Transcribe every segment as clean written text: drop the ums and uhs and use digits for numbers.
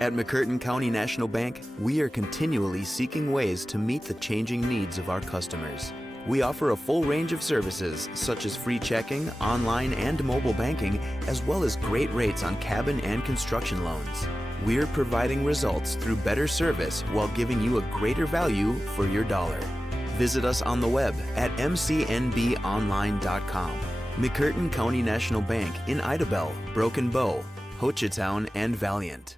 At McCurtain County National Bank, we are continually seeking ways to meet the changing needs of our customers. We offer a full range of services, such as free checking, online and mobile banking, as well as great rates on cabin and construction loans. We're providing results through better service while giving you a greater value for your dollar. Visit us on the web at mcnbonline.com. McCurtain County National Bank in Idabel, Broken Bow, Hochatown, and Valiant.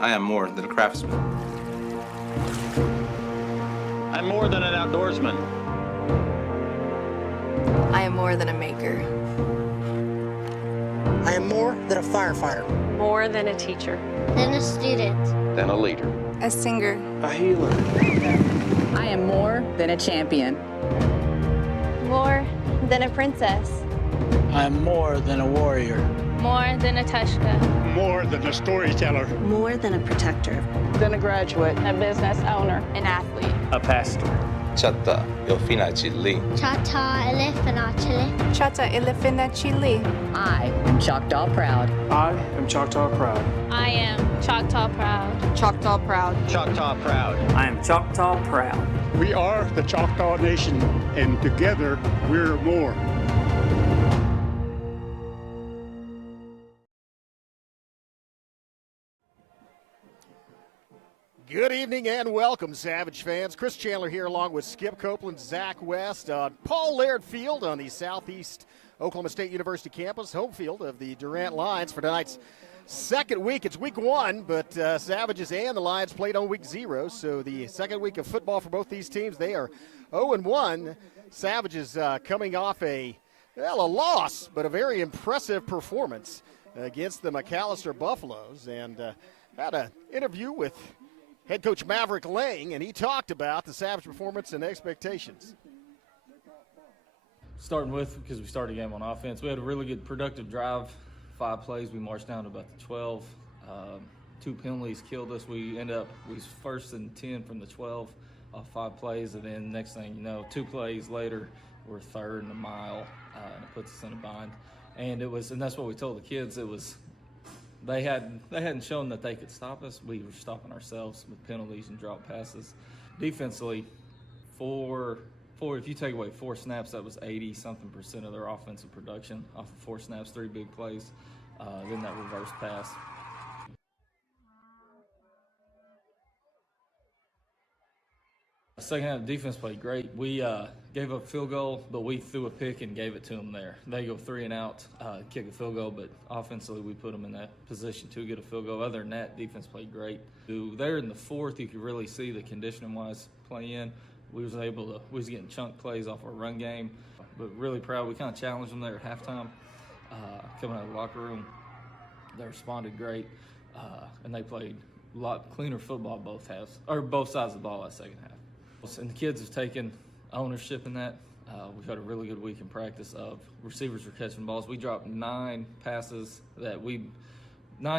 I am more than a craftsman. I'm more than an outdoorsman. I am more than a maker. I am more than a firefighter. More than a teacher. Than a student. Than a leader. A singer. A healer. I am more than a champion. More than a princess. I am more than a warrior. More than a Tushka. More than a storyteller. More than a protector. Than a graduate. A business owner. An athlete. A pastor. Chata ilfina chili. Chata elefana chile. Chata elefina chili. I am Choctaw proud. I am Choctaw proud. I am Choctaw proud. Choctaw proud. Choctaw proud. I am Choctaw proud. We are the Choctaw Nation, and together we're more. Good evening and welcome, Savage fans. Chris Chandler here along with Skip Copeland, Zach West on Paul Laird Field on the Southeast Oklahoma State University campus, home field of the Durant Lions for tonight's second week. It's week one, but Savages and the Lions played on week 0, so the second week of football for both these teams. They are 0-1. Savages coming off a loss, but a very impressive performance against the McAllister Buffaloes, and had an interview with head coach Maverick Lang, and he talked about the Savage performance and expectations. Starting with, because we started the game on offense, we had a really good productive drive. 5 plays, we marched down to about the 12. 2 penalties killed us. We was first and 10 from the 12 off 5 plays, and then next thing you know, 2 plays later, we're third and a mile, and it puts us in a bind. And that's what we told the kids. They hadn't shown that they could stop us. We were stopping ourselves with penalties and drop passes. Defensively, if you take away 4 snaps, that was 80-something% of their offensive production off of 4 snaps, 3 big plays, then that reverse pass. Second half, defense played great. We gave up a field goal, but we threw a pick and gave it to them there. They go 3 and out, kick a field goal, but offensively we put them in that position to get a field goal. Other than that, defense played great. There in the fourth, you could really see the conditioning-wise play in. We was getting chunk plays off our run game, but really proud. We kind of challenged them there at halftime. Coming out of the locker room, they responded great, and they played a lot cleaner football both sides of the ball that second half. And the kids have taken ownership in that. We've had a really good week in practice of receivers were catching balls. We dropped 9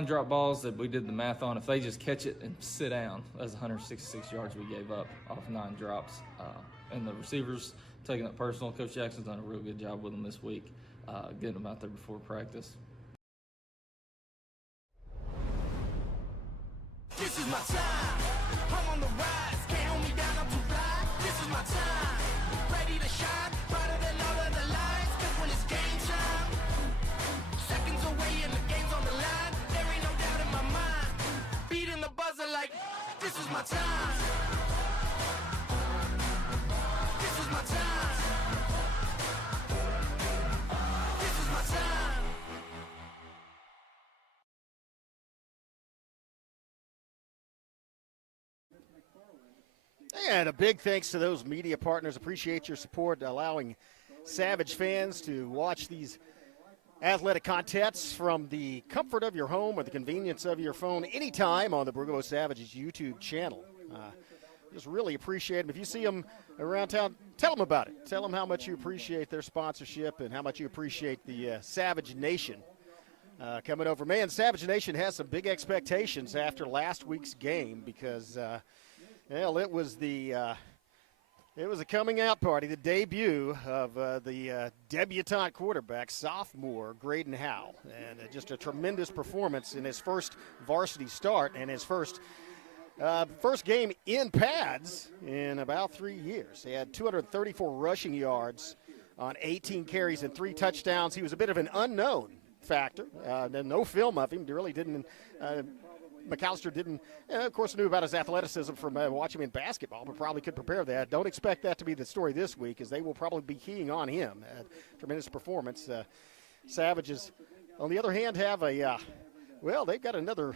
drop balls that we did the math on. If they just catch it and sit down, that's 166 yards we gave up off 9 drops. And the receivers taking it personal. Coach Jackson's done a real good job with them this week, getting them out there before practice. This is my time. I'm on the rise. Can't hold me down. I'm too fly. This is my time. Ready to shine. Brighter than all of the lights. 'Cause when it's game time, seconds away and the game's on the line. There ain't no doubt in my mind. Beating the buzzer like this is my time. This is my time. This is my time. And a big thanks to those media partners. Appreciate your support, allowing Savage fans to watch these athletic contests from the comfort of your home or the convenience of your phone anytime on the Pregame Savages YouTube channel. Just really appreciate them. If you see them around town, tell them about it. Tell them how much you appreciate their sponsorship and how much you appreciate the Savage Nation coming over. Man, Savage Nation has some big expectations after last week's game because, well, it was a coming out party, the debut of the debutante quarterback, sophomore Graydon Howell, and just a tremendous performance in his first varsity start and his first game in pads in about 3 years. He had 234 rushing yards on 18 carries and 3 touchdowns. He was a bit of an unknown factor. No film of him. Really didn't. McAllister didn't, of course, knew about his athleticism from watching him in basketball, but probably could prepare that. Don't expect that to be the story this week, as they will probably be keying on him. Tremendous performance. Savages, on the other hand, have they've got another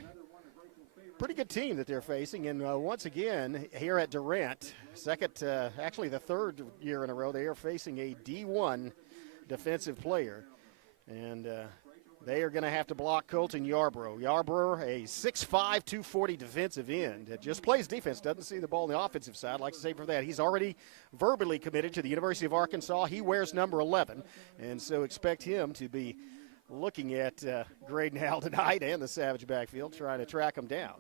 pretty good team that they're facing, and once again, here at Durant, actually the third year in a row, they are facing a D1 defensive player, and they are going to have to block Colton Yarbrough. Yarbrough, a 6'5", 240 defensive end that just plays defense, doesn't see the ball on the offensive side. I'd like to say for that, he's already verbally committed to the University of Arkansas. He wears number 11, and so expect him to be looking at Graydon Howell tonight and the Savage backfield, trying to track him down.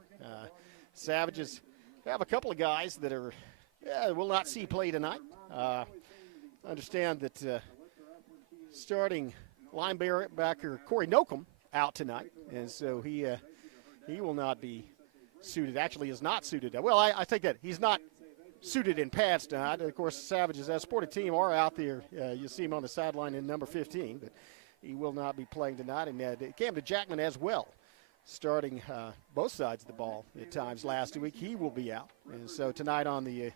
Savages have a couple of guys that will not see play tonight. Understand that starting linebacker Corey Nocum out tonight, and so he will not be suited. Actually, is not suited. Well, I think that he's not suited in pads tonight. Of course, Savages, as a sporting team, are out there. You see him on the sideline in number 15, but he will not be playing tonight. And Camden Jackman as well, starting both sides of the ball at times last week. He will be out. And so tonight on the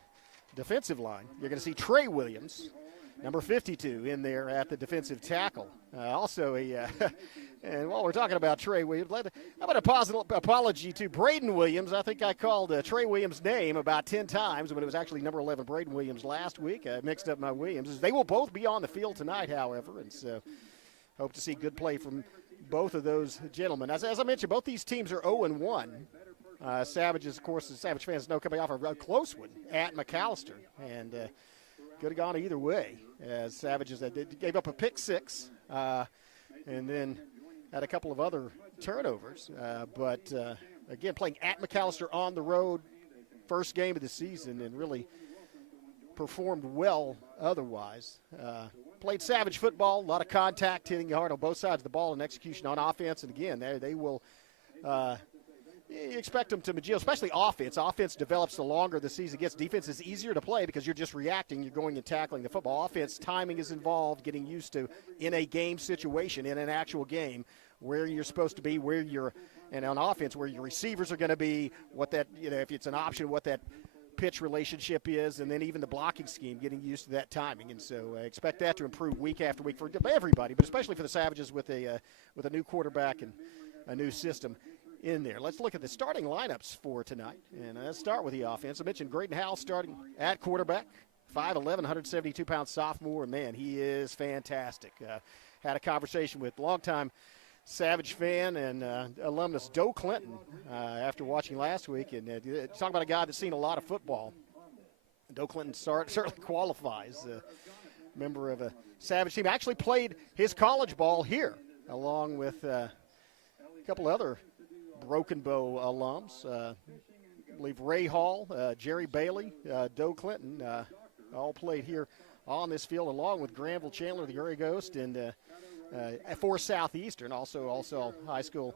defensive line, you're going to see Trey Williams, number 52, in there at the defensive tackle. And while we're talking about Trey Williams, how about a positive apology to Braden Williams? I think I called Trey Williams' name about 10 times when it was actually number 11, Braden Williams, last week. I mixed up my Williams. They will both be on the field tonight, however, and so hope to see good play from both of those gentlemen. As I mentioned, both these teams are 0-1. Savages, of course, the Savage fans know, coming off a close one at McAllister, and could have gone either way. As Savages gave up a pick 6 and then had a couple of other turnovers. But again, playing at McAllister on the road, first game of the season, and really performed well otherwise. Played Savage football, a lot of contact, hitting hard on both sides of the ball, and execution on offense. And again, they will you expect them to, especially offense. Offense develops the longer the season gets. Defense is easier to play because you're just reacting. You're going and tackling the football. Offense, timing is involved, getting used to in a game situation, in an actual game, where you're supposed to be, and on offense, where your receivers are going to be, what that, if it's an option, what that pitch relationship is, and then even the blocking scheme, getting used to that timing. And so I expect that to improve week after week for everybody, but especially for the Savages with a new quarterback and a new system in there. Let's look at the starting lineups for tonight, and let's start with the offense. I mentioned Graydon Howell starting at quarterback, 5'11", 172-pound sophomore, and man, he is fantastic. Had a conversation with longtime Savage fan and alumnus Doe Clinton after watching last week, and talking about a guy that's seen a lot of football. Doe Clinton certainly qualifies. Member of a Savage team. Actually played his college ball here, along with a couple other Broken Bow alums. I believe Ray Hall, Jerry Bailey, Doe Clinton, all played here on this field, along with Granville Chandler, the Area Ghost, and for Southeastern, also high school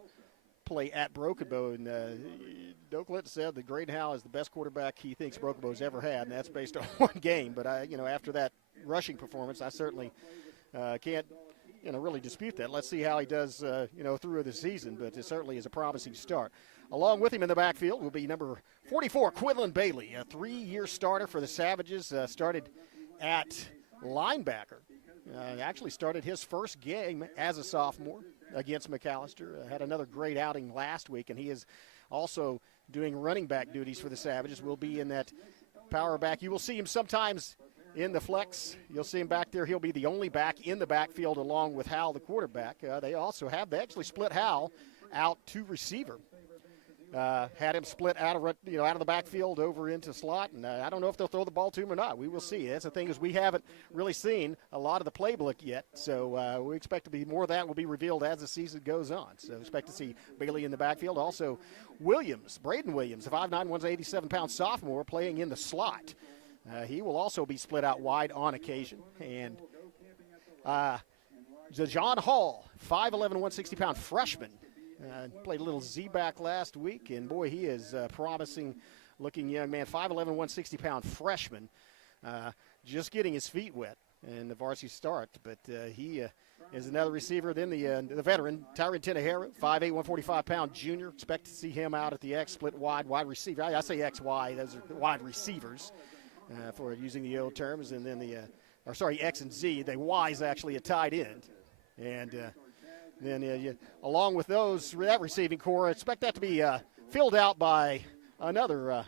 play at Broken Bow. And Doe Clinton said that Graydon Howell is the best quarterback he thinks Broken Bow's ever had, and that's based on one game. But after that rushing performance, I certainly can't really dispute that. Let's see how he does through the season, but it certainly is a promising start. Along with him in the backfield will be number 44, Quinlan Bailey, a 3-year starter for the Savages. Started at linebacker. Actually started his first game as a sophomore against McAllister. Had another great outing last week, and he is also doing running back duties for the Savages. Will be in that power back. You will see him sometimes in the flex. You'll see him back there. He'll be the only back in the backfield along with Howell, the quarterback. They actually split Howell out to receiver. Had him split out of the backfield over into slot, and I don't know if they'll throw the ball to him or not. We will see. That's the thing, is we haven't really seen a lot of the playbook yet, so we expect to be more of that will be revealed as the season goes on. So expect to see Bailey in the backfield. Also, Braden Williams, a 5'9", 187-pound sophomore, playing in the slot. He will also be split out wide on occasion. And John Hall, 5'11", 160-pound freshman. Played a little Z-back last week, and boy, he is a promising-looking young man. 5'11", 160-pound freshman, just getting his feet wet in the varsity start. But he is another receiver. Then the veteran, Tyron Tenahara, 5'8", 145-pound junior. Expect to see him out at the X, split wide receiver. I say XY, those are wide receivers for using the old terms. And then X and Z, the Y is actually a tight end. And then along with that receiving core, expect that to be filled out by another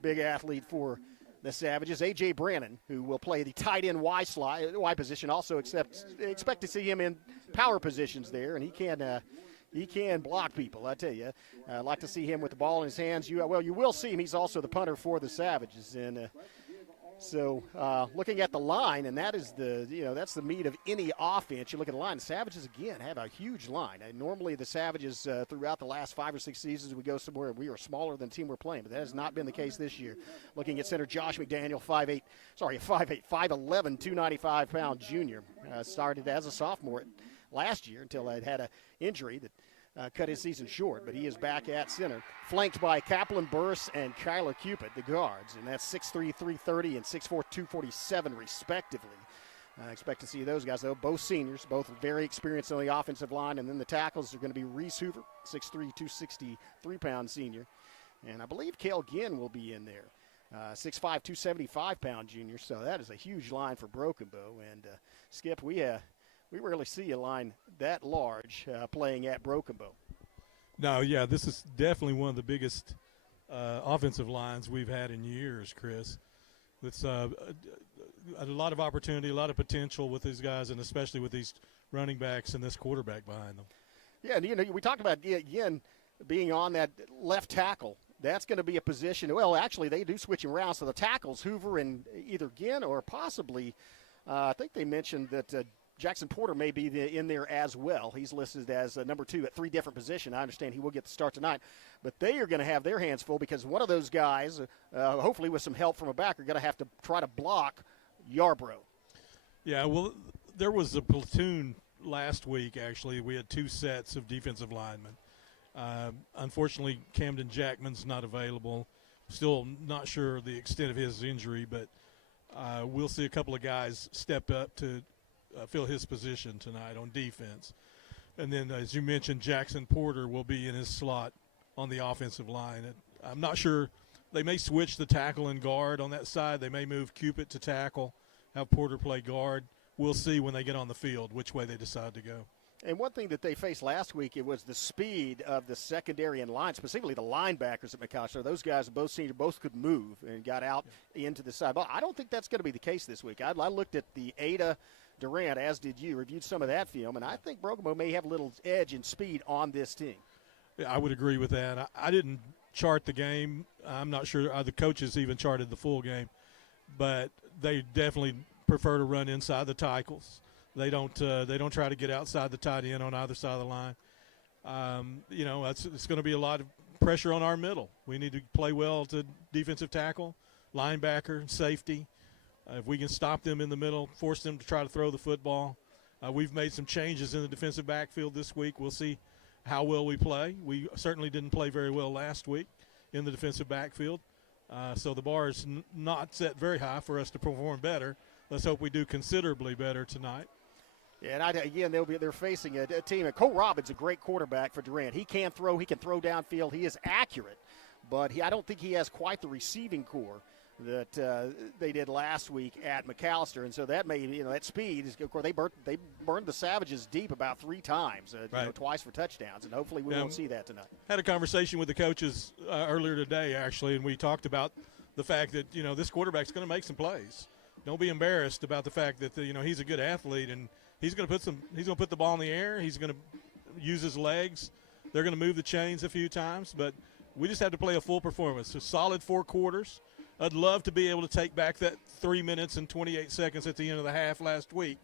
big athlete for the Savages, A.J. Brannon, who will play the tight end Y position. Also expect to see him in power positions there, and he can block people, I tell you. I'd like to see him with the ball in his hands. You will see him. He's also the punter for the Savages. And so looking at the line, and that is that's the meat of any offense. You look at the line, the Savages, again, have a huge line. And normally the Savages, throughout the last 5 or 6 seasons, we go somewhere we are smaller than the team we're playing, but that has not been the case this year. Looking at center Josh McDaniel, 5'11", 295-pound junior. Started as a sophomore last year until I'd had an injury that cut his season short, but he is back at center, flanked by Kaplan Burris and Kyler Cupid, the guards, and that's 6'3", 330, and 6'4", 247, respectively. Expect to see those guys, though, both seniors, both very experienced on the offensive line, and then the tackles are going to be Reese Hoover, 6'3", 263-pound senior, and I believe Cale Ginn will be in there, 6'5", 275-pound junior, so that is a huge line for Broken Bow, and Skip, we rarely see a line that large playing at Broken Bow. No, yeah, this is definitely one of the biggest offensive lines we've had in years, Chris. It's a lot of opportunity, a lot of potential with these guys, and especially with these running backs and this quarterback behind them. Yeah, and we talked about Ginn being on that left tackle. That's going to be a position. Well, actually, they do switch him around. So the tackles, Hoover and either Ginn or possibly, I think they mentioned that Jackson Porter may be in there as well. He's listed as number 2 at 3 different positions. I understand he will get the start tonight. But they are going to have their hands full because one of those guys, hopefully with some help from a back, are going to have to try to block Yarbrough. Yeah, well, there was a platoon last week, actually. We had 2 sets of defensive linemen. Unfortunately, Camden Jackman's not available. Still not sure the extent of his injury, but we'll see a couple of guys step up to fill his position tonight on defense. And then, as you mentioned, Jackson Porter will be in his slot on the offensive line. I'm not sure. They may switch the tackle and guard on that side. They may move Cupid to tackle, have Porter play guard. We'll see when they get on the field which way they decide to go. And one thing that they faced last week, it was the speed of the secondary and line, specifically the linebackers at McAllister. Those guys, both seniors, both could move and got out into the side. But I don't think that's going to be the case this week. I looked at the Ada Durant, as did you, reviewed some of that film, and I think Broken Bow may have a little edge in speed on this team. Yeah, I would agree with that. I didn't chart the game. I'm not sure the coaches even charted the full game, but they definitely prefer to run inside the tackles. They don't try to get outside the tight end on either side of the line. It's going to be a lot of pressure on our middle. We need to play well to defensive tackle, linebacker, safety. If we can stop them in the middle, force them to try to throw the football. We've made some changes in the defensive backfield this week. We'll see how well we play. We certainly didn't play very well last week in the defensive backfield. So the bar is not set very high for us to perform better. Let's hope we do considerably better tonight. Yeah, and again, they're facing a team. And Cole Robbins, a great quarterback for Durant. He can throw. He can throw downfield. He is accurate, but I don't think he has quite the receiving core that they did last week at McAllister, and so that may, that speed is, of course, they burned the Savages deep about 3 times, twice for touchdowns, and hopefully we won't see that tonight. Had a conversation with the coaches earlier today, actually, and we talked about the fact that this quarterback's going to make some plays. don't be embarrassed about the fact that he's a good athlete, and he's going to put the ball in the air. He's going to use his legs. They're going to move the chains a few times, but we just have to play a full performance. A solid 4 quarters. I'd love to be able to take back that 3 minutes and 28 seconds at the end of the half last week,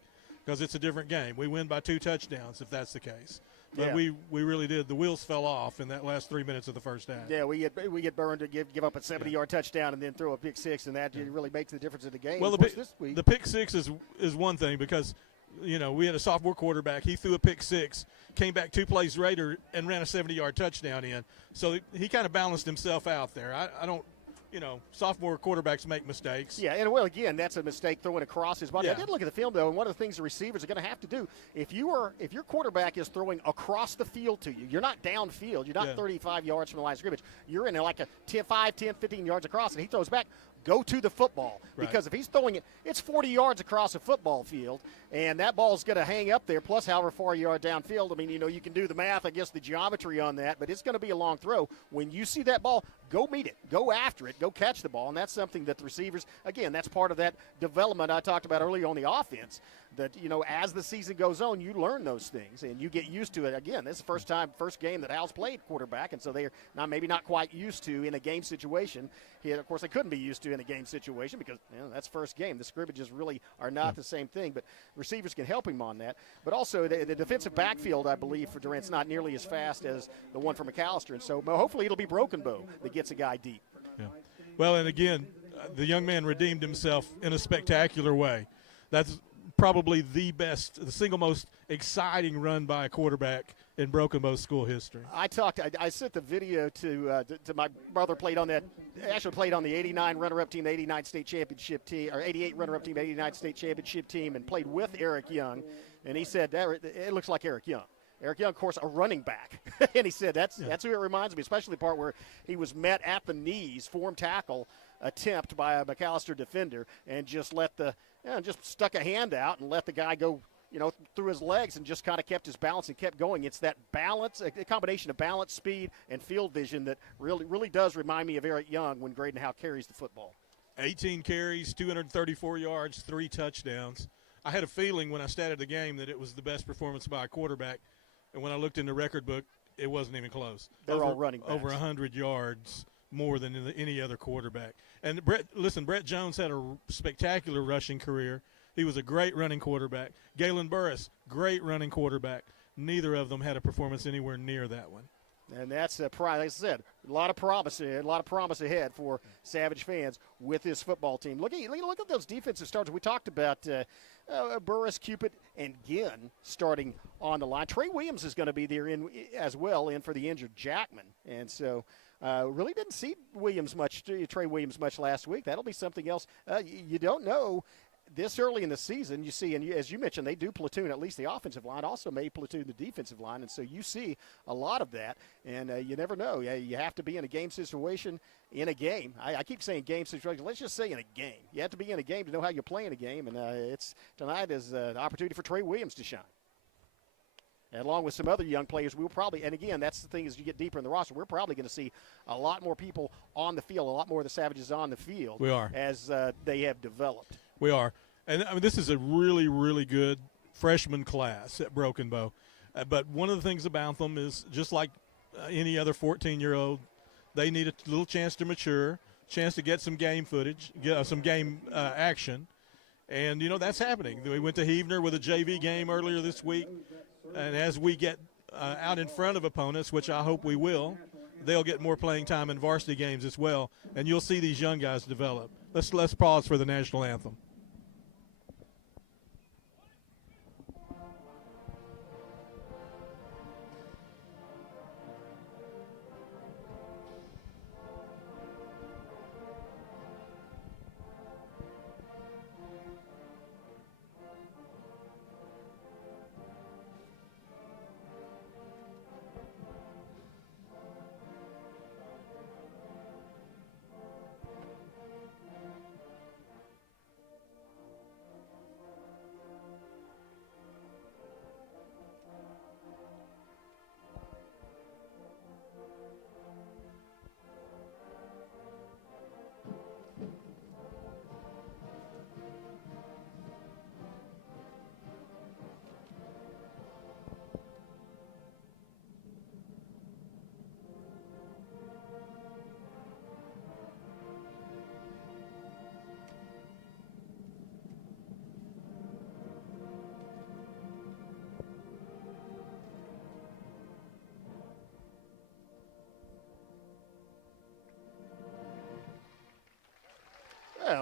because it's a different game. We win by 2 touchdowns if that's the case. But we really did. The wheels fell off in that last 3 minutes of the first half. Yeah, we get burned to give up a 70-yard touchdown and then throw a pick six, and that really makes the difference in the game. Well, the pick six is one thing, because we had a sophomore quarterback. He threw a pick six, came back 2 plays later, and ran a 70-yard touchdown in. So he kind of balanced himself out there. I don't. Sophomore quarterbacks make mistakes. Yeah, and again, that's a mistake throwing across his body. Yeah. I did look at the film, though, and one of the things the receivers are going to have to do, if your quarterback is throwing across the field to you, you're not downfield, you're not 35 yards from the line of scrimmage, you're in like a 10, 15 yards across, and he throws back, go to the football. Right. Because if he's throwing it, it's 40 yards across a football field, and that ball's going to hang up there, plus however far you are downfield. I mean, you can do the math, I guess, the geometry on that, but it's going to be a long throw. When you see that ball, go meet it, go after it, go catch the ball, and that's something that the receivers, again, that's part of that development I talked about earlier on the offense, that, as the season goes on, you learn those things, and you get used to it. Again, this is the first game that Al's played quarterback, and so they're maybe not quite used to in a game situation. Of course, they couldn't be used to in a game situation because that's first game. The scrimmages really are not the same thing, but receivers can help him on that. But also, the defensive backfield, I believe, for Durant's not nearly as fast as the one for McAllister, and so hopefully it'll be Broken Bow that gets a guy deep. Yeah. Well, and again, the young man redeemed himself in a spectacular way. That's probably the single most exciting run by a quarterback in Broken Bow school history. I sent the video to my brother. Played on the 89 runner-up team, the 89 state championship team, or 88 runner-up team, 89 state championship team, and played with Eric Young. And he said it looks like Eric Young. Eric Young, of course, a running back. And he said that's who it reminds me, especially the part where he was met at the knees, form tackle attempt by a McAllister defender, and just just stuck a hand out and let the guy go, through his legs, and just kind of kept his balance and kept going. It's that balance, a combination of balance, speed, and field vision that really does remind me of Eric Young when Graydon Howe carries the football. 18 carries, 234 yards, 3 touchdowns. I had a feeling when I started the game that it was the best performance by a quarterback, and when I looked in the record book, it wasn't even close. They're all running backs. Over 100 yards more than any other quarterback. And Brett Jones had a spectacular rushing career. He was a great running quarterback. Galen Burris, great running quarterback. Neither of them had a performance anywhere near that one. And that's like I said, a lot of promise ahead for Savage fans with this football team. Look at those defensive starters. We talked about Burris, Cupid, and Ginn starting on the line. Trey Williams is going to be there as well for the injured Jackman. And so really didn't see Trey Williams much last week. That'll be something else. You don't know. This early in the season, you see, and as you mentioned, they do platoon at least the offensive line, also may platoon the defensive line, and so you see a lot of that, and you never know. You have to be in a game situation in a game. I keep saying game situation. Let's just say in a game. You have to be in a game to know how you're playing a game, and tonight is an opportunity for Trey Williams to shine. And along with some other young players, we'll probably, and again, that's the thing as you get deeper in the roster, we're probably going to see a lot more people on the field, a lot more of the Savages on the field. We are. As they have developed. We are. And this is a really, really good freshman class at Broken Bow. But one of the things about them is just like any other 14-year-old, they need a little chance to mature, chance to get some game footage, get some game action. And, that's happening. We went to Heavener with a JV game earlier this week. And as we get out in front of opponents, which I hope we will, they'll get more playing time in varsity games as well. And you'll see these young guys develop. Let's pause for the national anthem.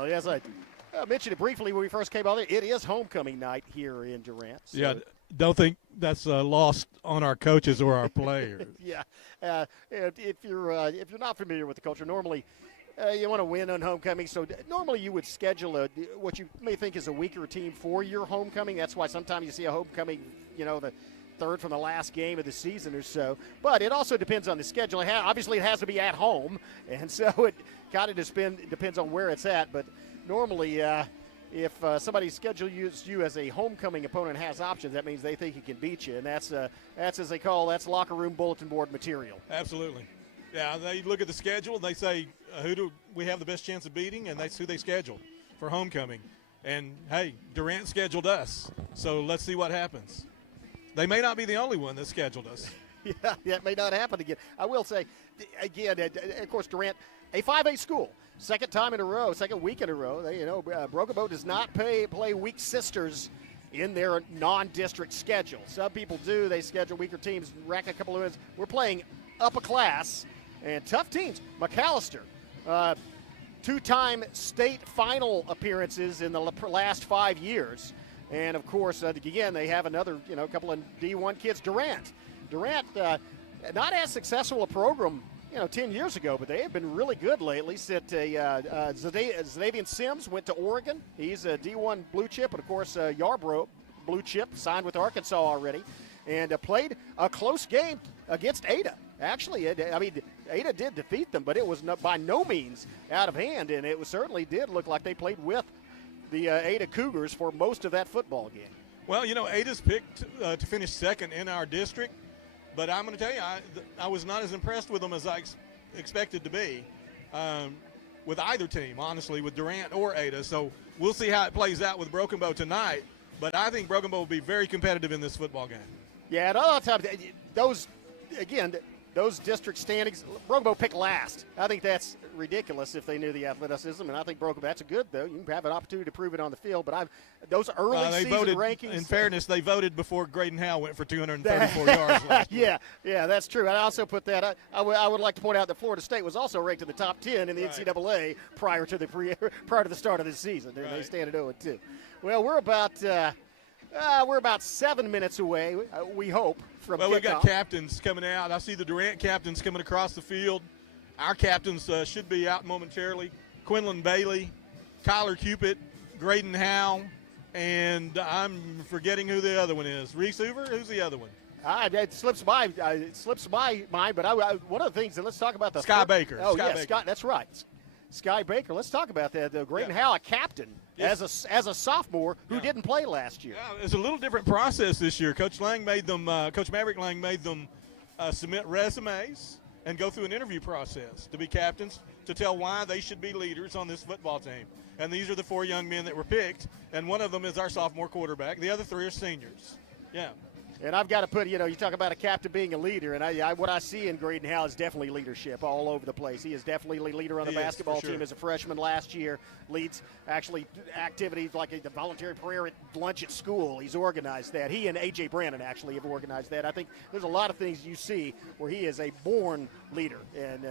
Well, as I mentioned it briefly when we first came out there, it is homecoming night here in Durant. So. Yeah, don't think that's lost on our coaches or our players. Yeah, if you're not familiar with the culture, normally you want to win on homecoming. So normally you would schedule what you may think is a weaker team for your homecoming. That's why sometimes you see a homecoming, the third from the last game of the season or so. But it also depends on the schedule. Obviously, it has to be at home, and so it kind of depends on where it's at. But normally, if somebody schedules you as a homecoming opponent has options, that means they think he can beat you, and that's as they call that's locker room bulletin board material. Absolutely. Yeah, they look at the schedule and they say, who do we have the best chance of beating? And that's who they scheduled for homecoming. And, hey, Durant scheduled us, so let's see what happens. They may not be the only one that scheduled us. Yeah, that may not happen again. I will say, again, of course, Durant, a 5A school, second week in a row. Broken Bow does not play weak sisters in their non-district schedule. Some people do. They schedule weaker teams, rack a couple of wins. We're playing upper class and tough teams. McAllister, two-time state final appearances in the last 5 years. And, of course, again, they have another, couple of D1 kids. Durant, not as successful a program, 10 years ago, but they have been really good lately. Zadavian Sims went to Oregon. He's a D1 blue chip. And, of course, Yarbrough, blue chip, signed with Arkansas already. And played a close game against Ada. Actually, Ada did defeat them, but it was by no means out of hand, and it certainly did look like they played with the Ada Cougars for most of that football game. Well, Ada's picked to finish second in our district, but I'm going to tell you, I was not as impressed with them as I expected to be with either team, honestly, with Durant or Ada. So we'll see how it plays out with Broken Bow tonight, but I think Broken Bow will be very competitive in this football game. Yeah, and a lot of times, those district standings, Broken Bow picked last. I think that's ridiculous if they knew the athleticism, and I think Broken Bow, that's good, though. You can have an opportunity to prove it on the field, but those early season rankings. In fairness, they voted before Graydon Howe went for 234 yards last year. Yeah, that's true. I also put that I would like to point out that Florida State was also ranked in the top 10 in the NCAA prior to the start of this season. Right. They stand at 0-2. Well, we're about 7 minutes away, we hope, from kickoff. We've got captains coming out. I see the Durant captains coming across the field. Our captains should be out momentarily. Quinlan Bailey, Kyler Cupid, Graydon Howe, and I'm forgetting who the other one is. Reese Hoover? Who's the other one? It slips my mind, but one of the things, and let's talk about the Sky Baker. Oh, Sky yeah, Baker. Scott, that's right. Sky Baker. Let's talk about that. Graydon Howe, a captain, as a sophomore who didn't play last year. Yeah, it's a little different process this year. Coach Maverick Lang made them submit resumes and go through an interview process to be captains, to tell why they should be leaders on this football team. And these are the 4 young men that were picked, and one of them is our sophomore quarterback. The other 3 are seniors. Yeah. And I've got to put, you talk about a captain being a leader, and what I see in Graydon Howe is definitely leadership all over the place. He is definitely a leader on the basketball team as a freshman last year, leads actually activities like the voluntary prayer at lunch at school. He's organized that. He and A.J. Brannon actually have organized that. I think there's a lot of things you see where he is a born leader, and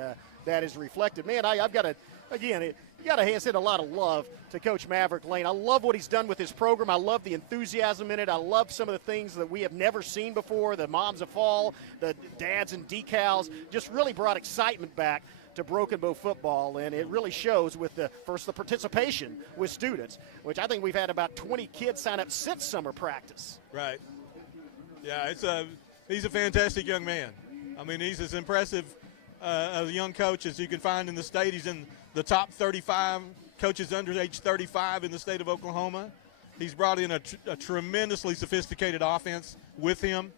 that is reflected. Man, I've got to, again, you got to send a lot of love to Coach Maverick Lane. I love what he's done with his program. I love the enthusiasm in it. I love some of the things that we have never seen before, the moms of fall, the dads and decals. Just really brought excitement back to Broken Bow football, and it really shows with the participation with students, which I think we've had about 20 kids sign up since summer practice. Right. Yeah, he's a fantastic young man. I mean, he's as impressive a young coach as you can find in the state. He's in the top 35 coaches under age 35 in the state of Oklahoma. He's brought in a tremendously sophisticated offense with him.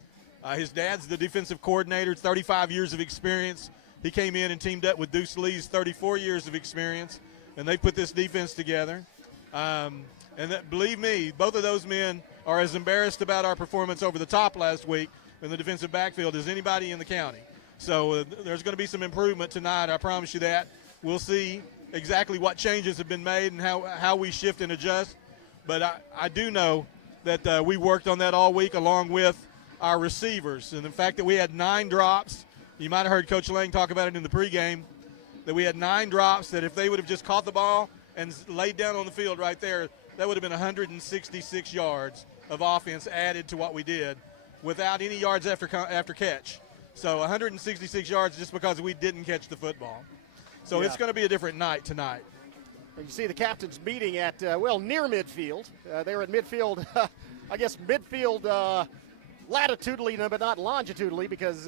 His dad's the defensive coordinator, 35 years of experience. He came in and teamed up with Deuce Lee's 34 years of experience, and they put this defense together. Believe me, both of those men are as embarrassed about our performance over the top last week in the defensive backfield as anybody in the county. So there's going to be some improvement tonight, I promise you that. We'll see exactly what changes have been made and how we shift and adjust. But I do know that we worked on that all week along with our receivers. And the fact that we had 9 drops, you might have heard Coach Lang talk about it in the pregame, that we had 9 drops, that if they would have just caught the ball and laid down on the field right there, that would have been 166 yards of offense added to what we did without any yards after catch. So 166 yards just because we didn't catch the football. So it's going to be a different night tonight. You see the captains meeting at, near midfield. They were at midfield, I guess midfield latitudinally, but not longitudinally, because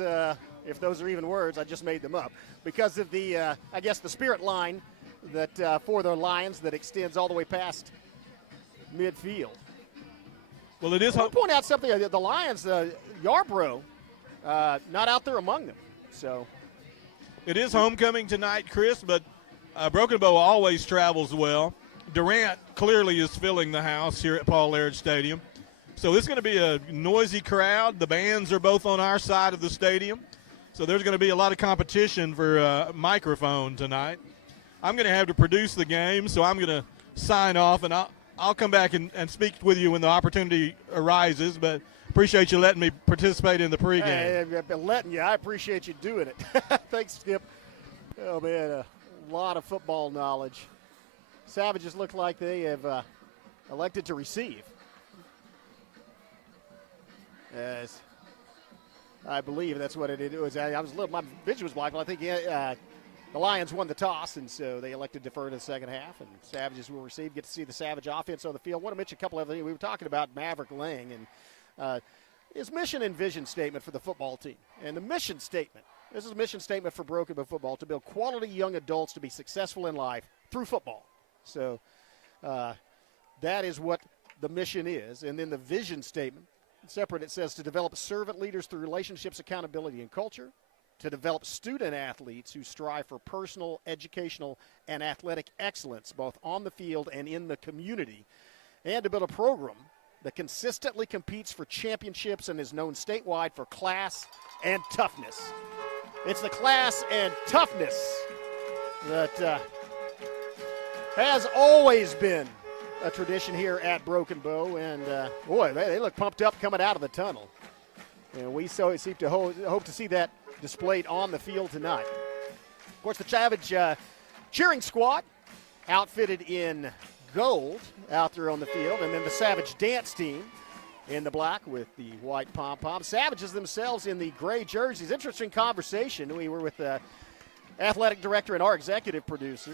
if those are even words, I just made them up. Because of the, the spirit line that for the Lions that extends all the way past midfield. Well, it is. I'll point out something. The Lions, Yarbrough, not out there among them. So it is homecoming tonight, Chris, but Broken Bow always travels well. Durant clearly is filling the house here at Paul Laird Stadium. So this is going to be a noisy crowd. The bands are both on our side of the stadium. So there's going to be a lot of competition for microphone tonight. I'm going to have to produce the game, so I'm going to sign off, and I'll come back and speak with you when the opportunity arises, but appreciate you letting me participate in the pregame. Hey, I've been letting you. I appreciate you doing it. Thanks, Skip. Oh, man, a lot of football knowledge. Savages look like they have elected to receive. As I believe that's what it was. My vision was blocked, but I think the Lions won the toss, and so they elected to defer to the second half, and Savages will receive. Get to see the Savage offense on the field. I want to mention a couple of things. We were talking about Maverick Lang and his mission and vision statement for the football team. And the mission statement, this is a mission statement for Broken Bow football, to build quality young adults to be successful in life through football. So that is what the mission is. And then the vision statement, separate, it says to develop servant leaders through relationships, accountability, and culture, to develop student athletes who strive for personal, educational, and athletic excellence, both on the field and in the community, and to build a program that consistently competes for championships and is known statewide for class and toughness. It's the class and toughness that has always been a tradition here at Broken Bow, and boy, they look pumped up coming out of the tunnel. And we so seem to hope to see that displayed on the field tonight. Of course, the Savage cheering squad outfitted in gold out there on the field, and then the Savage dance team in the black with the white pom-pom. Savages themselves in the gray jerseys. Interesting conversation. We were with athletic director and our executive producer,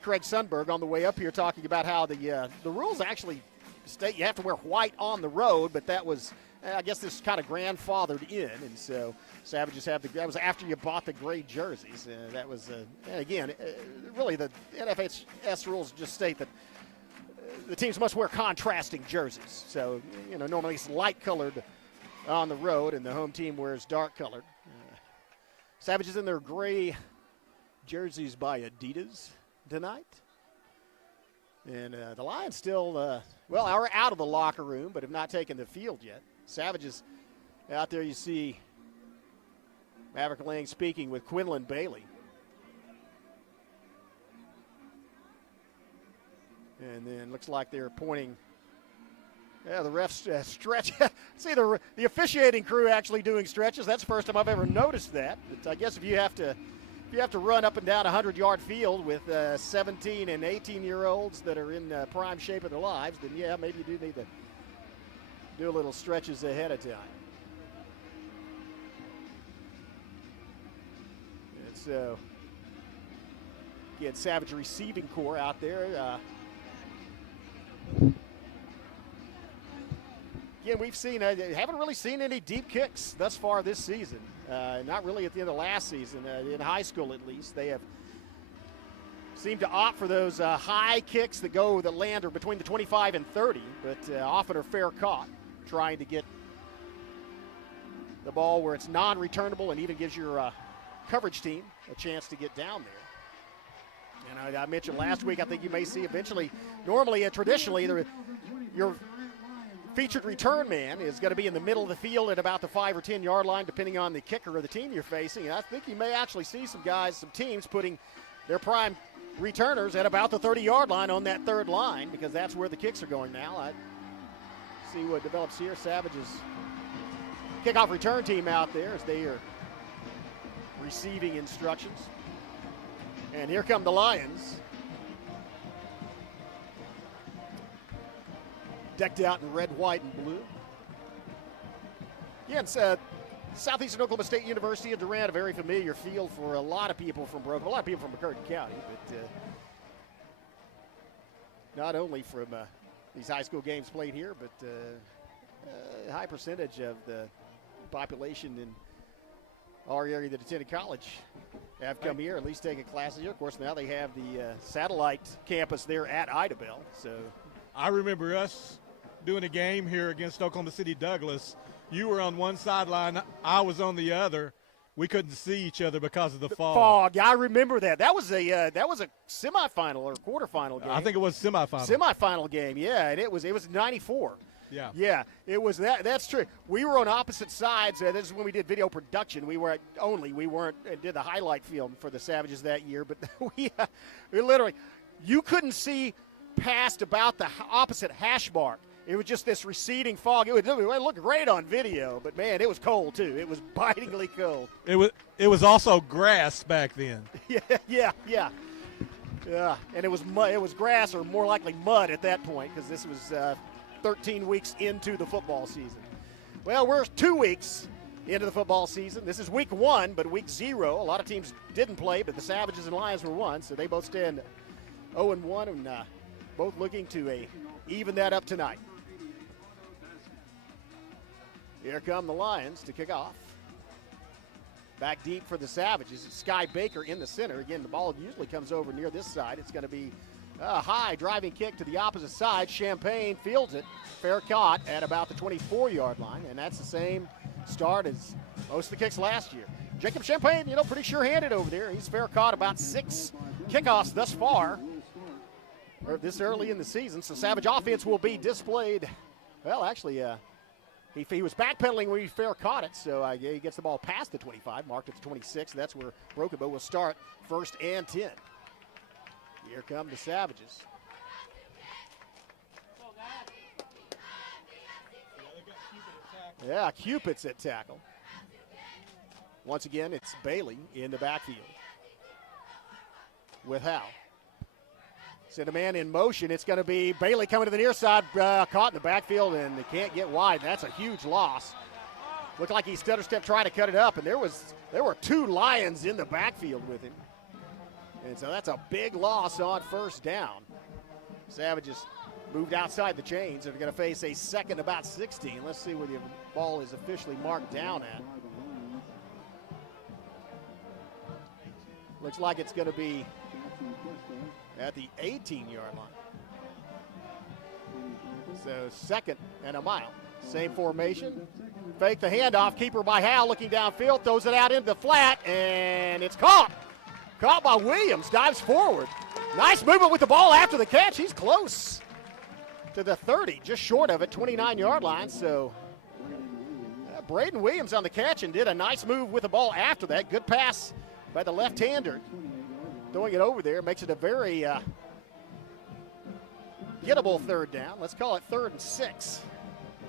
Craig Sundberg, on the way up here, talking about how the rules actually state you have to wear white on the road, but that was, I guess, this kind of grandfathered in, and so Savages have that was after you bought the gray jerseys. That was, again, really the NFHS rules just state that the teams must wear contrasting jerseys. So, normally it's light-colored on the road, and the home team wears dark-colored. Savages in their gray jerseys by Adidas tonight. And the Lions still, are out of the locker room, but have not taken the field yet. Savages out there, you see Maverick Lang speaking with Quinlan Bailey. And then looks like they're pointing. Yeah, the refs stretch. See the officiating crew actually doing stretches. That's the first time I've ever noticed that. But I guess if you have to run up and down a 100-yard field with 17 and 18-year-olds that are in prime shape of their lives, then yeah, maybe you do need to do a little stretches ahead of time. And so, get Savage receiving corps out there. Again, we've seen, haven't really seen any deep kicks thus far this season. Not really at the end of last season, in high school at least. They have seemed to opt for those high kicks that land are between the 25 and 30, but often are fair caught, trying to get the ball where it's non-returnable and even gives your coverage team a chance to get down there. And I mentioned last week, I think you may see eventually, normally and traditionally, your featured return man is going to be in the middle of the field at about the 5 or 10 yard line, depending on the kicker or the team you're facing. And I think you may actually see some teams putting their prime returners at about the 30-yard line on that third line, because that's where the kicks are going now. I see what develops here. Savages kickoff return team out there as they are receiving instructions. And here come the Lions. decked out in red, white, and blue. Yeah, it's Southeastern Oklahoma State University of Durant, a very familiar field for a lot of people from Broken, a lot of people from McCurtain County, but not only from these high school games played here, but a high percentage of the population in our area that attended college have come here, at least taken classes here. Of course, now they have the satellite campus there at Idabel. So I remember us doing a game here against Oklahoma City Douglas. You were on one sideline, I was on the other. We couldn't see each other because of the fog. Fog, I remember that. That was a semifinal or quarterfinal game. I think it was semifinal. Semifinal game, yeah, and it was 94. Yeah, it was that. That's true. We were on opposite sides. This is when we did video production. We weren't did the highlight film for the Savages that year, but we literally, you couldn't see past about the opposite hash mark. It was just this receding fog. It looked great on video, but man, it was cold too. It was bitingly cold. It was also grass back then. Yeah. And it was mud. It was grass, or more likely mud at that point, because this was 13 weeks into the football season. Well, we're 2 weeks into the football season. This is week 1, but week 0, a lot of teams didn't play, but the Savages and Lions were 1, so they both stand 0-1, and both looking to even that up tonight. Here come the Lions to kick off. Back deep for the Savages. It's Sky Baker in the center. Again, the ball usually comes over near this side. It's going to be a high driving kick to the opposite side. Champagne fields it. Fair caught at about the 24-yard line, and that's the same start as most of the kicks last year. Jacob Champagne, pretty sure-handed over there. He's fair caught about 6 kickoffs thus far, or this early in the season. So Savage offense will be displayed. Well, actually, he was backpedaling when he fair caught it, so he gets the ball past the 25, marked at the 26. That's where Broken Bow will start 1st and 10. Here come the Savages. Yeah, Cupid's at tackle. Once again, it's Bailey in the backfield with Howe. Send a man in motion. It's going to be Bailey coming to the near side, caught in the backfield, and they can't get wide. That's a huge loss. Looked like he stutter step trying to cut it up, and there were 2 Lions in the backfield with him. And so that's a big loss on 1st down. Savages moved outside the chains. They're going to face a 2nd about 16. Let's see where the ball is officially marked down at. Looks like it's going to be at the 18-yard line. So 2nd and a mile. Same formation. Fake the handoff. Keeper by Howe looking downfield. Throws it out into the flat, and it's caught. Caught by Williams. Dives forward. Nice movement with the ball after the catch. He's close to the 30, just short of it, 29-yard line. So Braden Williams on the catch and did a nice move with the ball after that. Good pass by the left-hander. Throwing it over there makes it a very gettable 3rd down. Let's call it 3rd and 6.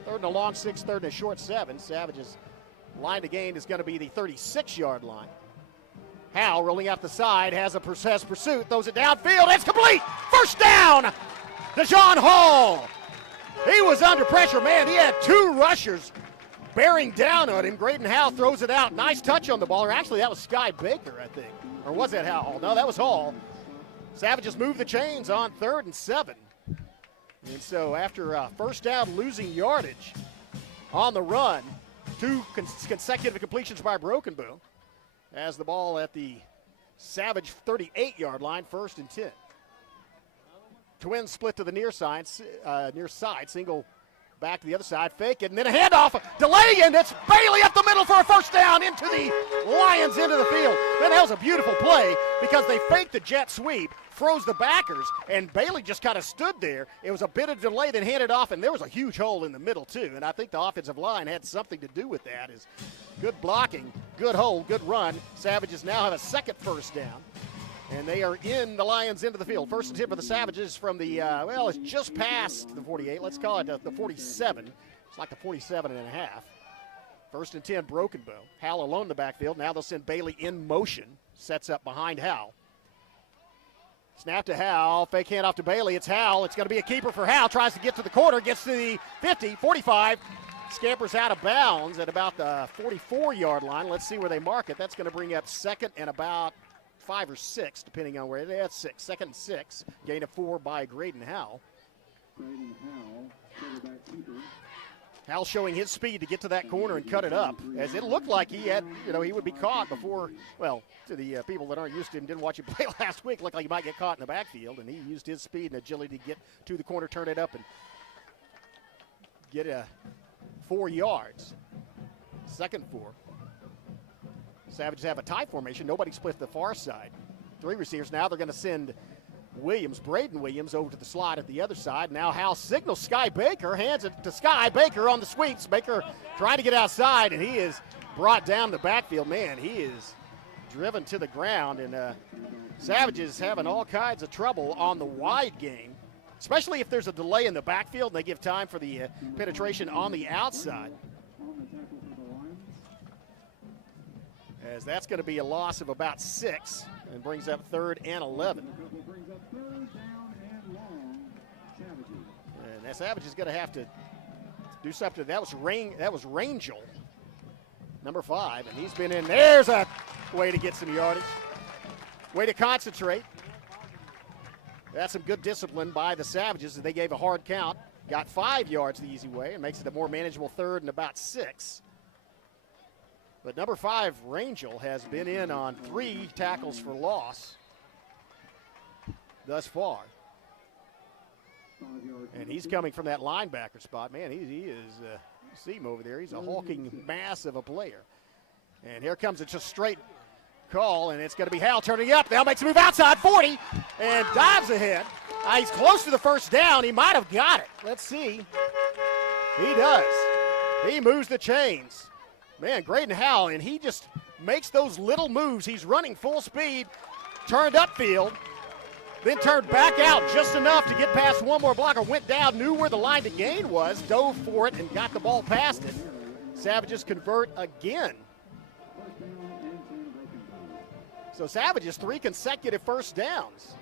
3rd and a long 6, 3rd and a short 7. Savages line to gain is going to be the 36-yard line. Howe rolling out the side, has pursuit, throws it downfield, it's complete! 1st down! DeJohn Hall! He was under pressure, man. He had 2 rushers bearing down on him. Graydon Howe throws it out. Nice touch on the ball. Or actually, that was Sky Baker, I think. Or was that Howe? No, that was Hall. Savages move the chains on 3rd and 7. And so after 1st down, losing yardage on the run, 2 consecutive completions by Broken Bow, has the ball at the Savage 38-yard line, 1st and 10. Twins split to the near side, single back to the other side, fake it, and then a handoff, delay, and it's Bailey up the middle for a 1st down into the Lions into the field. Then that was a beautiful play because they faked the jet sweep, froze the backers, and Bailey just kind of stood there. It was a bit of delay, then handed off, and there was a huge hole in the middle too, and I think the offensive line had something to do with that. Is good blocking, good hole, good run. Savages now have a 2nd 1st down. And they are in the Lions into the field. 1st and 10 for the Savages from the, it's just past the 48. Let's call it the 47. It's like the 47 and a half. 1st and 10, Broken Bow. Hal alone in the backfield. Now they'll send Bailey in motion. Sets up behind Hal. Snap to Howell, fake handoff to Bailey. It's Howell. It's going to be a keeper for Howell. Tries to get to the corner, gets to the 50, 45. Scampers out of bounds at about the 44-yard line. Let's see where they mark it. That's going to bring up second and about 5 or 6, depending on where it is. That's 6. Second and 6. Gain of 4 by Graydon Howell. Howell showing his speed to get to that corner and cut it up, as it looked like he had, he would be caught before, well, to the people that aren't used to him, didn't watch him play last week, looked like he might get caught in the backfield, and he used his speed and agility to get to the corner, turn it up, and get 4 yards. Second 4. Savages have a tie formation. Nobody split the far side. 3 receivers now. They're going to send Braden Williams over to the slot at the other side. Now Howell signals Sky Baker, hands it to Sky Baker on the sweeps. Baker trying to get outside, and he is brought down the backfield. Man, he is driven to the ground, and Savages having all kinds of trouble on the wide game, especially if there's a delay in the backfield and they give time for the penetration on the outside. As that's going to be a loss of about 6 and brings up 3rd and 11. And that Savage is going to have to do something. That was Rangel, number 5, and he's been in. There's a way to get some yardage. Way to concentrate. That's some good discipline by the Savages. They gave a hard count. Got 5 yards the easy way and makes it a more manageable 3rd and about 6. But number 5, Rangel, has been in on 3 tackles for loss thus far. And he's coming from that linebacker spot. Man, he is, see him over there. He's a hulking mass of a player. And here comes a just straight call, and it's going to be Howell turning up. Now makes a move outside, 40, and dives ahead. He's close to the first down. He might have got it. Let's see. He does. He moves the chains. Man, Graydon Howell, and he just makes those little moves. He's running full speed, turned upfield, then turned back out just enough to get past one more blocker, went down, knew where the line to gain was, dove for it, and got the ball past it. Savages convert again. So Savages 3 consecutive first downs.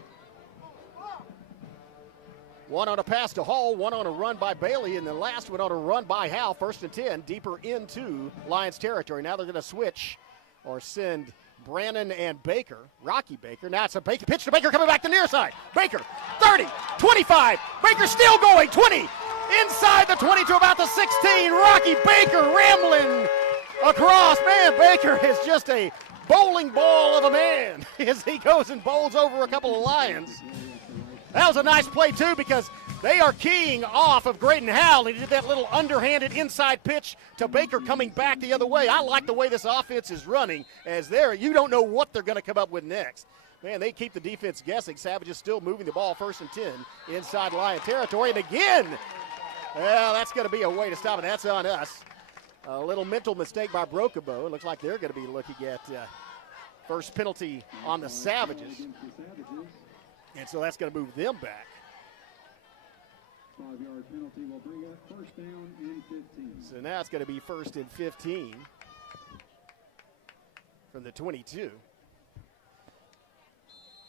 1 on a pass to Hall, 1 on a run by Bailey, and the last one on a run by Howell. 1st and 10, deeper into Lions territory. Now they're going to switch or send Brannon and Baker, Rocky Baker. Now it's a Baker pitch to Baker coming back to the near side. Baker, 30, 25. Baker still going, 20. Inside the 20 to about the 16. Rocky Baker rambling across. Man, Baker is just a bowling ball of a man as he goes and bowls over a couple of Lions. That was a nice play, too, because they are keying off of Graydon Howell. He did that little underhanded inside pitch to Baker coming back the other way. I like the way this offense is running, as you don't know what they're going to come up with next. Man, they keep the defense guessing. Savages still moving the ball 1st and 10 inside Lion territory. And again, well, that's going to be a way to stop it. That's on us. A little mental mistake by Brokabo. It looks like they're going to be looking at first penalty on the Savages. And so that's going to move them back. 5-yard penalty will bring up 1st down and 15. So now it's going to be 1st and 15 from the 22.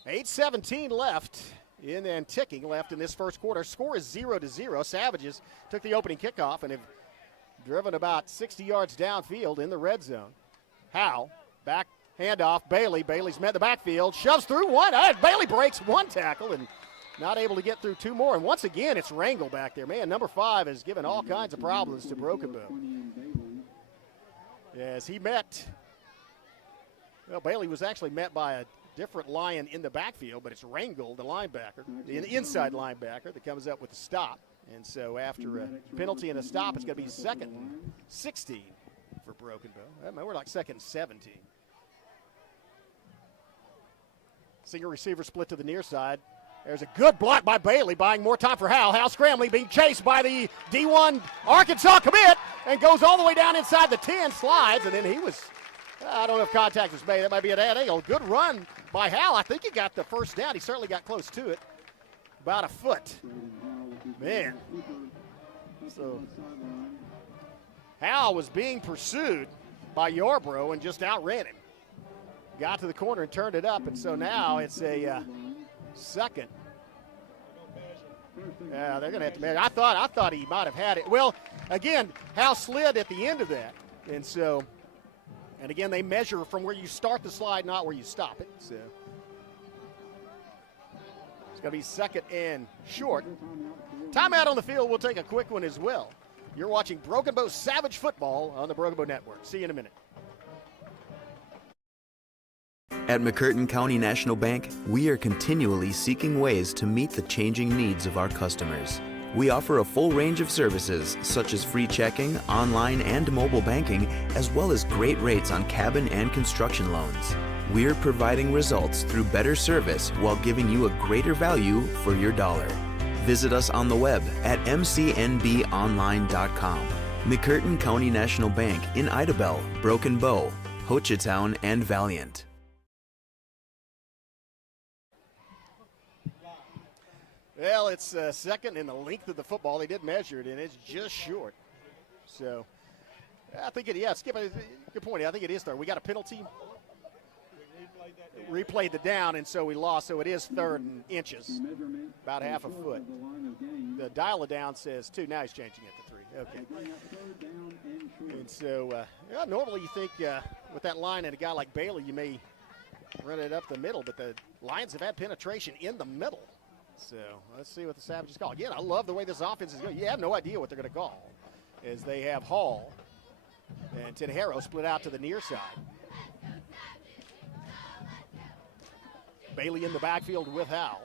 8:17 left and ticking left in this first quarter. Score is 0-0. Savages took the opening kickoff and have driven about 60 yards downfield in the red zone. Howell back. Handoff, Bailey. Bailey's met the backfield, shoves through one. Bailey breaks 1 tackle and not able to get through 2 more. And once again, it's Rangel back there. Man, number 5 has given all kinds of problems to Broken Bow. As he met, well, Bailey was actually met by a different Lion in the backfield, but it's Rangel, the linebacker, the inside linebacker, that comes up with the stop. And so after a penalty and a stop, it's going to be 2nd and 16 for Broken Bow. We're like 2nd and 17. Single receiver split to the near side. There's a good block by Bailey, buying more time for Howell. Howell scrambling, being chased by the D1 Arkansas commit, and goes all the way down inside the 10, slides, and then he was, I don't know if contact was made. That might be an ad angle. Good run by Howell. I think he got the first down. He certainly got close to it. About a foot. Man. So Howell was being pursued by Yarbrough and just outran him. Got to the corner and turned it up, and so now it's a second. Yeah, they're going to have to measure. I thought he might have had it. Well, again, Hal slid at the end of that. And so, and again, they measure from where you start the slide, not where you stop it. So it's going to be second and short. Timeout on the field. We'll take a quick one as well. You're watching Broken Bow Savage Football on the Broken Bow Network. See you in a minute. At McCurtain County National Bank, we are continually seeking ways to meet the changing needs of our customers. We offer a full range of services such as free checking, online and mobile banking, as well as great rates on cabin and construction loans. We're providing results through better service while giving you a greater value for your dollar. Visit us on the web at mcnbonline.com. McCurtain County National Bank in Idabel, Broken Bow, Hochatown, and Valiant. Well, it's second in the length of the football. They did measure it, and it's just short. So, I think Skip, good point. I think it is third. We got a penalty. Replayed the down, and so we lost. So it is third in inches, about half a foot. The dial-a-down says 2. Now he's changing it to 3. Okay. And so, normally you think with that line and a guy like Bailey, you may run it up the middle, but the Lions have had penetration in the middle. So let's see what the Savages call. Again, I love the way this offense is going. You have no idea what they're going to call, as they have Hall and Tenejero split out to the near side. Bailey in the backfield with Howell.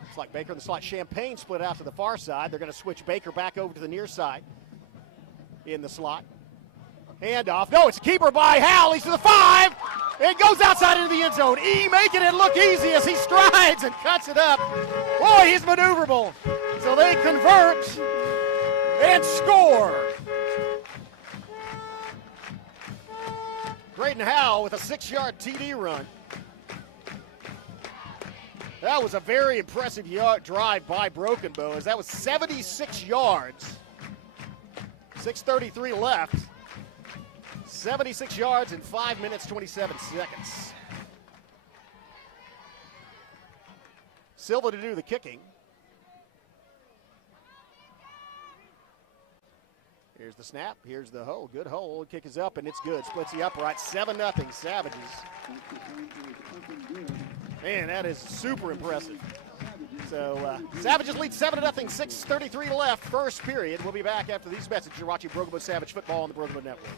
Looks like Baker in the slot. Champagne split out to the far side. They're going to switch Baker back over to the near side in the slot. Handoff. No, it's a keeper by Howell. He's to the 5. It goes outside into the end zone. Making it look easy as he strides and cuts it up. Boy, he's maneuverable. So they convert and score. Braden Howell with a 6-yard TD run. That was a very impressive drive by Broken Bow, as that was 76 yards. 6:33 left. 76 yards in 5 minutes, 27 seconds. Silva to do the kicking. Here's the snap. Here's the hole. Good hole. Kick is up, and it's good. Splits the upright. 7-0 Savages. Man, that is super impressive. So Savages lead 7-0. 6:33 left. First period. We'll be back after these messages. You're watching Broken Bow Savage Football on the Broken Bow Network.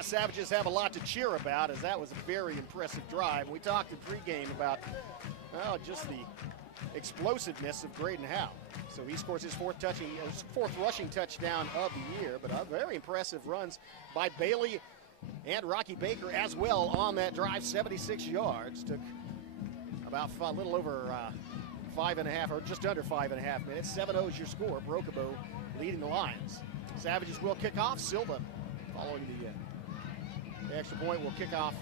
Savages have a lot to cheer about, as that was a very impressive drive. We talked in pregame about just the explosiveness of Braden Howell. So he scores his fourth rushing touchdown of the year, but very impressive runs by Bailey and Rocky Baker as well on that drive. 76 yards. Took about a little over 5.5, or just under 5.5 minutes. 7-0 is your score. Broken Bow leading the Lions. Savages will kick off. Silva following the extra point will kick off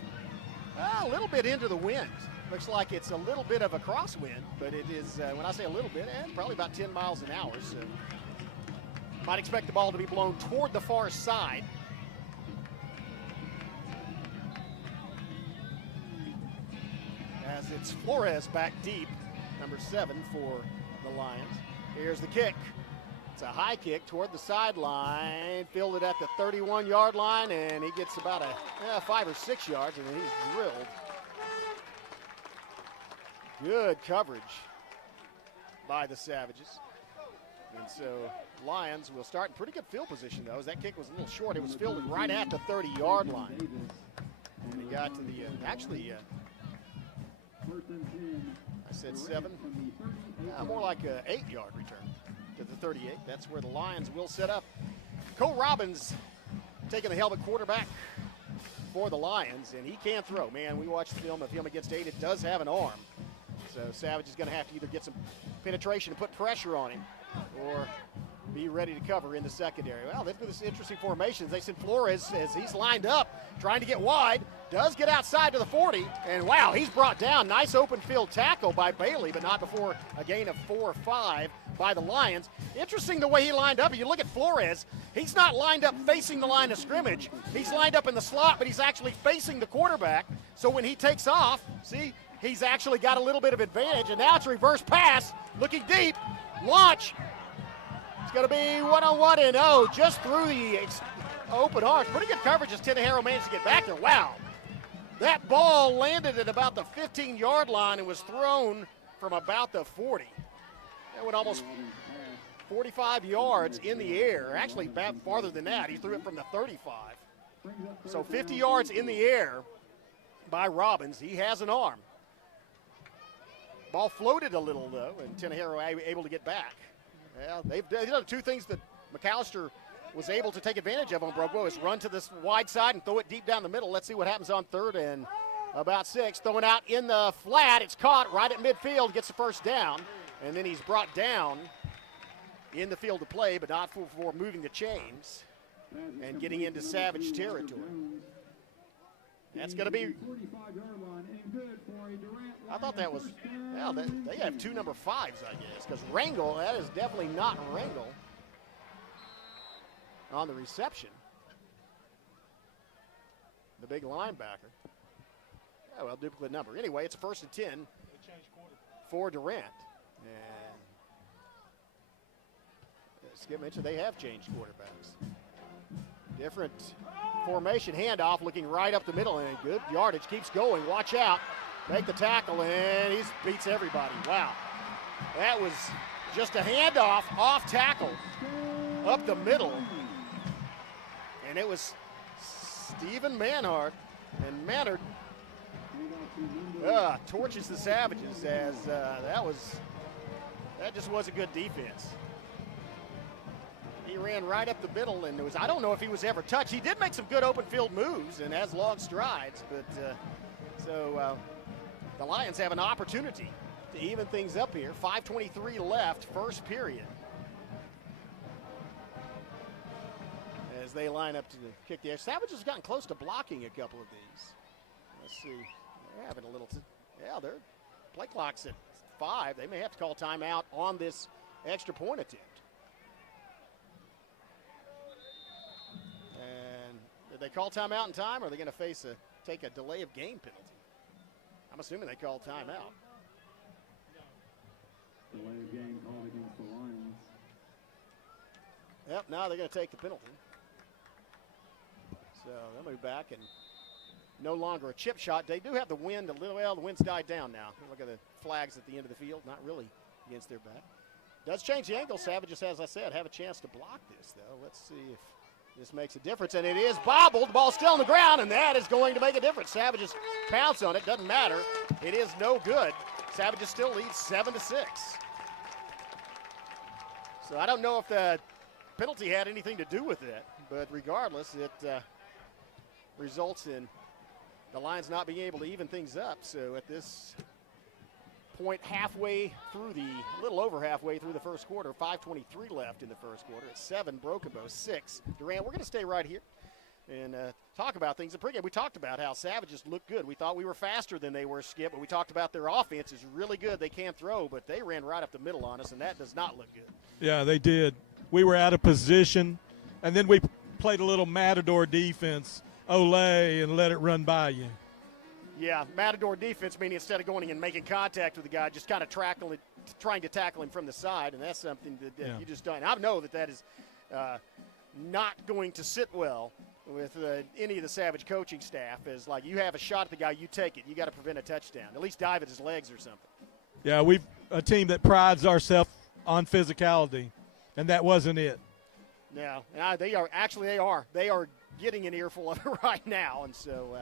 a little bit into the wind. Looks like it's a little bit of a crosswind, but it is, when I say a little bit, probably about 10 miles an hour. So might expect the ball to be blown toward the far side. As it's Flores back deep, number 7 for the Lions. Here's the kick. It's a high kick toward the sideline, fielded at the 31-yard line, and he gets about 5 or 6 yards, and then he's drilled. Good coverage by the Savages. And so Lions will start in pretty good field position, though, as that kick was a little short. It was fielded right at the 30-yard line. And he got to the, I said 7, more like an 8-yard return to the 38. That's where the Lions will set up. Cole Robbins taking the helmet, quarterback for the Lions, and he can throw. Man, we watched the film of him against Ada. It does have an arm. So Savage is going to have to either get some penetration and put pressure on him or be ready to cover in the secondary. Well, they've got this interesting formations. They send Flores as he's lined up, trying to get wide, does get outside to the 40, and wow, he's brought down. Nice open field tackle by Bailey, but not before a gain of 4 or 5 by the Lions. Interesting the way he lined up. You look at Flores, he's not lined up facing the line of scrimmage. He's lined up in the slot, but he's actually facing the quarterback. So when he takes off, see, he's actually got a little bit of advantage, and now it's a reverse pass, looking deep, launch. It's going to be one-on-one, and just through the open arms. Pretty good coverage as Tenejero managed to get back there. Wow. That ball landed at about the 15-yard line and was thrown from about the 40. That went almost 45 yards in the air. Actually, back farther than that. He threw it from the 35. So 50 yards in the air by Robbins. He has an arm. Ball floated a little, though, and Tenejero able to get back. Yeah, they've done two things that McAllister was able to take advantage of on Broadway is run to this wide side and throw it deep down the middle. Let's see what happens on 3rd and about 6. Throwing out in the flat. It's caught right at midfield, gets the first down, and then he's brought down in the field of play, but not for moving the chains and getting into Savage territory. That's going to be, I thought that was, well, they have 2 number 5s, I guess, because Rangel, that is definitely not Rangel on the reception. The big linebacker. Yeah, well, duplicate number. Anyway, it's 1st and 10 for Durant. And as Skip mentioned, they have changed quarterbacks. Different formation, handoff, looking right up the middle, and good yardage, keeps going, watch out, make the tackle, and he beats everybody. Wow, that was just a handoff, off tackle, up the middle, and it was Stephen Manhart, and Manhart torches the Savages as that just wasn't good defense. He ran right up the middle, and I don't know if he was ever touched. He did make some good open field moves and has long strides, but the Lions have an opportunity to even things up here. 5:23 left, first period. As they line up to kick the edge. Savage has gotten close to blocking a couple of these. Let's see. They're having a little, their play clock's at 5. They may have to call timeout on this extra point attempt. And did they call timeout in time, or are they going to take a delay of game penalty? I'm assuming they called timeout. Delay of game called against the Lions. Yep, now they're going to take the penalty. So they'll move back, and no longer a chip shot. They do have the wind a little. Well, the wind's died down now. Look at the flags at the end of the field. Not really against their back. Does change the angle. Savages, as I said, have a chance to block this, though. Let's see if this makes a difference, and it is bobbled. The ball's still on the ground, and that is going to make a difference. Savages pounce on it. Doesn't matter. It is no good. Savages still lead 7-6. So I don't know if the penalty had anything to do with it, but regardless, it results in the Lions not being able to even things up. So at this point, a little over halfway through the first quarter, 5:23 left in the first quarter. It's 7, Broken Bow 6. Durant, we're going to stay right here and talk about things. In pregame, we talked about how Savages look good. We thought we were faster than they were, Skip, but we talked about their offense is really good. They can throw, but they ran right up the middle on us, and that does not look good. Yeah, they did. We were out of position, and then we played a little matador defense, Olay, and let it run by you. Yeah, matador defense, meaning instead of going and making contact with the guy, just kind of trying to tackle him from the side, and that's something that you just don't. I know that is not going to sit well with any of the Savage coaching staff. Is like, you have a shot at the guy, you take it. You got to prevent a touchdown. At least dive at his legs or something. Yeah, we've a team that prides ourselves on physicality, and that wasn't it. Yeah, they are getting an earful of it right now, and so.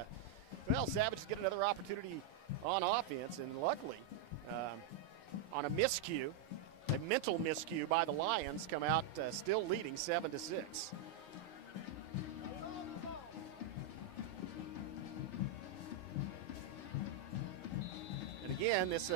Savages get another opportunity on offense, and luckily, on a miscue, a mental miscue by the Lions, come out still leading 7-6. And again, this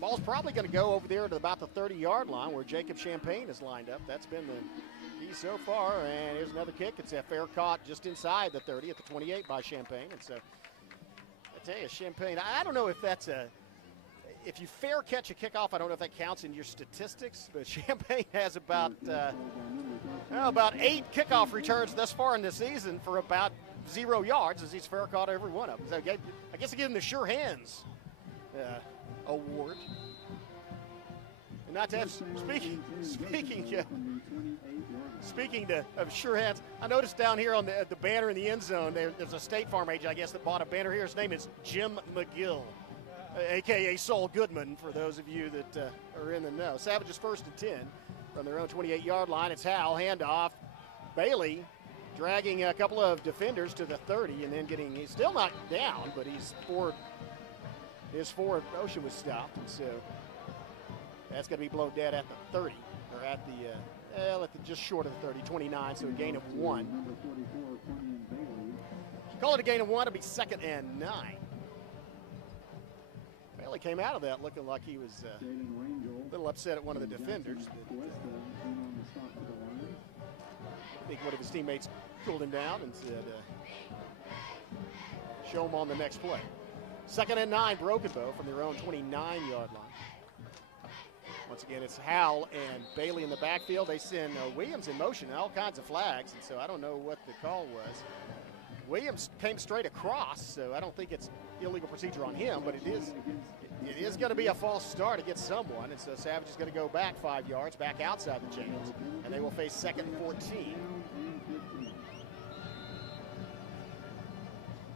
ball's probably going to go over there to about the 30-yard line where Jacob Champagne is lined up. That's been the key so far. And here's another kick. It's a fair caught just inside the 30 at the 28 by Champagne. And so I tell you, Champagne, I don't know if that's if you fair catch a kickoff, I don't know if that counts in your statistics, but Champagne has about 8 kickoff returns thus far in the season for about 0 yards as he's fair caught every one of them. So I guess I give him the sure hands award. And not to have, speaking of sure hands, I noticed down here on the banner in the end zone, there's a State Farm agent, I guess, that bought a banner here. His name is Jim McGill, a.k.a. Saul Goodman, for those of you that are in the know. Savages 1st and 10 from their own 28-yard line. It's Howell, handoff. Bailey dragging a couple of defenders to the 30 and then he's still not down, but his forward motion was stopped. And so that's going to be blown dead at the 30, or at the just short of the 30, 29, so a gain of 1. Call it a gain of 1, it'll be 2nd and 9. Bailey came out of that looking like he was a little upset at one of the defenders. I think one of his teammates cooled him down and said, show him on the next play. 2nd and 9, Broken Bow from their own 29-yard line. Once again, it's Howell and Bailey in the backfield. They send Williams in motion and all kinds of flags, and so I don't know what the call was. Williams came straight across, so I don't think it's illegal procedure on him, but it is going to be a false start against someone, and so Savage is going to go back 5 yards, back outside the chains, and they will face 2nd and 14.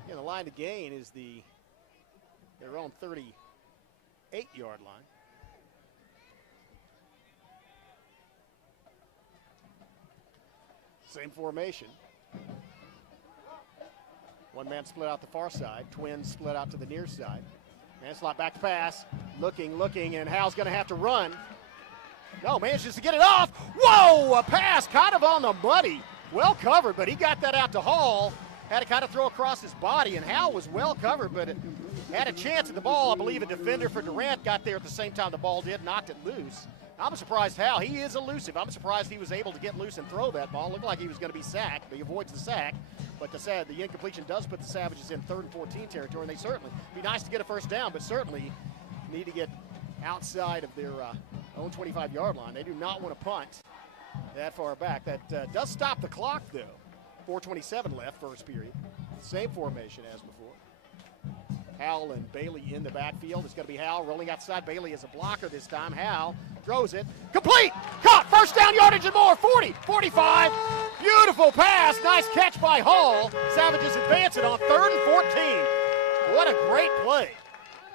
Yeah, the line to gain is their own 38-yard line. Same formation. One man split out the far side. Twins split out to the near side. Man slot back to pass. Looking, and Hal's going to have to run. No, manages to get it off. Whoa, a pass kind of on the money. Well covered, but he got that out to Hall. Had to kind of throw across his body, and Hal was well covered, but had a chance at the ball. I believe a defender for Durant got there at the same time the ball did, knocked it loose. I'm surprised Hal, he is elusive. I'm surprised he was able to get loose and throw that ball. Looked like he was going to be sacked, but he avoids the sack. But the incompletion does put the Savages in 3rd and 14 territory, and they certainly, be nice to get a first down, but certainly need to get outside of their own 25-yard line. They do not want to punt that far back. That does stop the clock, though. 4:27 left, first period. Same formation as before. Howell and Bailey in the backfield. It's going to be Howell rolling outside. Bailey is a blocker this time. Howell throws it. Complete! Caught! First down yardage and more. 40, 45. Beautiful pass. Nice catch by Hall. Savages advance it on 3rd and 14. What a great play.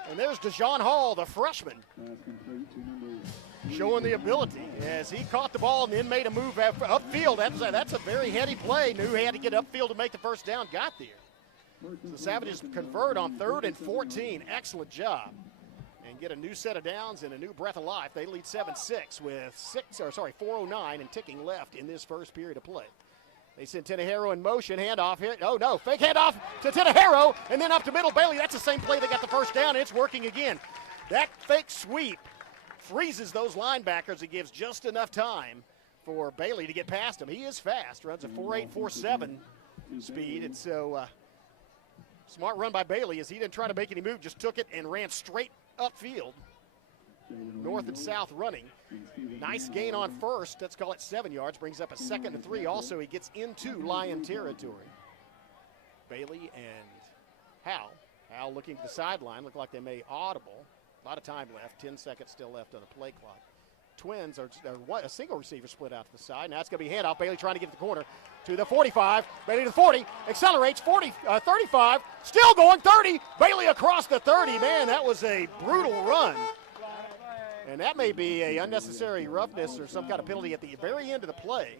And there's DeJohn Hall, the freshman, showing the ability as he caught the ball and then made a move upfield. That's a very heady play. Knew he had to get upfield to make the first down. Got there. The Savages convert on 3rd and 14. Excellent job. And get a new set of downs and a new breath of life. They lead 7-6 with 4:09 and ticking left in this first period of play. They send Tenehiro in motion, handoff here. Oh no, fake handoff to Tenehiro, and then up to middle Bailey. That's the same play they got the first down, and it's working again. That fake sweep freezes those linebackers. It gives just enough time for Bailey to get past him. He is fast, runs a 4.8, 4.7 speed, and so smart run by Bailey as he didn't try to make any move, just took it and ran straight upfield. North and south running. Nice gain on first. Let's call it 7 yards. Brings up a 2nd and 3. Also, he gets into Lion territory. Bailey and Hal. Hal looking to the sideline. Look like they may audible. A lot of time left. 10 seconds still left on the play clock. Twins are a single receiver split out to the side. Now it's going to be handoff. Bailey trying to get to the corner to the 45. Bailey to the 40. Accelerates 35. Still going 30. Bailey across the 30. Man, that was a brutal run. And that may be a unnecessary roughness or some kind of penalty at the very end of the play.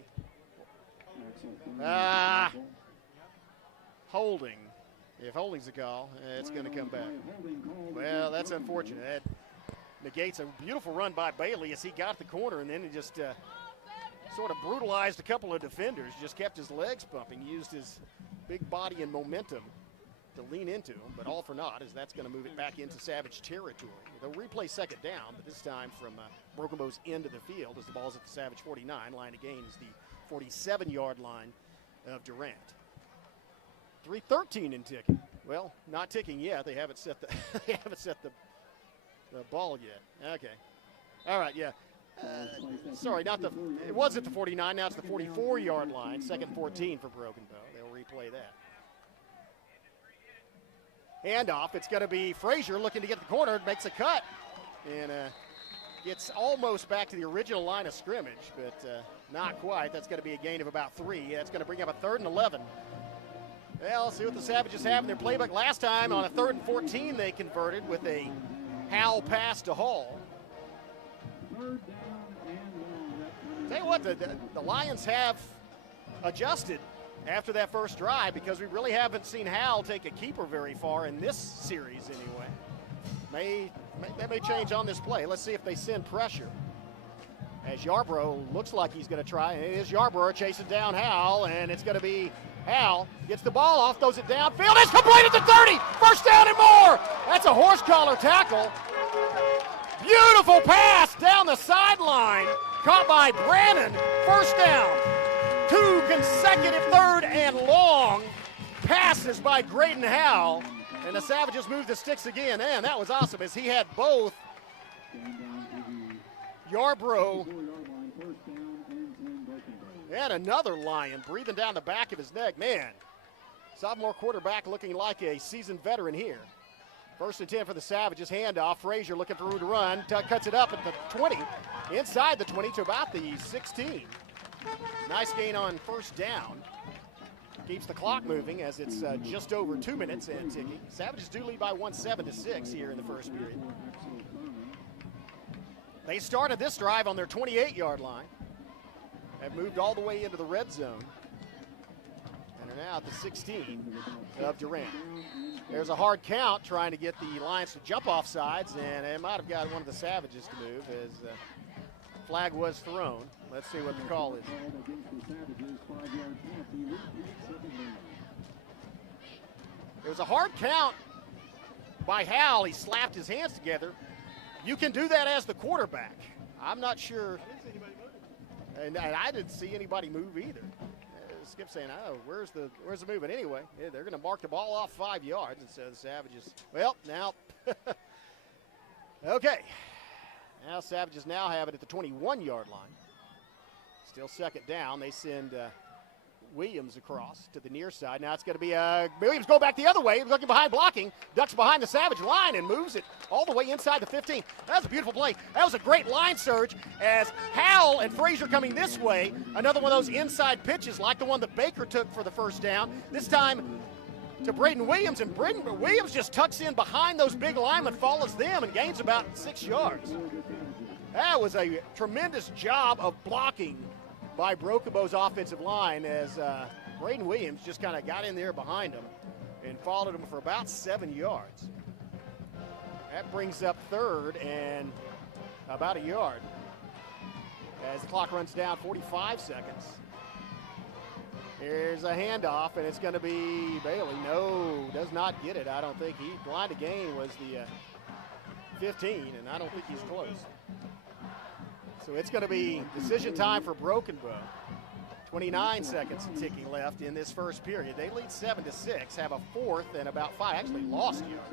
Holding. If holding's a call, it's going to come back. Well, that's unfortunate. negates a beautiful run by Bailey as he got the corner, and then he just sort of brutalized a couple of defenders, just kept his legs pumping, used his big body and momentum to lean into him, but all for naught, as that's going to move it back into Savage territory. They'll replay second down, but this time from Broken Bow's end of the field as the ball's at the Savage 49. Line of gain is the 47-yard line of Durant. 3:13 in ticking. Well, not ticking yet. They haven't set the the ball yet. Okay. All right. Yeah. Sorry, it was at the 49. Now it's the 44-yard line. Second 14 for Broken Bow. They'll replay that. Handoff. It's going to be Frazier looking to get the corner. Makes a cut and gets almost back to the original line of scrimmage, but not quite. That's going to be a gain of about 3. That's going to bring up a 3rd and 11. Well, see what the Savages have in their playbook. Last time on a 3rd and 14, they converted with a Howell pass to Hall. Tell you what, the Lions have adjusted after that first drive because we really haven't seen Howell take a keeper very far in this series anyway. That may change on this play. Let's see if they send pressure. As Yarbrough looks like he's going to try. It is Yarbrough chasing down Howell, and it's going to be Howell gets the ball off, throws it downfield. It's completed to 30. First down and more. That's a horse collar tackle. Beautiful pass down the sideline. Caught by Brannon. First down. 2 consecutive 3rd and long passes by Graydon Howell. And the Savages move the sticks again. And that was awesome as he had both Yarbrough and another Lion breathing down the back of his neck. Man, sophomore quarterback looking like a seasoned veteran here. 1st and 10 for the Savages. Handoff. Frazier looking for room to run. Cuts it up at the 20. Inside the 20 to about the 16. Nice gain on first down. Keeps the clock moving as it's just over 2 minutes and ticking. Savages do lead by 7-6 here in the first period. They started this drive on their 28-yard line. Have moved all the way into the red zone. And are now at the 16 of Durant. There's a hard count trying to get the Lions to jump off sides, and it might have got one of the Savages to move as flag was thrown. Let's see what the call is. It was a hard count by Howell. He slapped his hands together. You can do that as the quarterback. I'm not sure. And I didn't see anybody move either. Skip saying, oh, where's the move? But anyway, they're going to mark the ball off 5 yards. And so the Savages, well, now, okay. Now Savages now have it at the 21-yard line. Still second down. They send Williams across to the near side. Now it's going to be Williams go back the other way, looking behind blocking, ducks behind the Savage line and moves it all the way inside the 15. That was a beautiful play. That was a great line surge as Howell and Frazier coming this way. Another one of those inside pitches like the one that Baker took for the first down. This time to Braden Williams, and Braden Williams just tucks in behind those big linemen, follows them, and gains about 6 yards. That was a tremendous job of blocking by Broken Bow's offensive line as Braden Williams just kind of got in there behind him and followed him for about 7 yards. That brings up 3rd and about a yard as the clock runs down 45 seconds. Here's a handoff, and it's going to be Bailey. No, does not get it. I don't think line to gain was the 15, and I don't think he's close. So it's going to be decision time for Broken Bow. 29 seconds ticking left in this first period. They lead 7-6, have a 4th and about 5. Actually lost yards.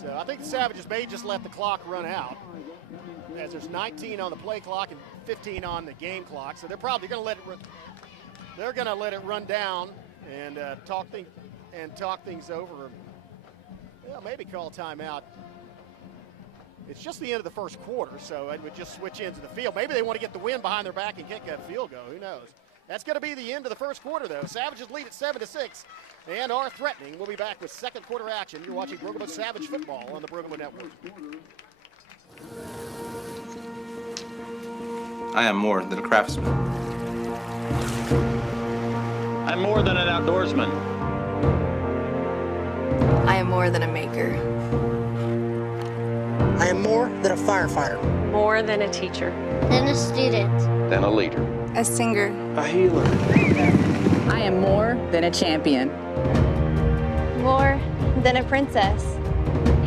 So I think the Savages may just let the clock run out, as there's 19 on the play clock and 15 on the game clock. So they're probably going to let it run. They're going to let it run down and talk things over. Well, maybe call a timeout. It's just the end of the first quarter, so it would just switch into the field. Maybe they want to get the wind behind their back and kick a field goal. Who knows? That's going to be the end of the first quarter, though. Savages lead at 7-6 and are threatening. We'll be back with second quarter action. You're watching Broken Bow Savage football on the Broken Bow Network. I am more than a craftsman. I'm more than an outdoorsman. I am more than a maker. I am more than a firefighter. More than a teacher. Then a student. Then a leader. A singer. A healer. I am more than a champion. More than a princess.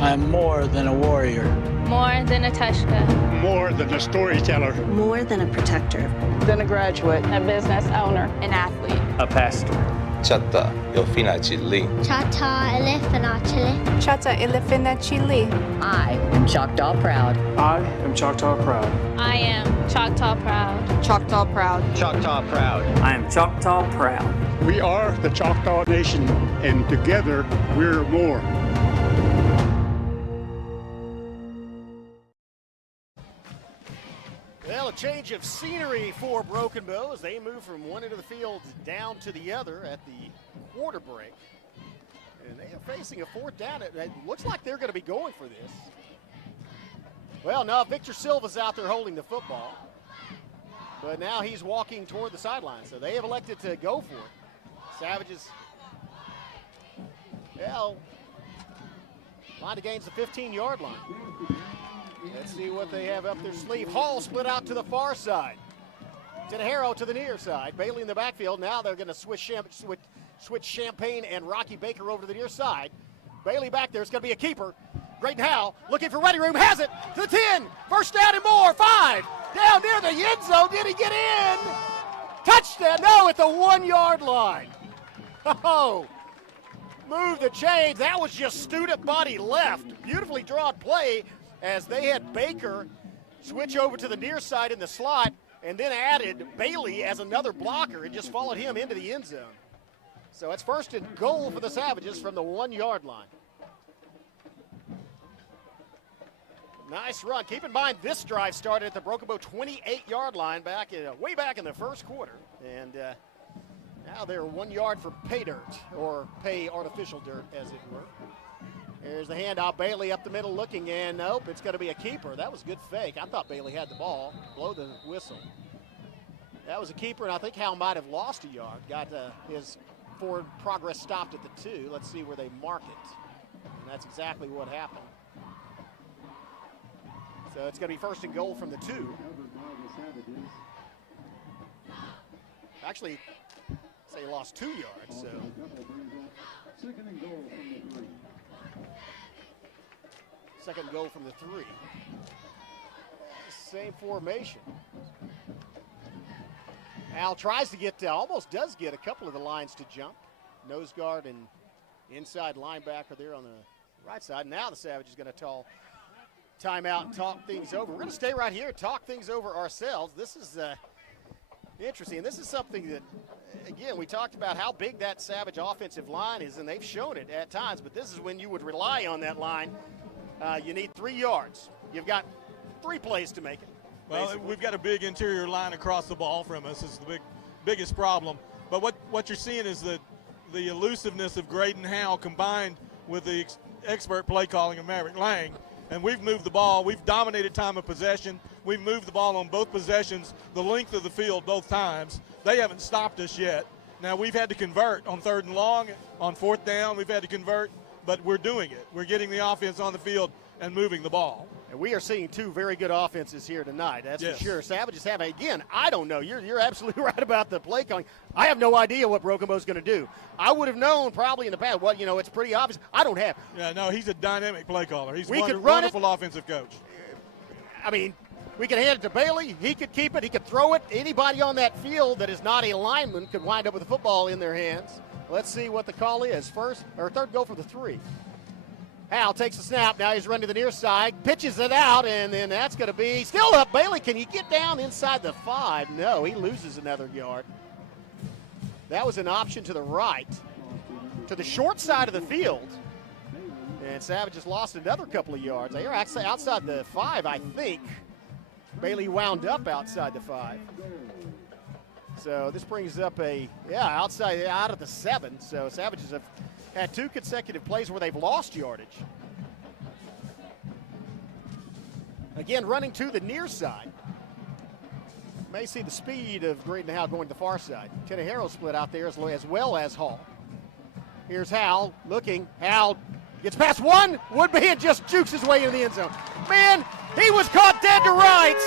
I am more than a warrior. More than a Tushka. More than a storyteller. More than a protector. Then a graduate. A business owner. An athlete. A pastor. Chata Yofina Chili. Chata Elefanachili. Chata Ilifina Chile. I am Choctaw proud. I am Choctaw proud. I am Choctaw proud. Choctaw proud. Choctaw proud. I am Choctaw proud. We are the Choctaw Nation, and together we're more. Well, a change of scenery for Broken Bow as they move from one end of the field down to the other at the quarter break. And they are facing a fourth down. It looks like they're going to be going for this. Well, now Victor Silva's out there holding the football. But now he's walking toward the sideline. So they have elected to go for it. Savages, well, line to gains the 15-yard line. Let's see what they have up their sleeve. Hall split out to the far side. Tenejero to the near side. Bailey in the backfield. Now they're going to switch Champagne and Rocky Baker over to the near side. Bailey back there. It's going to be a keeper. Graydon Howe looking for running room. Has it to the 10. First down and more. 5. Down near the end zone. Did he get in? Touchdown. No, at the 1-yard line. Oh, move the chains. That was just student body left. Beautifully drawn play as they had Baker switch over to the near side in the slot and then added Bailey as another blocker and just followed him into the end zone. So it's first and goal for the Savages from the 1-yard line. Nice run. Keep in mind this drive started at the Broken Bow 28-yard line way back in the first quarter. And now they're 1 yard from pay dirt, or pay artificial dirt, as it were. There's the handoff. Bailey up the middle looking, and nope, it's going to be a keeper. That was a good fake. I thought Bailey had the ball. Blow the whistle. That was a keeper, and I think Hal might have lost a yard. Got his forward progress stopped at the 2. Let's see where they mark it. And that's exactly what happened. So it's going to be first and goal from the 2. Actually, say he lost 2 yards. So. Second and goal from the 3. Second goal from the 3. Same formation. Al tries to get, almost does get a couple of the lines to jump. Nose guard and inside linebacker there on the right side. Now the Savage is going to call timeout and talk things over. We're going to stay right here and talk things over ourselves. This is interesting. And this is something that, again, we talked about how big that Savage offensive line is, and they've shown it at times, but this is when you would rely on that line. You need 3 yards. You've got 3 plays to make it. Well, basically, we've got a big interior line across the ball from us. Is the biggest problem. But what you're seeing is the elusiveness of Graydon Howe combined with the expert play calling of Maverick Lang. And we've moved the ball. We've dominated time of possession. We've moved the ball on both possessions, the length of the field both times. They haven't stopped us yet. Now, we've had to convert on 3rd and long, on 4th down. We've had to convert, but we're doing it. We're getting the offense on the field and moving the ball. And we are seeing 2 very good offenses here tonight, that's yes, for sure. Savages have, again, I don't know. You're absolutely right about the play calling. I have no idea what Broken Bow's going to do. I would have known probably in the past. Well, it's pretty obvious. I don't have. Yeah, no, he's a dynamic play caller. He's a wonderful offensive coach. I mean, we could hand it to Bailey. He could keep it. He could throw it. Anybody on that field that is not a lineman could wind up with the football in their hands. Let's see what the call is. 3rd goal for the 3. Hal takes the snap. Now he's running to the near side, pitches it out, and then that's going to be still up. Bailey, can you get down inside the 5? No, he loses another yard. That was an option to the right, to the short side of the field. And Savage has lost another couple of yards. They are actually outside the 5, I think. Bailey wound up outside the 5. So this brings up out of the 7. So Savages have had 2 consecutive plays where they've lost yardage. Again, running to the near side. May see the speed of Graydon Howe going to the far side. Tenejero split out there as well as Hall. Here's Hal looking. Hal gets past 1, would be, and just jukes his way into the end zone. Man, he was caught dead to rights.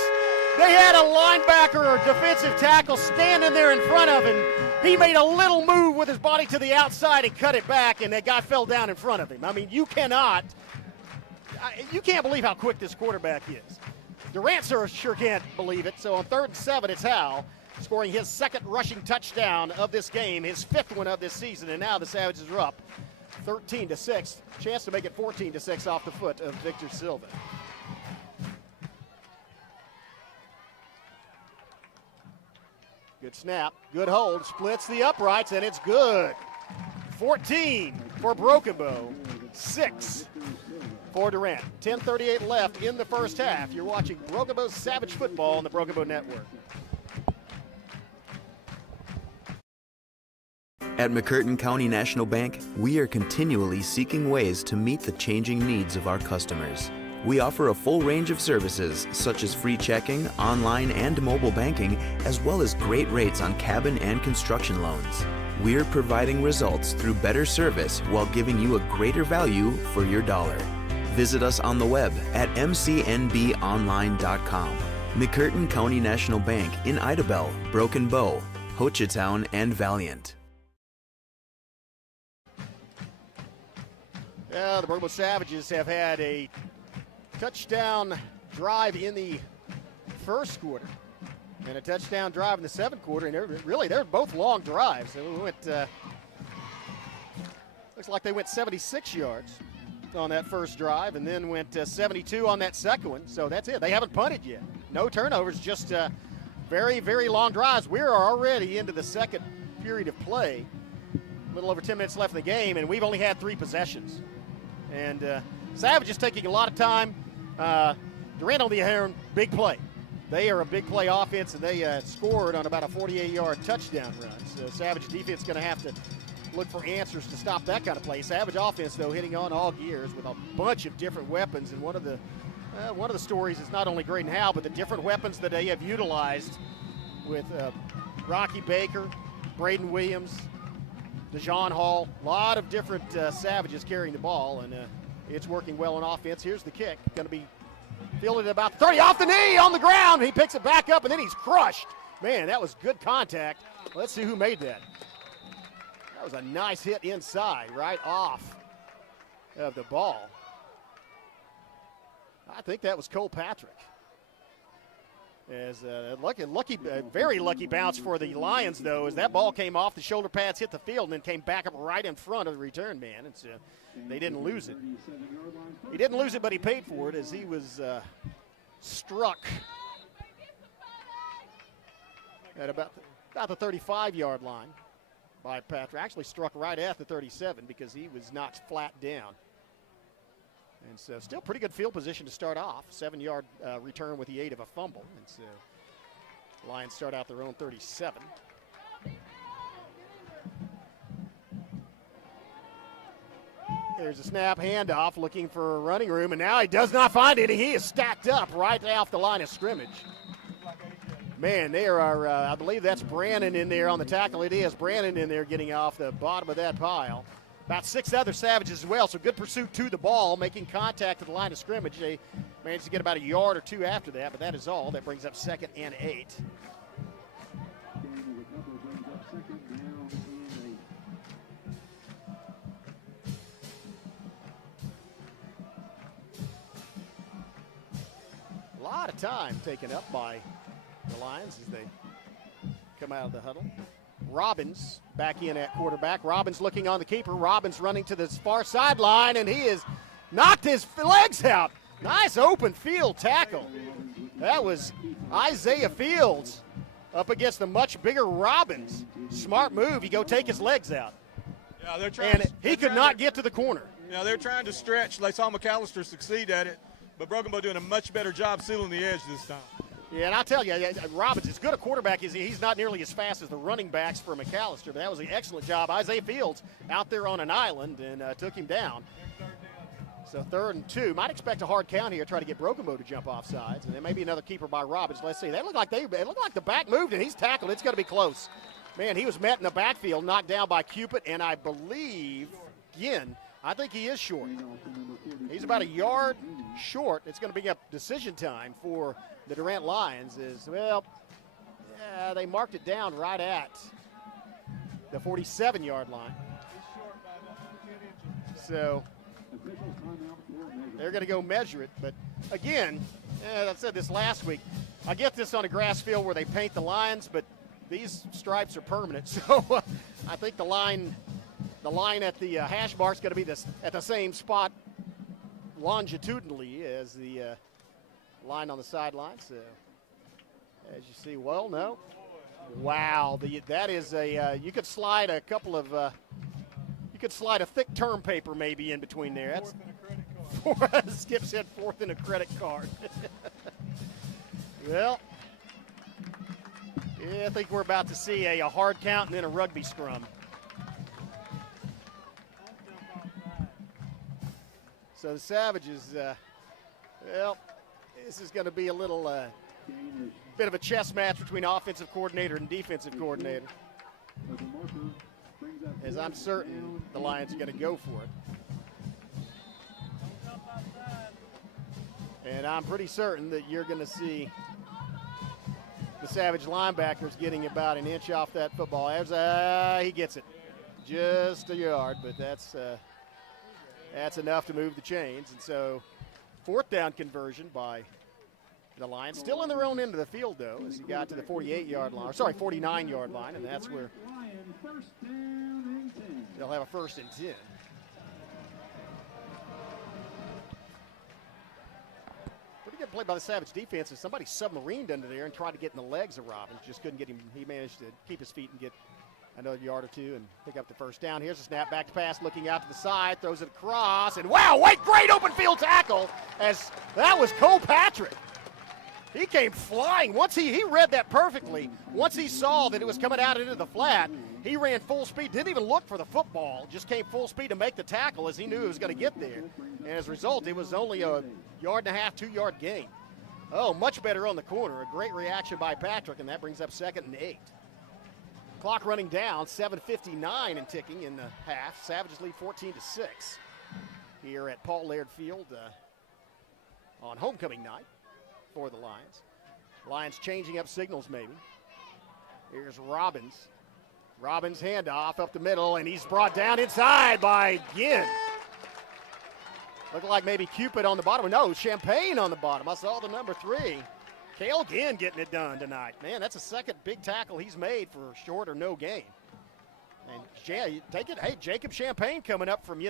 They had a linebacker or defensive tackle standing there in front of him. He made a little move with his body to the outside and cut it back, and that guy fell down in front of him. I mean, you can't believe how quick this quarterback is. Durant sure can't believe it. So on 3rd and 7, it's Howell scoring his 2nd rushing touchdown of this game, his 5th one of this season, and now the Savages are up 13-6. Chance to make it 14-6 off the foot of Victor Silva. Good snap, good hold, splits the uprights, and it's good. 14 for Broken Bow, 6 for Durant. 10:38 left in the first half. You're watching Broken Bow Savage Football on the Broken Bow Network. At McCurtain County National Bank, we are continually seeking ways to meet the changing needs of our customers. We offer a full range of services such as free checking, online and mobile banking, as well as great rates on cabin and construction loans. We're providing results through better service while giving you a greater value for your dollar. Visit us on the web at mcnbonline.com. McCurtain County National Bank in Idabel, Broken Bow, Hochatown, and Valiant. The Broken Bow Savages have had a touchdown drive in the first quarter and a touchdown drive in the 7th quarter, and they're both long drives. So we went, looks like they went 76 yards on that first drive, and then went 72 on that second one. So that's it. They haven't punted yet. No turnovers, just very, very long drives. We're already into the 2nd period of play. A little over 10 minutes left in the game, and we've only had 3 possessions. And Savage is taking a lot of time. Durant on the other, big play. They are a big play offense, and they scored on about a 48-yard touchdown run. So Savage defense is going to have to look for answers to stop that kind of play. Savage offense, though, hitting on all gears with a bunch of different weapons. And one of the stories is not only Graydon Howe, but the different weapons that they have utilized with Rocky Baker, Braden Williams, DeJohn Hall, a lot of different Savages carrying the ball, and it's working well on offense. Here's the kick, going to be fielded at about 30, off the knee, on the ground. He picks it back up, and then he's crushed. Man, that was good contact. Let's see who made that. That was a nice hit inside, right off of the ball. I think that was Cole Patrick. As very lucky bounce for the Lions, though, as that ball came off, the shoulder pads hit the field and then came back up right in front of the return man. And so they didn't lose it. He didn't lose it, but he paid for it as he was struck at about the 35-yard line by Patrick. Actually struck right at the 37 because he was knocked flat down. And so still pretty good field position to start off. 7-yard return with the aid of a fumble. And so Lions start out their own 37. There's a snap, handoff, looking for running room, and now he does not find it. He is stacked up right off the line of scrimmage. Man, there are, I believe that's Brannon in there on the tackle. It is Brannon in there getting off the bottom of that pile. About 6 other Savages as well, so good pursuit to the ball, making contact at the line of scrimmage. They managed to get about a yard or 2 after that, but that is all. That brings up 2nd and 8. A lot of time taken up by the Lions as they come out of the huddle. Robbins back in at quarterback. Robbins looking on the keeper. Robbins running to the far sideline, and he has knocked his legs out. Nice open field tackle. That was Isaiah Fields up against the much bigger Robbins. Smart move. You go take his legs out. Yeah, they're trying. And he could not get to the corner. Yeah, they're trying to stretch. They saw McAllister succeed at it, but Broken Bow doing a much better job sealing the edge this time. Yeah, and I'll tell you, Robbins, as good a quarterback as he's not nearly as fast as the running backs for McAllister, but that was an excellent job. Isaiah Fields out there on an island and took him down. So 3rd and 2. Might expect a hard count here, try to get Broken Bow to jump off sides, and there may be another keeper by Robbins. Let's see. It looked like the back moved, and he's tackled. It's going to be close. Man, he was met in the backfield, knocked down by Cupid, and I believe, again, I think he is short. He's about a yard short. It's going to be up decision time for the Durant Lions. They marked it down right at the 47-yard line. So they're going to go measure it. But again, I said this last week, I get this on a grass field where they paint the lines, but these stripes are permanent. So I think the line at the hash mark is going to be at the same spot longitudinally as the line on the sideline. So as you see, well, no. Wow, that is you could slide a couple of, you could slide a thick term paper maybe in between there. That's Skip said fourth in a credit card. Well, yeah, I think we're about to see a hard count and then a rugby scrum. So the Savages, this is going to be a little bit of a chess match between offensive coordinator and defensive coordinator, as I'm certain the Lions are going to go for it. And I'm pretty certain that you're going to see the Savage linebackers getting about an inch off that football. He gets it just a yard, but that's enough to move the chains. And so fourth down conversion by the Lions. Still in their own end of the field, though, as he got to the 49-yard line, and that's where they'll have a 1st and 10. Pretty good play by the Savage defense as somebody submarined under there and tried to get in the legs of Robbins. Just couldn't get him. He managed to keep his feet and get another yard or two and pick up the 1st down. Here's a snap back to pass, looking out to the side, throws it across, and wow, great open field tackle, as that was Cole Patrick. He came flying. Once he read that perfectly. Once he saw that it was coming out into the flat, he ran full speed, didn't even look for the football, just came full speed to make the tackle as he knew he was going to get there. And as a result, it was only a 1.5 yard, 2-yard gain. Oh, much better on the corner. A great reaction by Patrick, and that brings up 2nd and 8. Clock running down, 7:59 and ticking in the half. Savages lead 14-6 here at Paul Laird Field on homecoming night for the Lions. Lions changing up signals maybe. Here's Robbins. Robbins handoff up the middle, and he's brought down inside by Ginn. Looked like maybe Cupid on the bottom. No, Champagne on the bottom. I saw the number 3. Cale Ginn getting it done tonight. Man, that's the 2nd big tackle he's made for short or no gain. And take it. Hey, Jacob Champagne coming up from,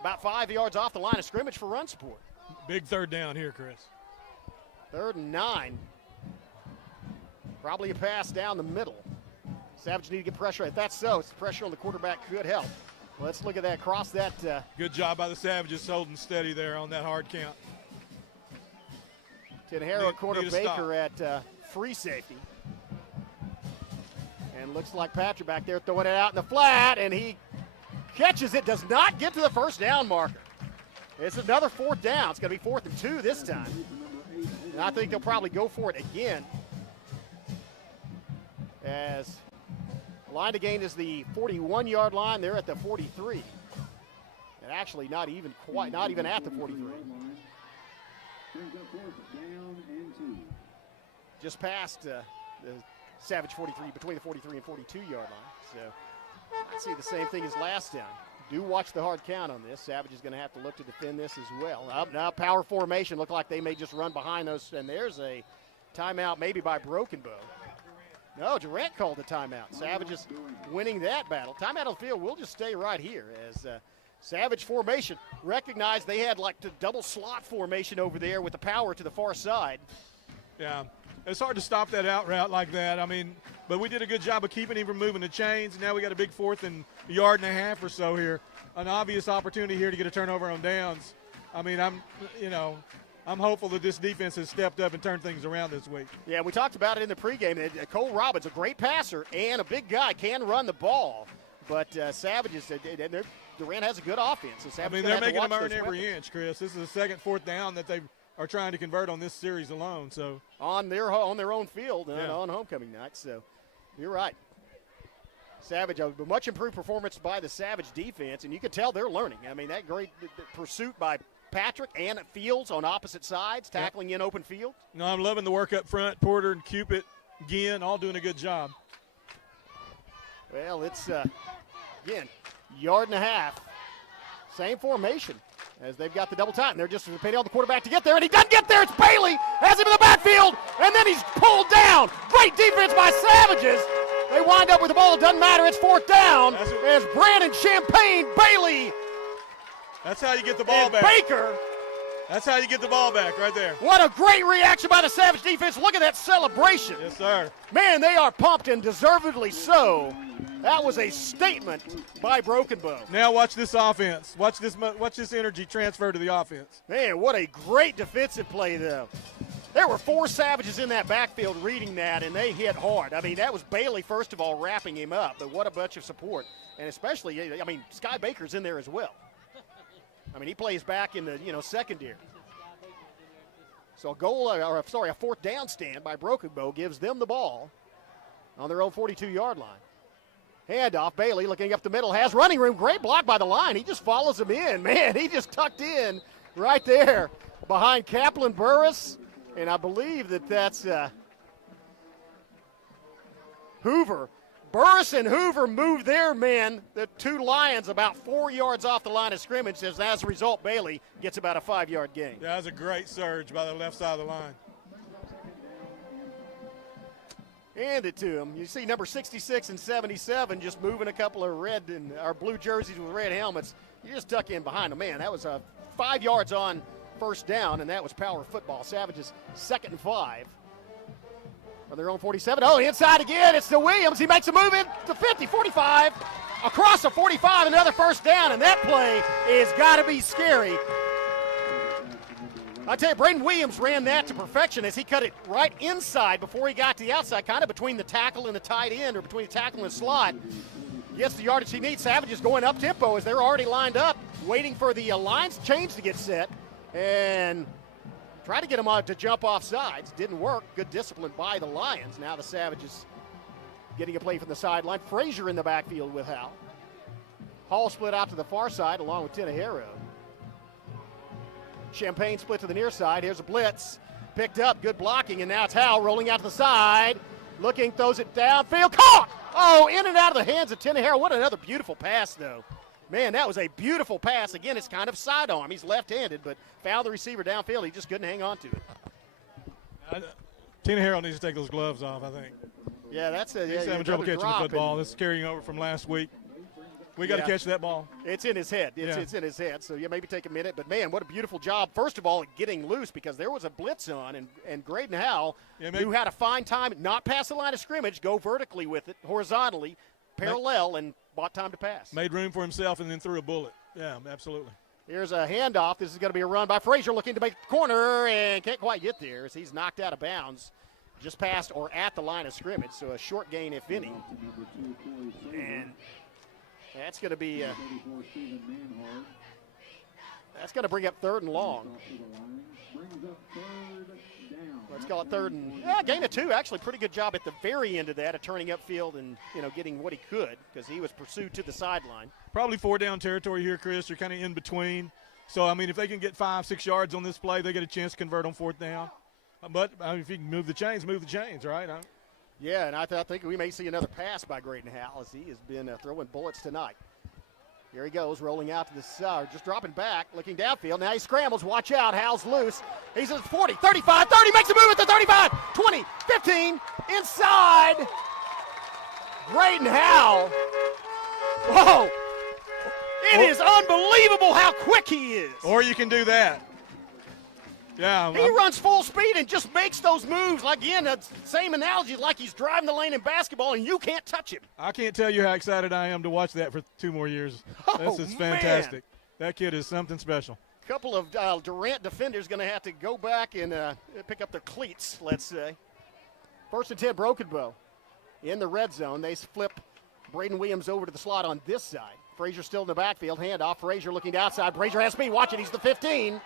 about 5 yards off the line of scrimmage for run support. Big 3rd down here, Chris. 3rd and 9. Probably a pass down the middle. Savage need to get pressure. If that's so, it's pressure on the quarterback could help. Let's look at that. Cross that. Good job by the Savages holding steady there on that hard count. Tenhero, Corner Baker at free safety. And looks like Patrick back there throwing it out in the flat, and he catches it, does not get to the 1st down marker. It's another 4th down. It's going to be 4th and 2 this time. And I think they'll probably go for it again, as the line to gain is the 41-yard line. They're at the 43. And actually not even at the 43. Just past the Savage 43, between the 43 and 42-yard line. So I see the same thing as last time. Do watch the hard count on this. Savage is going to have to look to defend this as well. Now power formation. Look like they may just run behind those. And there's a timeout maybe by Broken Bow. No, Durant called the timeout. Savage is winning that battle. Timeout on the field. We'll just stay right here as Savage formation. Recognized they had like the double slot formation over there with the power to the far side. Yeah, it's hard to stop that out route like that. I mean, but we did a good job of keeping him from moving the chains. Now we got a big 4th and 1.5 yards or so here. An obvious opportunity here to get a turnover on downs. I mean, I'm hopeful that this defense has stepped up and turned things around this week. Yeah, we talked about it in the pregame. Cole Robbins, a great passer and a big guy, can run the ball. But Savages, Durant has a good offense. So they're making them earn every inch, Chris. This is the 2nd, 4th down that they are trying to convert on this series alone. So on their own field on homecoming night. So you're right. Savage, a much improved performance by the Savage defense, and you can tell they're learning. I mean, that great pursuit by Patrick and Fields on opposite sides, tackling in open field. No, I'm loving the work up front. Porter and Cupid, Ginn, all doing a good job. Well, it's, again, yard and a half. Same formation as they've got the double tight, and they're just depending on the quarterback to get there, and he doesn't get there. It's Bailey, has him in the backfield, and then he's pulled down. Great defense by Savages. They wind up with the ball. It doesn't matter. It's fourth down. As Brandon Champagne, Bailey. That's how you get the ball back. Baker. That's how you get the ball back right there. What a great reaction by the Savage defense. Look at that celebration. Yes, sir. Man, they are pumped, and deservedly so. That was a statement by Broken Bow. Now watch this offense. Watch this energy transfer to the offense. Man, what a great defensive play, though. There were 4 Savages in that backfield reading that, and they hit hard. I mean, that was Bailey, first of all, wrapping him up, but what a bunch of support. And especially, I mean, Sky Baker's in there as well. I mean, he plays back in the, secondary. So a fourth down stand by Broken Bow gives them the ball on their own 42-yard line. Handoff, Bailey looking up the middle, has running room. Great block by the line. He just follows him in. Man, he just tucked in right there behind Kaplan Burris. And I believe that's Hoover. Burris and Hoover moved their men, the 2 Lions, about 4 yards off the line of scrimmage. As a result, Bailey gets about a 5-yard gain. Yeah, that was a great surge by the left side of the line. Hand it to him. You see number 66 and 77 just moving a couple of red and our blue jerseys with red helmets. You just tuck in behind them. Man, that was 5 yards on first down, and that was power football. Savages 2nd and 5 on their own 47. Oh, inside again. It's to Williams. He makes a move in to 50, 45, across the 45, another first down, and that play is got to be scary. I tell you, Braden Williams ran that to perfection as he cut it right inside before he got to the outside, kind of between the tackle and the tight end, or between the tackle and the slot. Gets the yardage he needs. Savages going up tempo as they're already lined up, waiting for the lines change to get set, and try to get them to jump off sides. Didn't work. Good discipline by the Lions. Now the Savages getting a play from the sideline. Frazier in the backfield with Howell. Hall split out to the far side along with Tinahero. Champagne split to the near side. Here's a blitz. Picked up. Good blocking. And now it's Howell rolling out to the side. Looking, throws it downfield. Caught! Oh, in and out of the hands of Tinahero. What another beautiful pass, though. Man, that was a beautiful pass. Again, it's kind of sidearm. He's left-handed, but found the receiver downfield. He just couldn't hang on to it. Tinahero needs to take those gloves off, I think. Yeah, that's he's having trouble catching the football. This is carrying over from last week. We got to catch that ball. It's in his head. It's in his head. So, maybe take a minute. But, man, what a beautiful job, first of all, at getting loose, because there was a blitz on, and Graydon Howell, who had a fine time, not past the line of scrimmage, go vertically with it, horizontally, parallel, and bought time to pass. Made room for himself and then threw a bullet. Yeah, absolutely. Here's a handoff. This is going to be a run by Frazier, looking to make the corner, and can't quite get there as he's knocked out of bounds just past or at the line of scrimmage. So a short gain, if any. And that's going to be that's going to bring up 3rd and long. Let's call it 3rd and gain of 2. Actually, pretty good job at the very end of that, of turning upfield and getting what he could, because he was pursued to the sideline. Probably 4-down territory here, Chris. They're kind of in between. So I mean, if they can get 5-6 yards on this play, they get a chance to convert on 4th down. But if you can move the chains, right? Yeah, and I think we may see another pass by Graydon Howell, as he has been throwing bullets tonight. Here he goes, rolling out to the side, just dropping back, looking downfield. Now he scrambles, watch out, Howell's loose. He's at 40, 35, 30, makes a move at the 35, 20, 15, inside. Graydon Howell. Whoa. It is unbelievable how quick he is. Or you can do that. Yeah, he runs full speed and just makes those moves. Like, again, the same analogy, like he's driving the lane in basketball and you can't touch him. I can't tell you how excited I am to watch that for 2 more years. This is fantastic. Man. That kid is something special. A couple of Durant defenders going to have to go back and pick up their cleats, let's say. 1st and 10, Broken Bow. In the red zone, they flip Braden Williams over to the slot on this side. Frazier still in the backfield. Handoff. Frazier looking outside. Frazier has speed. Watch it. He's the 15.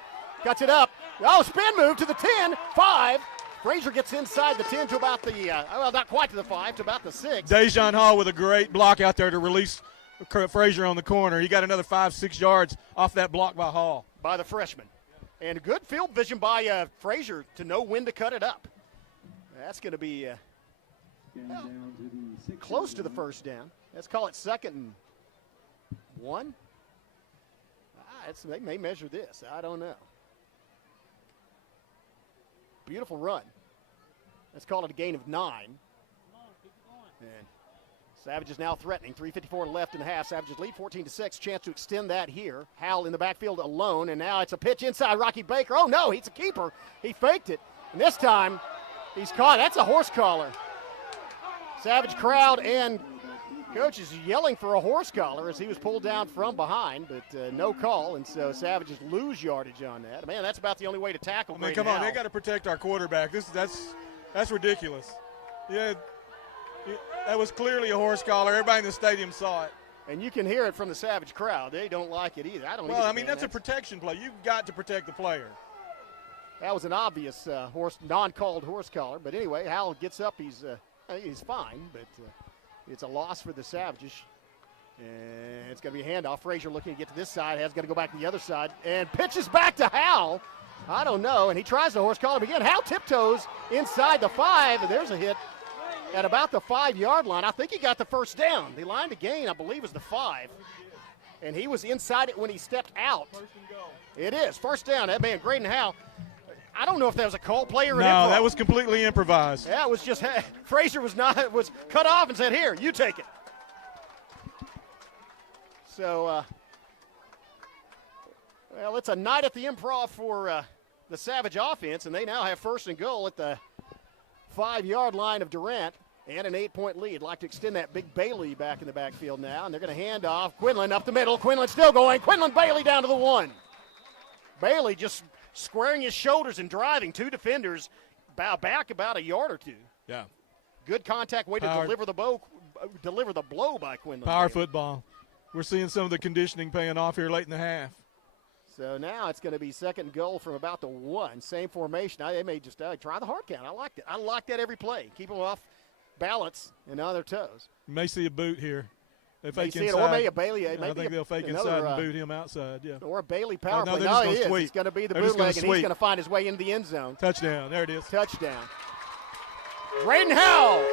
Cuts it up. Oh, spin move to the 10, 5. Frazier gets inside the 10 to about the, not quite to the 5, to about the 6. Dejan Hall with a great block out there to release Frazier on the corner. He got another 5-6 yards off that block by Hall. By the freshman. And good field vision by Frazier to know when to cut it up. That's going to be close to the first down. Let's call it 2nd and 1. They may measure this. I don't know. Beautiful run. Let's call it a gain of 9. And Savage is now threatening. 3:54 left in the half. Savages lead 14-6. Chance to extend that here. Howell in the backfield alone, and now it's a pitch inside Rocky Baker. Oh no, he's a keeper. He faked it, and this time he's caught. That's a horse collar. Savage crowd and coaches yelling for a horse collar as he was pulled down from behind, but no call, and so Savages lose yardage on that. Man, that's about the only way to tackle. I mean, come on, they got to protect our quarterback. That's ridiculous. Yeah. That was clearly a horse collar. Everybody in the stadium saw it. And you can hear it from the Savage crowd. They don't like it either. Well, I mean, that's a protection play. You've got to protect the player. That was an obvious non-called horse collar. But anyway, Howell gets up. He's fine, but it's a loss for the Savages. And it's going to be a handoff. Frazier looking to get to this side. Has got to go back to the other side. And pitches back to Howell. I don't know. And he tries the horse collar again. Howell tiptoes inside the 5. And there's a hit at about the 5-yard line. I think he got the first down. The line to gain, I believe, is the 5. And he was inside it when he stepped out. It is. First down. That man, Graydon Howell. I don't know if that was a call play or an improv. No, that was completely improvised. Yeah, it was just Frazier was cut off and said, here, you take it. So, well, it's a night at the Improv for the Savage offense, and they now have 1st and goal at the 5-yard line of Durant and an 8-point lead. Like to extend that. Big Bailey back in the backfield now, and they're going to hand off. Quinlan up the middle. Quinlan still going. Quinlan Bailey down to the 1. Bailey just squaring his shoulders and driving. 2 defenders back about a yard or 2. Yeah. Good contact way to deliver the blow by Quinlan. Power football. We're seeing some of the conditioning paying off here late in the half. So now it's going to be 2nd goal from about the 1. Same formation. They may just try the hard count. I liked it. I like that every play. Keep them off balance and on their toes. You may see a boot here. They fake inside. Or maybe a Bailey. I think they'll fake inside and boot him outside. Yeah. Or a Bailey power play. No, he is. He's going to be the bootleg, and he's going to find his way into the end zone. Touchdown. There it is. Touchdown. Graydon Howell.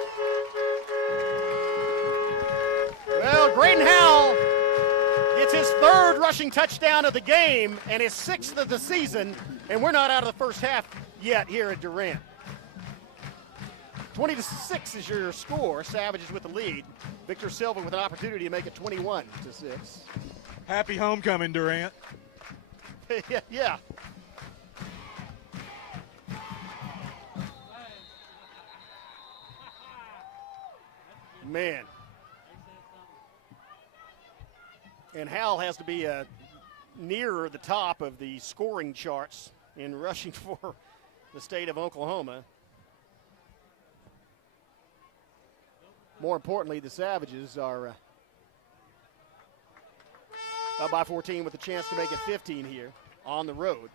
Well, Graydon Howell gets his 3rd rushing touchdown of the game and his 6th of the season, and we're not out of the first half yet here at Durant. 20-6 is your score. Savages with the lead. Victor Silva with an opportunity to make it 21-6. Happy homecoming, Durant. Yeah. Man. And Howell has to be nearer the top of the scoring charts in rushing for the state of Oklahoma. More importantly, the Savages are up by 14 with a chance to make it 15 here on the road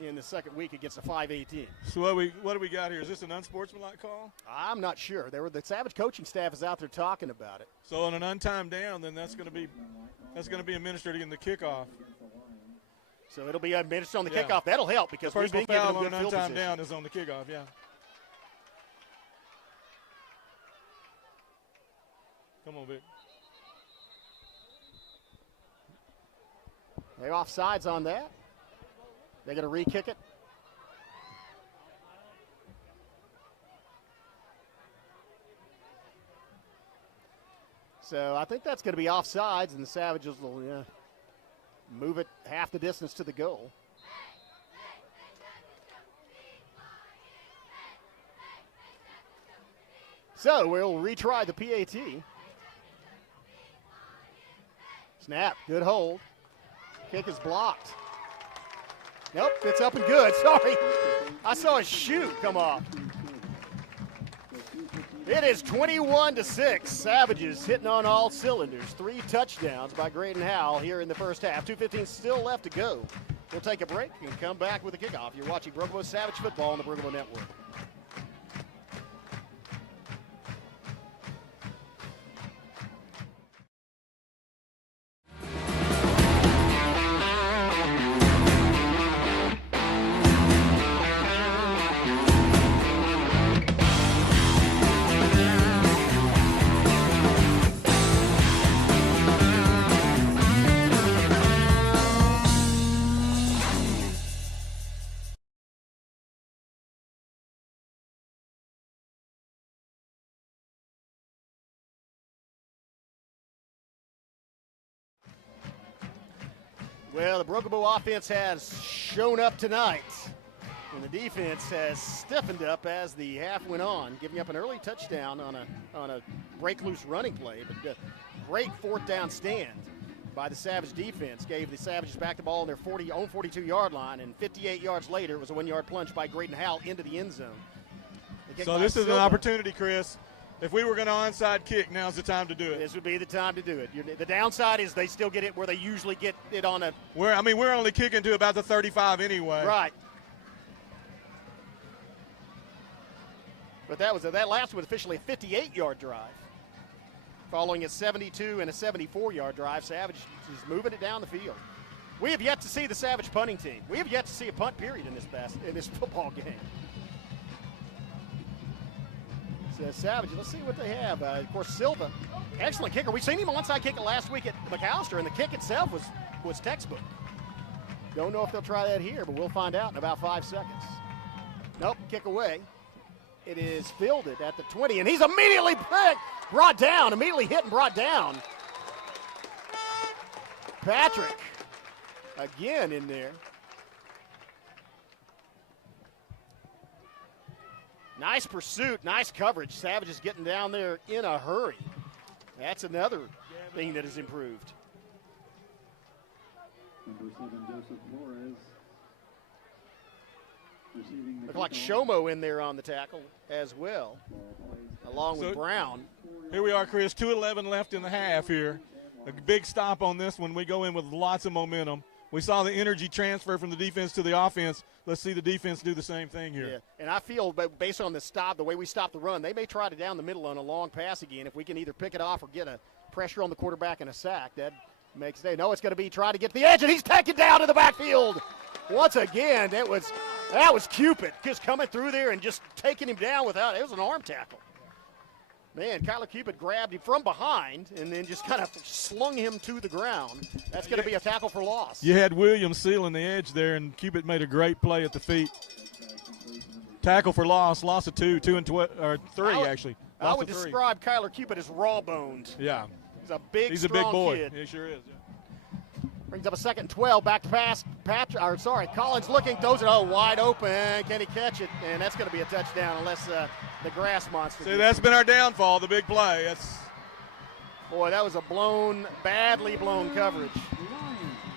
in the 2nd week against a 5A team. So what do we got here? Is this an unsportsmanlike call? I'm not sure. The Savage coaching staff is out there talking about it. So on an untimed down, then that's going to be administered in the kickoff. So it'll be administered on the kickoff. That'll help because we've been giving them good field position. Personal foul on an untimed down is on the kickoff. Yeah. Come on, Vic. They're offsides on that. They're going to re-kick it. So I think that's going to be offsides, and the Savages will move it half the distance to the goal. So we'll retry the PAT. Snap, good hold. Kick is blocked. Nope, it's up and good. Sorry, I saw a shoe come off. It is 21-6. Savages hitting on all cylinders. 3 touchdowns by Graydon Howell here in the first half. 2:15 still left to go. We'll take a break and come back with a kickoff. You're watching Bergamo Savage Football on the Bergamo Network. Well, the Pregame offense has shown up tonight, and the defense has stiffened up as the half went on, giving up an early touchdown on a break-loose running play. But great fourth down stand by the Savage defense gave the Savages back the ball on their own 42-yard line, and 58 yards later, it was a 1-yard plunge by Graydon Howell into the end zone. So this is an opportunity, Chris. If we were going to onside kick, now's the time to do it. This would be the time to do it. The downside is they still get it where they usually get it on a. We're only kicking to about the 35 anyway. Right. But that last one was officially a 58-yard drive, following a 72 and a 74-yard drive. Savage is moving it down the field. We have yet to see the Savage punting team. We have yet to see a punt period in this football game. Savage, let's see what they have. Of course, Silva, excellent kicker. We've seen him onside kick it last week at McAllister, and the kick itself was textbook. Don't know if they'll try that here, but we'll find out in about 5 seconds. Nope, kick away. It is fielded at the 20, and he's immediately brought down, immediately hit and brought down. Patrick, again in there. Nice pursuit, nice coverage. Savage is getting down there in a hurry. That's another thing that has improved. Number 7, Joseph Flores. Look like Shomo in there on the tackle as well, along with Brown. Here we are, Chris, 2:11 left in the half here. A big stop on this one. We go in with lots of momentum. We saw the energy transfer from the defense to the offense. Let's see the defense do the same thing here. Yeah, and I feel based on the way we stop the run, they may try to down the middle on a long pass again. If we can either pick it off or get a pressure on the quarterback and a sack, that makes they know it's going to be trying to get to the edge, and he's taken down to the backfield. Once again, that was Cupid just coming through there and just taking him down without – it was an arm tackle. Man, Kyler Cupid grabbed him from behind and then just kind of slung him to the ground. That's going to be a tackle for loss. You had Williams sealing the edge there, and Cupid made a great play at the feet. Tackle for loss of 2 and 3 actually. I would describe Kyler Cupid as raw-boned. Yeah. He's a big boy. Kid. He sure is. Yeah. Brings up a 2nd and 12, back pass. Collins looking, throws it wide open. Can he catch it? And that's going to be a touchdown unless the grass monster. See, that's been our downfall, the big play. Boy, that was a badly blown coverage.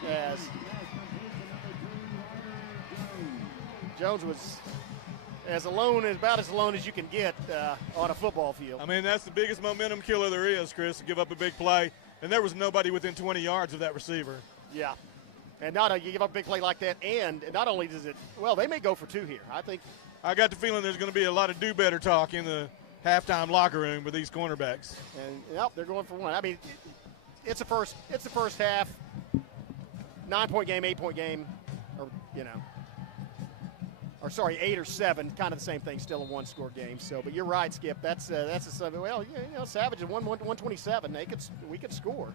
As Jones was about as alone as you can get on a football field. I mean, that's the biggest momentum killer there is, Chris, to give up a big play. And there was nobody within 20 yards of that receiver. Yeah. And you give up a big play like that, and not only does it, they may go for 2 here. I got the feeling there's going to be a lot of do-better talk in the halftime locker room with these cornerbacks. And they're going for 1. I mean, it's the first half, 9-point game, 8-point game, or 8 or 7, kind of the same thing, still a 1-score game. So, but you're right, Skip. That's Savage at 127. We could score.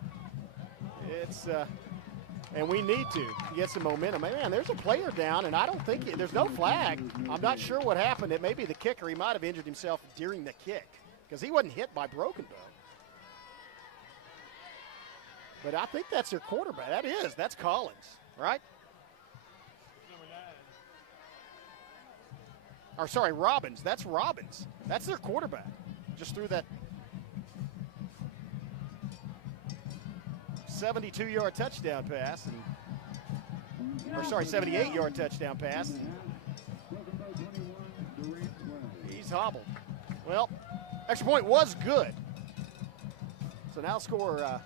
And we need to get some momentum. Man, there's a player down, and I don't think there's no flag. I'm not sure what happened. It may be the kicker. He might have injured himself during the kick because he wasn't hit by broken bone. But I think that's their quarterback. That's Collins, right? Robbins. That's Robbins. That's their quarterback. Just threw that 72-yard touchdown pass. 78-yard touchdown pass. He's hobbled. Well, extra point was good. So now score.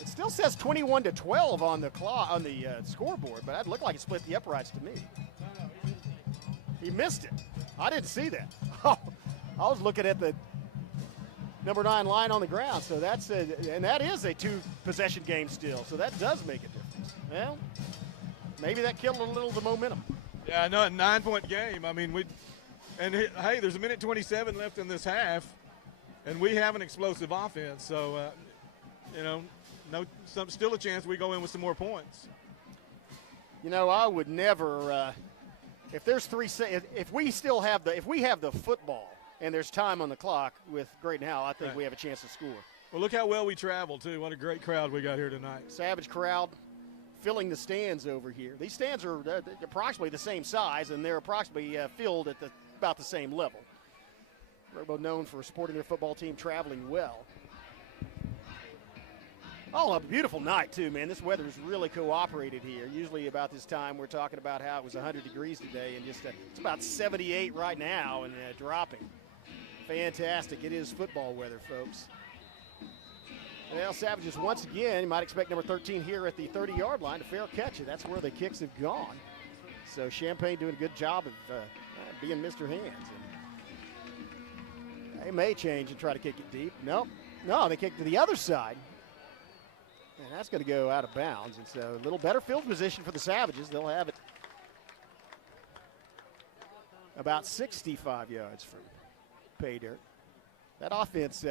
It still says 21-12 on the scoreboard, but it looked like it split the uprights to me. He missed it. I didn't see that. I was looking at the number 9 line on the ground. So that is a 2-possession game still. So that does make a difference. Well, maybe that killed a little of the momentum. Yeah, no, a 9-point game. I mean, hey, there's 1:27 left in this half, and we have an explosive offense. So, still a chance we go in with some more points. I would never. If we have the football and there's time on the clock with Graydon Howell, I think we have a chance to score. Well, look how well we traveled too. What a great crowd we got here tonight. Savage crowd. filling the stands over here. These stands are approximately the same size, and they're approximately filled at about the same level. Robo known for supporting their football team traveling well. Oh, a beautiful night, too, man. This weather's really cooperated here. Usually about this time we're talking about how it was 100 degrees today, and just it's about 78 right now and dropping. Fantastic. It is football weather, folks. Well, Savages, once again, you might expect number 13 here at the 30-yard line to fair catch it. That's where the kicks have gone. So Champaign doing a good job of being Mr. Hands. And they may change and try to kick it deep. No, they kick to the other side. And that's going to go out of bounds. And so a little better field position for the Savages. They'll have it about 65 yards from pay dirt. That offense,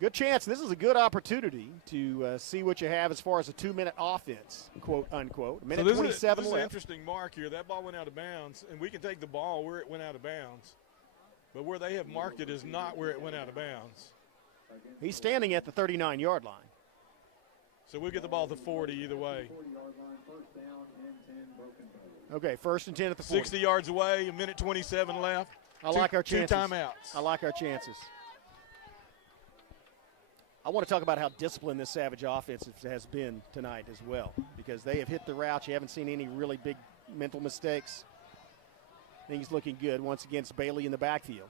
good chance. This is a good opportunity to see what you have as far as a 2-minute offense, quote, unquote. Minute 27 this left. This is an interesting mark here. That ball went out of bounds, and we can take the ball where it went out of bounds. But where they have marked it is not where it went out of bounds. He's standing at the 39-yard line. So we'll get the ball at the 40 either way. Okay, 1st and 10 at the 40. 60 yards away, a minute 27 left. I like our chances. 2 timeouts. I like our chances. I want to talk about how disciplined this Savage offense has been tonight as well, because they have hit the route. You haven't seen any really big mental mistakes. Things looking good. Once again, it's Bailey in the backfield.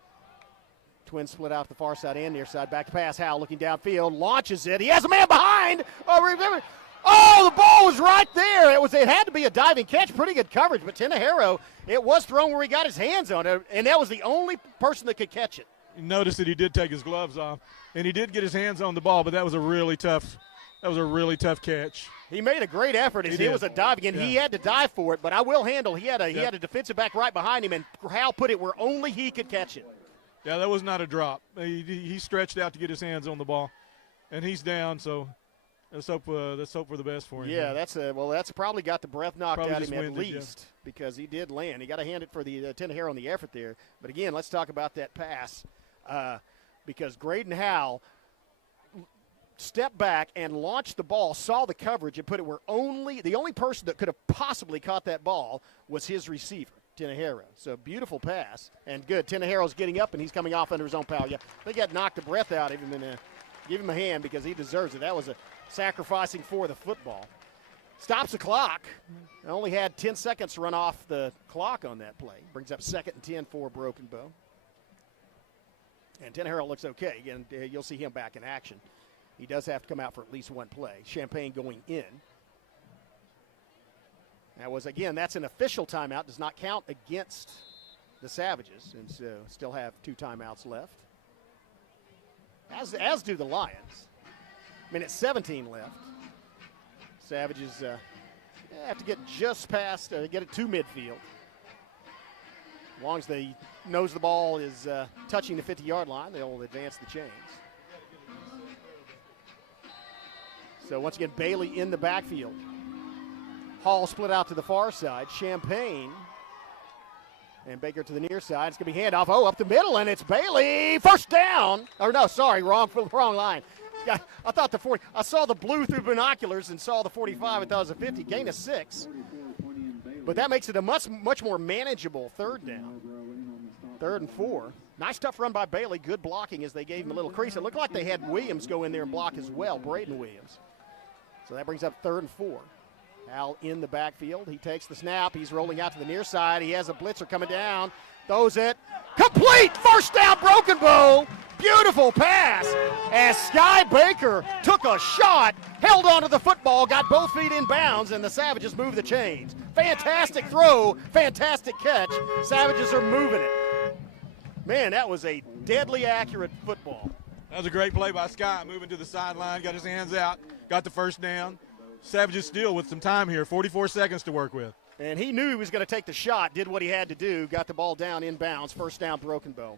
Twins split out to the far side and near side. Back to pass. Howell looking downfield. Launches it. He has a man behind. Oh, the ball was right there. It had to be a diving catch. Pretty good coverage. But Tenahero, it was thrown where he got his hands on it. And that was the only person that could catch it. You notice that he did take his gloves off. And he did get his hands on the ball, but that was a really tough catch. He made a great effort. It was a dive again. Yeah. He had to dive for it, but I will handle. He had a defensive back right behind him, and Howell put it where only he could catch it. Yeah, that was not a drop. He stretched out to get his hands on the ball, and he's down. So let's hope for the best for him. Yeah, that's probably got the breath knocked out of him at least, because he did land. He got to hand it for the Tenahero on the effort there. But again, let's talk about that pass, because Graydon Howell stepped back and launched the ball, saw the coverage, and put it where the only person that could have possibly caught that ball was his receiver, Tenahero. So beautiful pass and good. Tenahero's getting up and he's coming off under his own power. Yeah, they got knocked the breath out of him, and give him a hand because he deserves it. That was a sacrificing for the football. Stops the clock. Only had 10 seconds to run off the clock on that play. Brings up 2nd and 10 for Broken Bow. And Tenahero looks okay. Again, you'll see him back in action. He does have to come out for at least one play. Champaign going in. That's an official timeout. Does not count against the Savages. And so still have 2 timeouts left. As do the Lions. Minute 17 left. Savages have to get just past, get it to midfield. As long as they nose the ball is touching the 50-yard line, they'll advance the chains. So once again, Bailey in the backfield. Hall split out to the far side. Champaign and Baker to the near side. It's going to be handoff. Oh, up the middle, and it's Bailey. First down. Or no, sorry, wrong line. I thought the 40. I saw the blue through binoculars and saw the 45. I thought it was a 50. Gain of 6. But that makes it a much more manageable 3rd down. 3rd and 4. Nice tough run by Bailey. Good blocking as they gave him a little crease. It looked like they had Williams go in there and block as well, Braden Williams. So that brings up 3rd and 4. Al in the backfield. He takes the snap. He's rolling out to the near side. He has a blitzer coming down. Throws it. Complete! First down, Broken Bow. Beautiful pass as Sky Baker took a shot, held onto the football, got both feet in bounds, and the Savages move the chains. Fantastic throw, fantastic catch. Savages are moving it. Man, that was a deadly accurate football. That was a great play by Scott, moving to the sideline, got his hands out, got the first down. Savages still with some time here, 44 seconds to work with. And he knew he was going to take the shot, did what he had to do, got the ball down in bounds, first down, Broken Bow.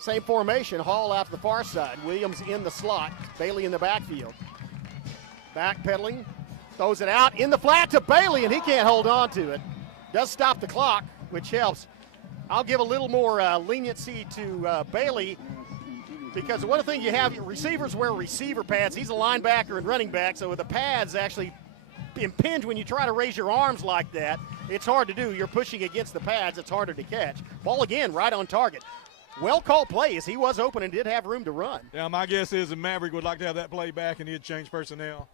Same formation, Hall out to the far side, Williams in the slot, Bailey in the backfield. Backpedaling, throws it out in the flat to Bailey, and he can't hold on to it. Does stop the clock, which helps. I'll give a little more leniency to Bailey. Because one thing you have, receivers wear receiver pads. He's a linebacker and running back, so the pads actually impinge when you try to raise your arms like that. It's hard to do. You're pushing against the pads. It's harder to catch. Ball again, right on target. Well-called play as he was open and did have room to run. Yeah, my guess is the Maverick would like to have that play back, and he'd change personnel.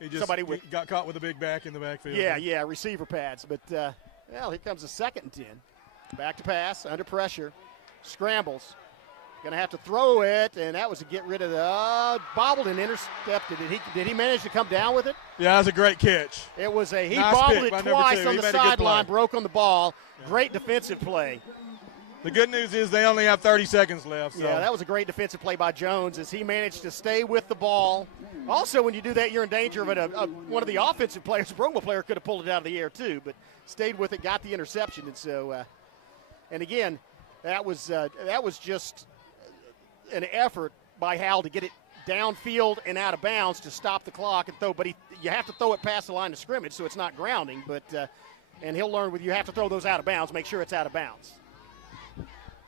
He just got caught with a big back in the backfield. Yeah, receiver pads. But, well, here comes a 2nd and 10. Back to pass, under pressure, scrambles. Going to have to throw it, and that was to get rid of the bobbled and intercepted. Did he manage to come down with it? Yeah, that was a great catch. It was he nice bobbled it by twice on the sideline, broke on the ball. Yeah. Great defensive play. The good news is they only have 30 seconds left. So. Yeah, that was a great defensive play by Jones as he managed to stay with the ball. Also, when you do that, you're in danger of it. One of the offensive players, a Bromwell player, could have pulled it out of the air too, but stayed with it, got the interception. And so, and again, that was just an effort by Hal to get it downfield and out of bounds to stop the clock and throw. But you have to throw it past the line of scrimmage, so it's not grounding. But and he'll learn with you have to throw those out of bounds. Make sure it's out of bounds.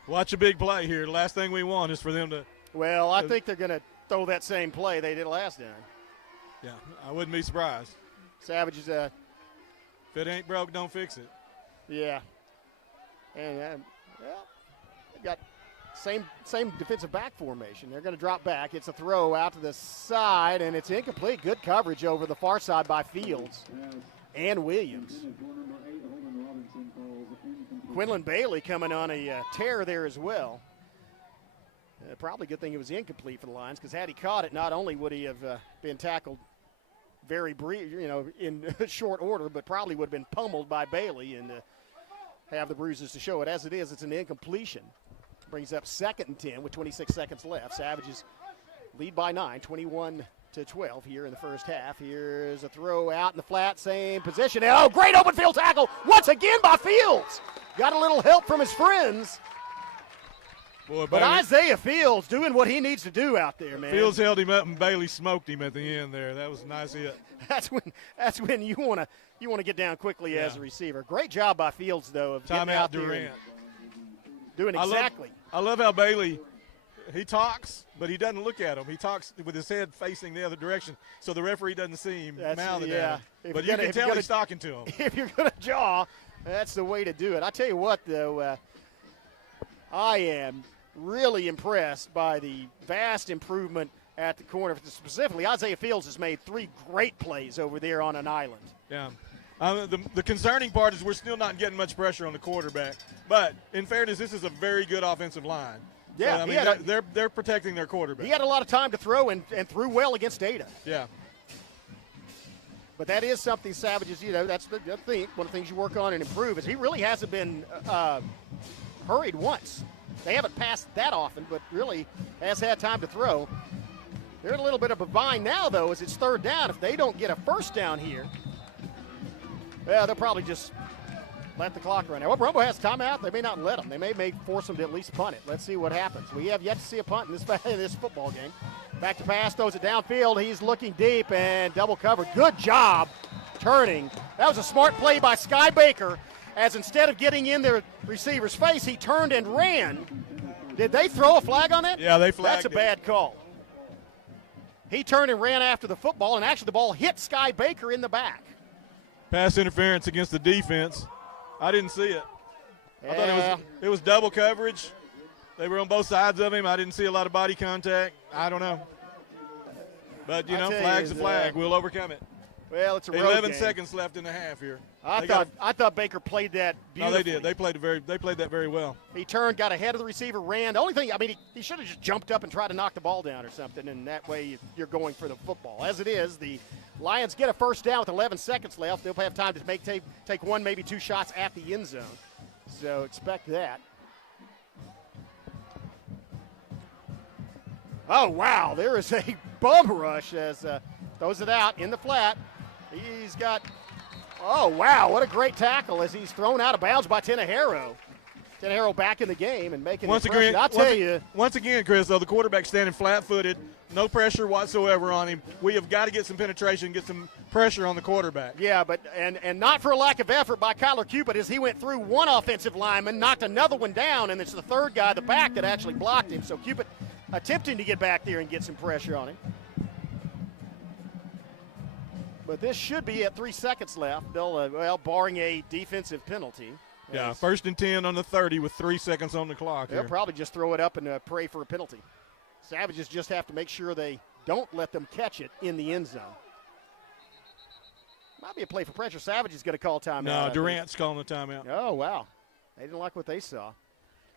Watch a big play here. The last thing we want is for them to. Well, I think they're going to throw that same play they did last time. Yeah, I wouldn't be surprised. Savages. If it ain't broke, don't fix it. Yeah. And well, they got same defensive back formation. They're going to drop back. It's a throw out to the side, and it's incomplete. Good coverage over the far side by Fields and Williams. Quinlan Bailey coming on a tear there as well. Probably a good thing it was incomplete for the Lions, because had he caught it, not only would he have been tackled very brief, in short order, but probably would have been pummeled by Bailey and have the bruises to show it. As it is, it's an incompletion. Brings up 2nd and 10 with 26 seconds left. Savages lead by 9, 21-12 here in the first half. Here's a throw out in the flat, same position. Oh, great open field tackle once again by Fields. Got a little help from his friends. Boy, but Isaiah Fields doing what he needs to do out there, man. Fields held him up and Bailey smoked him at the end there. That was a nice hit. That's when you want to get down quickly as a receiver. Great job by Fields though of getting out there Durant. Doing exactly. I love how Bailey, he talks, but he doesn't look at him. He talks with his head facing the other direction, so the referee doesn't see him mouthing at him. But you can tell he's talking to him. If you're going to jaw, that's the way to do it. I tell you what, though, I am really impressed by the vast improvement at the corner. Specifically, Isaiah Fields has made 3 great plays over there on an island. Yeah. The concerning part is we're still not getting much pressure on the quarterback. But in fairness, this is a very good offensive line. Yeah, so, they're protecting their quarterback. He had a lot of time to throw and threw well against Ada. Yeah. But that is something Savages, that's the thing. One of the things you work on and improve is he really hasn't been hurried once. They haven't passed that often, but really has had time to throw. They're in a little bit of a bind now, though, as it's 3rd down. If they don't get a first down here, well, they'll probably just let the clock run out. Well, Brumbo has timeout. They may not let them. They may force them to at least punt it. Let's see what happens. We have yet to see a punt in this football game. Back to pass, throws it downfield. He's looking deep and double covered. Good job turning. That was a smart play by Sky Baker, as instead of getting in their receiver's face, he turned and ran. Did they throw a flag on that? Yeah, they flagged That's a bad call. He turned and ran after the football, and actually the ball hit Sky Baker in the back. Pass interference against the defense. I didn't see it. I thought it was double coverage. They were on both sides of him. I didn't see a lot of body contact. I don't know. But, flag's a flag. We'll overcome it. Well, it's a road 11 game. seconds left in the half here. I thought Baker played that beautifully. No, they did. They played that very well. He turned, got ahead of the receiver, ran. The only thing, he should have just jumped up and tried to knock the ball down or something, and that way you're going for the football. As it is, the Lions get a first down with 11 seconds left. They'll have time to take 1, maybe 2 shots at the end zone. So expect that. Oh, wow. There is a bum rush as throws it out in the flat. He's got, oh, wow, what a great tackle as he's thrown out of bounds by Tenehiro. Tenehiro back in the game and making once it again. I'll tell you. Once again, Chris, though, the quarterback standing flat-footed, no pressure whatsoever on him. We have got to get some penetration, get some pressure on the quarterback. Yeah, but and not for a lack of effort by Kyler Cupid as he went through one offensive lineman, knocked another one down, and it's the 3rd guy, the back, that actually blocked him. So Cupid attempting to get back there and get some pressure on him. But this should be at 3 seconds left. They'll, well, barring a defensive penalty. Yeah, 1st and 10 on the 30 with 3 seconds on the clock. They'll probably just throw it up and pray for a penalty. Savages just have to make sure they don't let them catch it in the end zone. Might be a play for pressure. Savage is going to call timeout. No, Durant's calling the timeout. Oh, wow. They didn't like what they saw.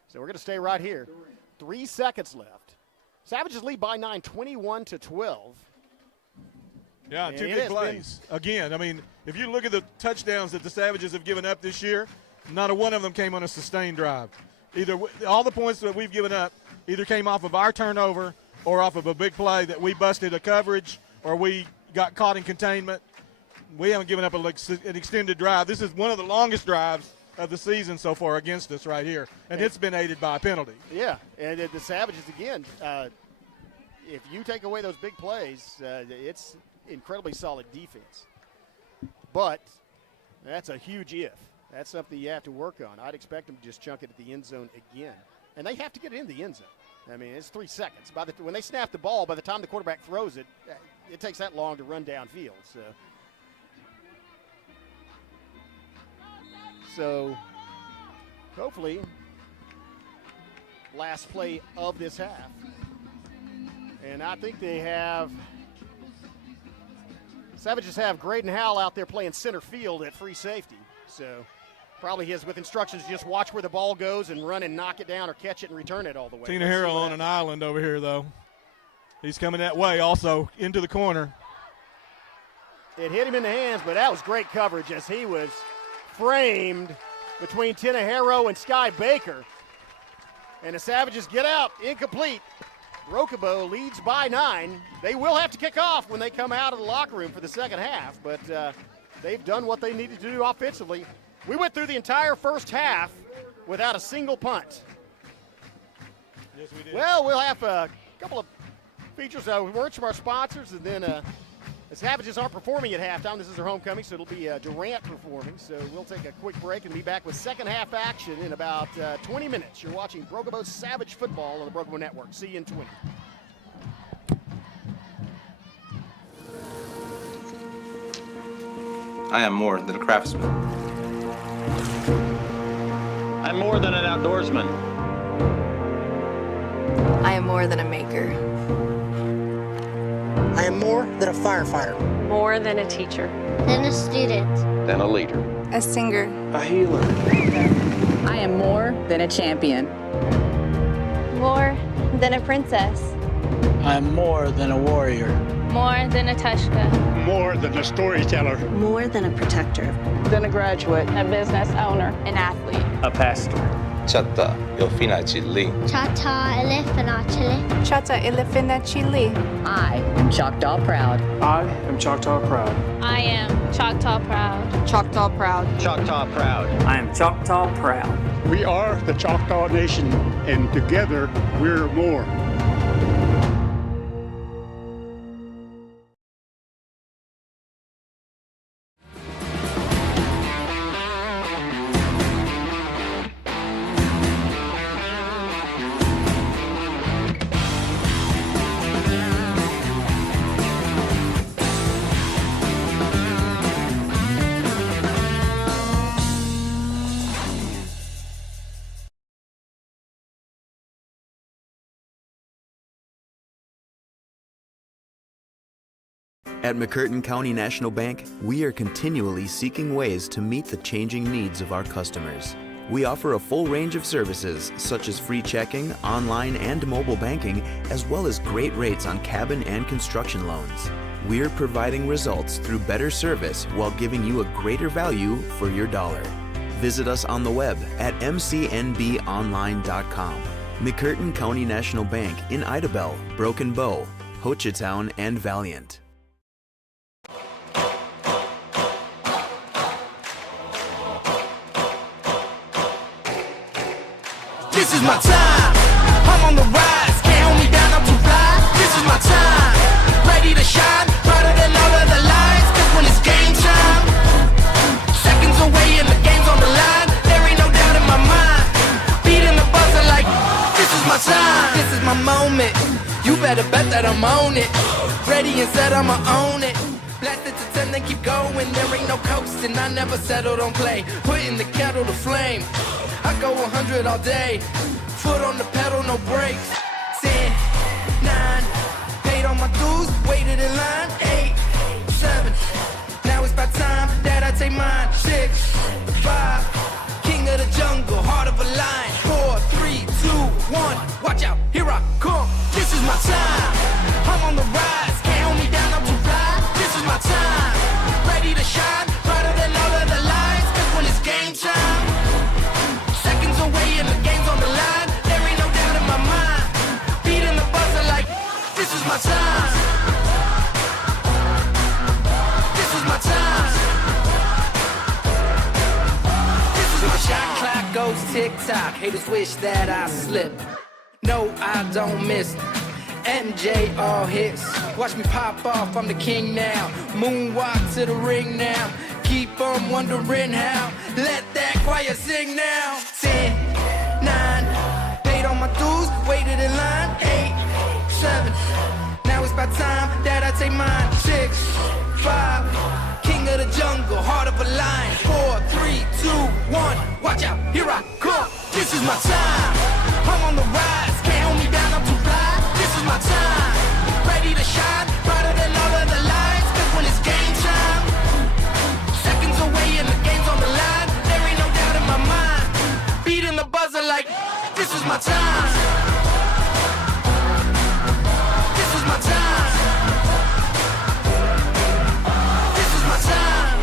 So we're going to stay right here. 3 seconds left. Savages lead by 9, 21-12. Yeah, two big plays. Again, I mean, if you look at the touchdowns that the Savages have given up this year, not a one of them came on a sustained drive. Either all the points that we've given up either came off of our turnover or off of a big play that we busted a coverage or we got caught in containment. We haven't given up an extended drive. This is one of the longest drives of the season so far against us right here, and it's been aided by a penalty. Yeah, and the Savages, again, if you take away those big plays, it's incredibly solid defense. But that's a huge if. That's something you have to work on. I'd expect them to just chunk it at the end zone again. And they have to get it in the end zone. I mean, it's 3 seconds. When they snap the ball, by the time the quarterback throws it, it takes that long to run downfield. So hopefully, last play of this half. And I think they have – Savages have Graydon Howell out there playing center field at free safety. So probably his with instructions to just watch where the ball goes and run and knock it down or catch it and return it all the way. Tina Harrell on an island over here, though. He's coming that way also into the corner. It hit him in the hands, but that was great coverage as he was framed between Tina Harrow and Sky Baker. And the Savages get out, incomplete. Rokobo leads by 9. They will have to kick off when they come out of the locker room for the second half, but they've done what they needed to do offensively. We went through the entire first half without a single punt. Yes, we did. Well, we'll have a couple of features, words from our sponsors, and then the Savages aren't performing at halftime. This is their homecoming, so it'll be Durant performing. So we'll take a quick break and be back with second half action in about 20 minutes. You're watching Brokobo Savage Football on the Brokobo Network. See you in 20. I am more than a craftsman. I'm more than an outdoorsman. I am more than a maker. I am more than a firefighter. More than a teacher. Than a student. Then a leader. A singer. A healer. I am more than a champion. More than a princess. I am more than a warrior. More than a Tushka. More than a storyteller. More than a protector. Than a graduate. A business owner. An athlete. A pastor. Chatta io finacili. Chata elefanachili. Chata elefanachili. I am Choctaw proud. I am Choctaw proud. I am Choctaw proud. Choctaw proud. Choctaw proud. I am Choctaw proud. We are the Choctaw Nation, and together we're more. At McCurtain County National Bank, we are continually seeking ways to meet the changing needs of our customers. We offer a full range of services such as free checking, online and mobile banking, as well as great rates on cabin and construction loans. We're providing results through better service while giving you a greater value for your dollar. Visit us on the web at mcnbonline.com. McCurtain County National Bank in Idabel, Broken Bow, Hochatown, and Valiant. This is my time, I'm on the rise, can't hold me down, I'm too fly. This is my time, ready to shine, brighter than all of the lights. Cause when it's game time, seconds away and the game's on the line. There ain't no doubt in my mind, beating the buzzer like, this is my time. This is my moment. You better bet that I'm on it. Ready and set, I'ma own it. Blast it to 10, then keep going. There ain't no coasting. I never settle, don't play. Putting the kettle to flame. I go 100 all day. Foot on the pedal, no brakes. 10, 9, paid all my dues, waited in line. 8, 7, now it's about time that I take mine. 6, 5, king of the jungle, heart of a lion. 4, 3, 2, 1, watch out, here I come. This is my time, I'm on the rise. Can't hold me down, I'm too fly. This is my time, ready to shine, brighter than all of the lights. Cause when it's game time, seconds away and the game's on the line. There ain't no doubt in my mind, beating the buzzer like this is my time. This is my time. This is my shot clock goes tick-tock. Haters wish that I slip. No, I don't miss. MJ all hits. Watch me pop off, I'm the king now. Moonwalk to the ring now. Keep on wondering how. Let that choir sing now. 10, 9, paid all my dues, waited in line. 8, 7, now it's about time that I take mine. 6, 5, king of the jungle, heart of a lion. 4, 3, 2, 1, watch out, here I come. This is my time, I'm on the rise. Can't hold me down, I'm too fly. This is my time, ready to shine, brighter than all of the lights. Cause when it's game time, seconds away and the game's on the line. There ain't no doubt in my mind, beating the buzzer like this is my time. This is my time. This is my time.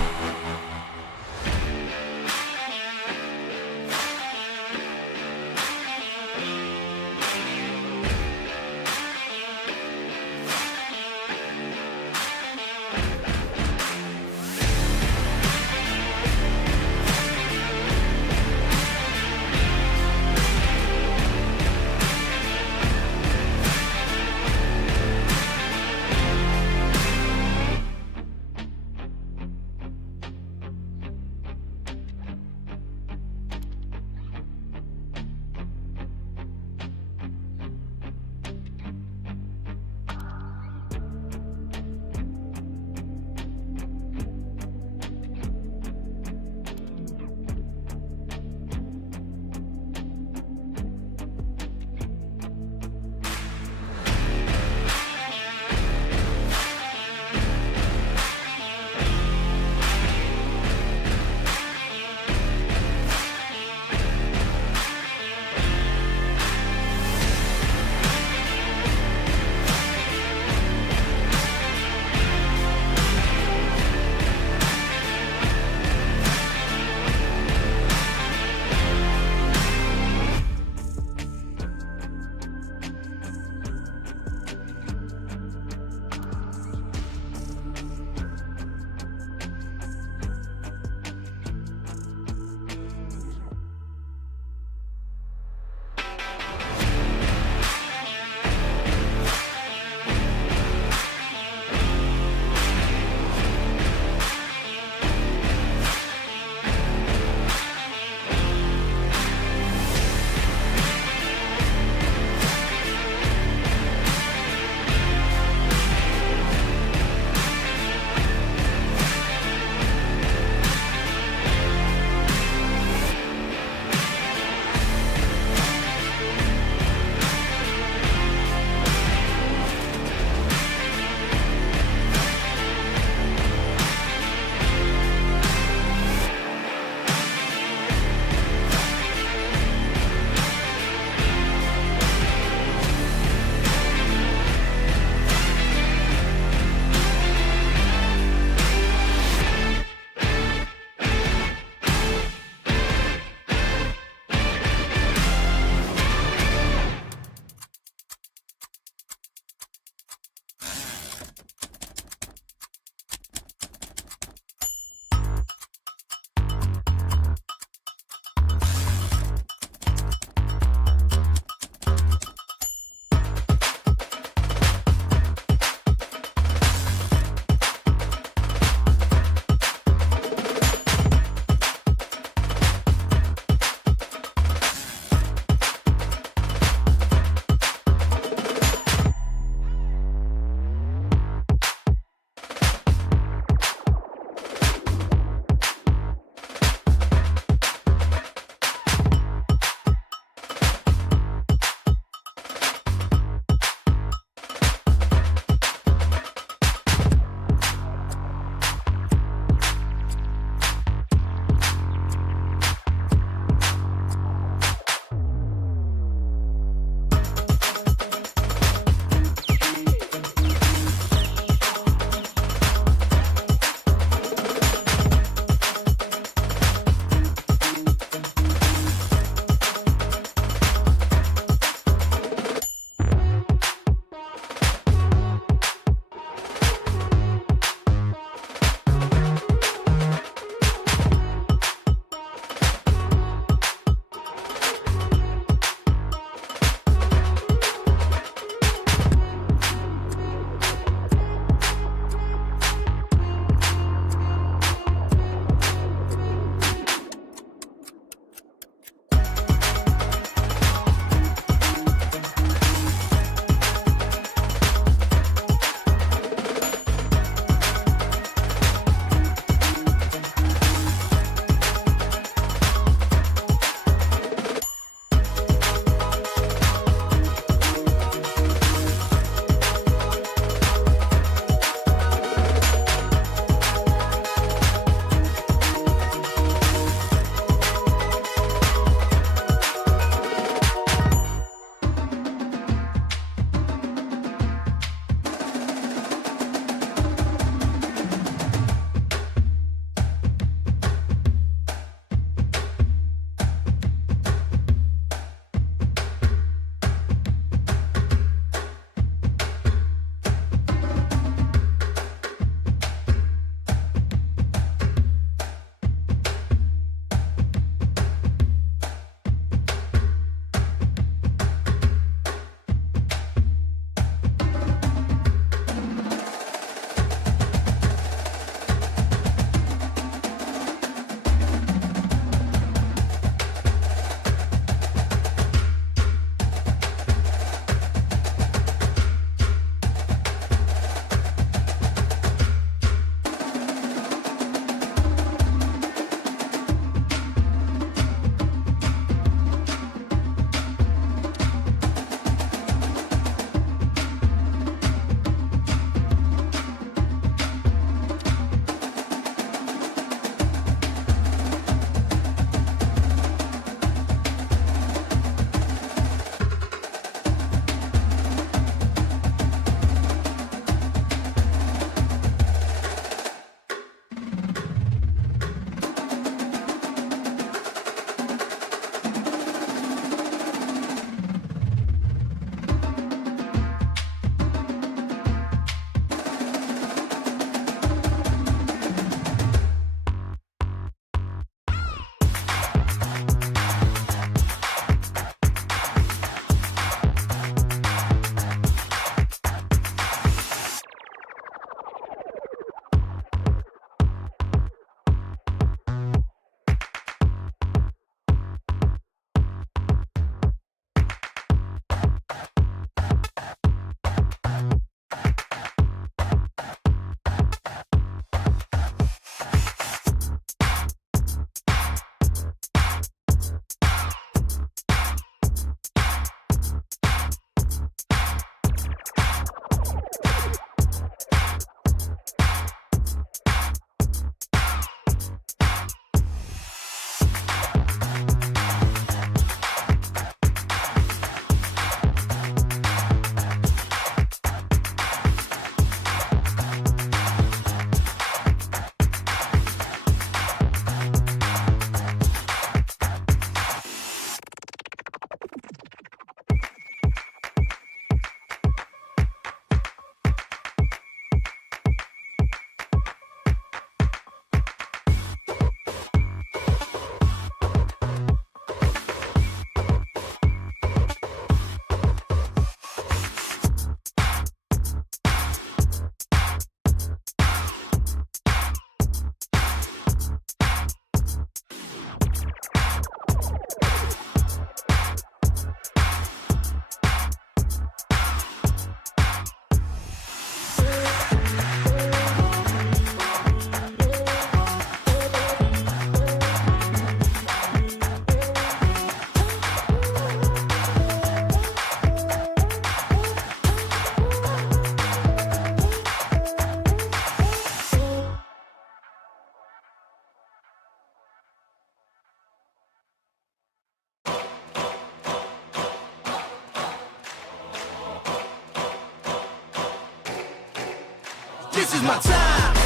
This is my time.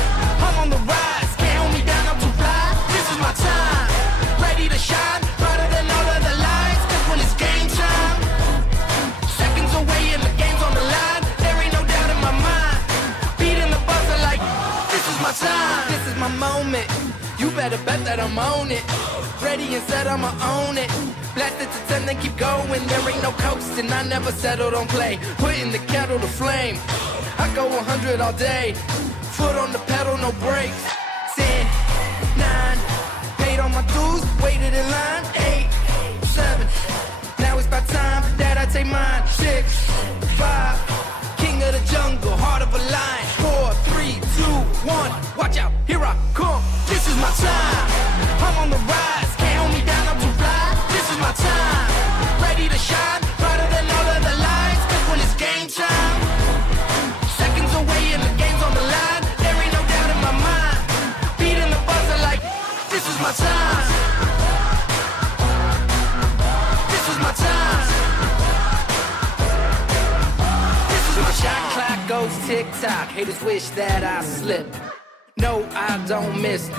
I'm on the rise, can't hold me down, I'm too fly. This is my time, ready to shine, brighter than all of the lights. Cause when it's game time, seconds away and the game's on the line. There ain't no doubt in my mind, beating the buzzer like this is my time. This is my moment, you better bet that I'm on it. Ready and set, I'ma own it. Blast it to 10, then keep going. There ain't no coasting, I never settle, don't play. Putting the kettle to flame, I go 100 all day. Foot on the pedal, no brakes. 10, 9, paid all my dues, waited in line. 8, 7, now it's about time that I take mine. 6, 5, king of the jungle, heart of a lion. 4, 3, 2, 1, watch out, here I come. This is my time, I'm on the rise, can't hold me down, I'm too fly. This is my time, ready to shine, brighter than all of the lights. Cause when it's game time, seconds away and the game's on the line. There ain't no doubt in my mind, beating the buzzer like this is my time. This is my time. This is my shot clock goes tick-tock. Haters wish that I slip. No, I don't miss.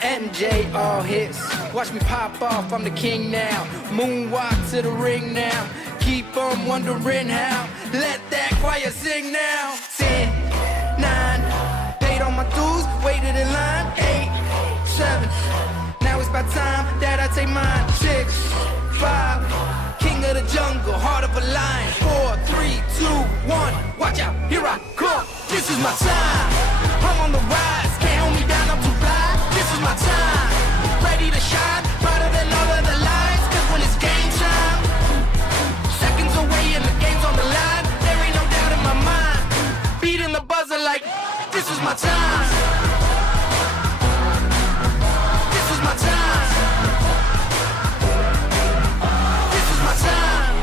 MJ all hits. Watch me pop off, I'm the king now. Moonwalk to the ring now. Keep on wondering how. Let that choir sing now. 10, 9, paid all my dues, waited in line. 8, 7, now it's about time that I take mine. 6, 5, king of the jungle, heart of a lion. 4, 3, 2, 1, watch out, here I come. This is my time, I'm on the rise, can't hold me down, I'm too fly. This is my time, ready to shine, brighter than all of the lights. Cause when it's game time, seconds away and the game's on the line. There ain't no doubt in my mind, beating the buzzer like this is my time. This is my time. This is my time.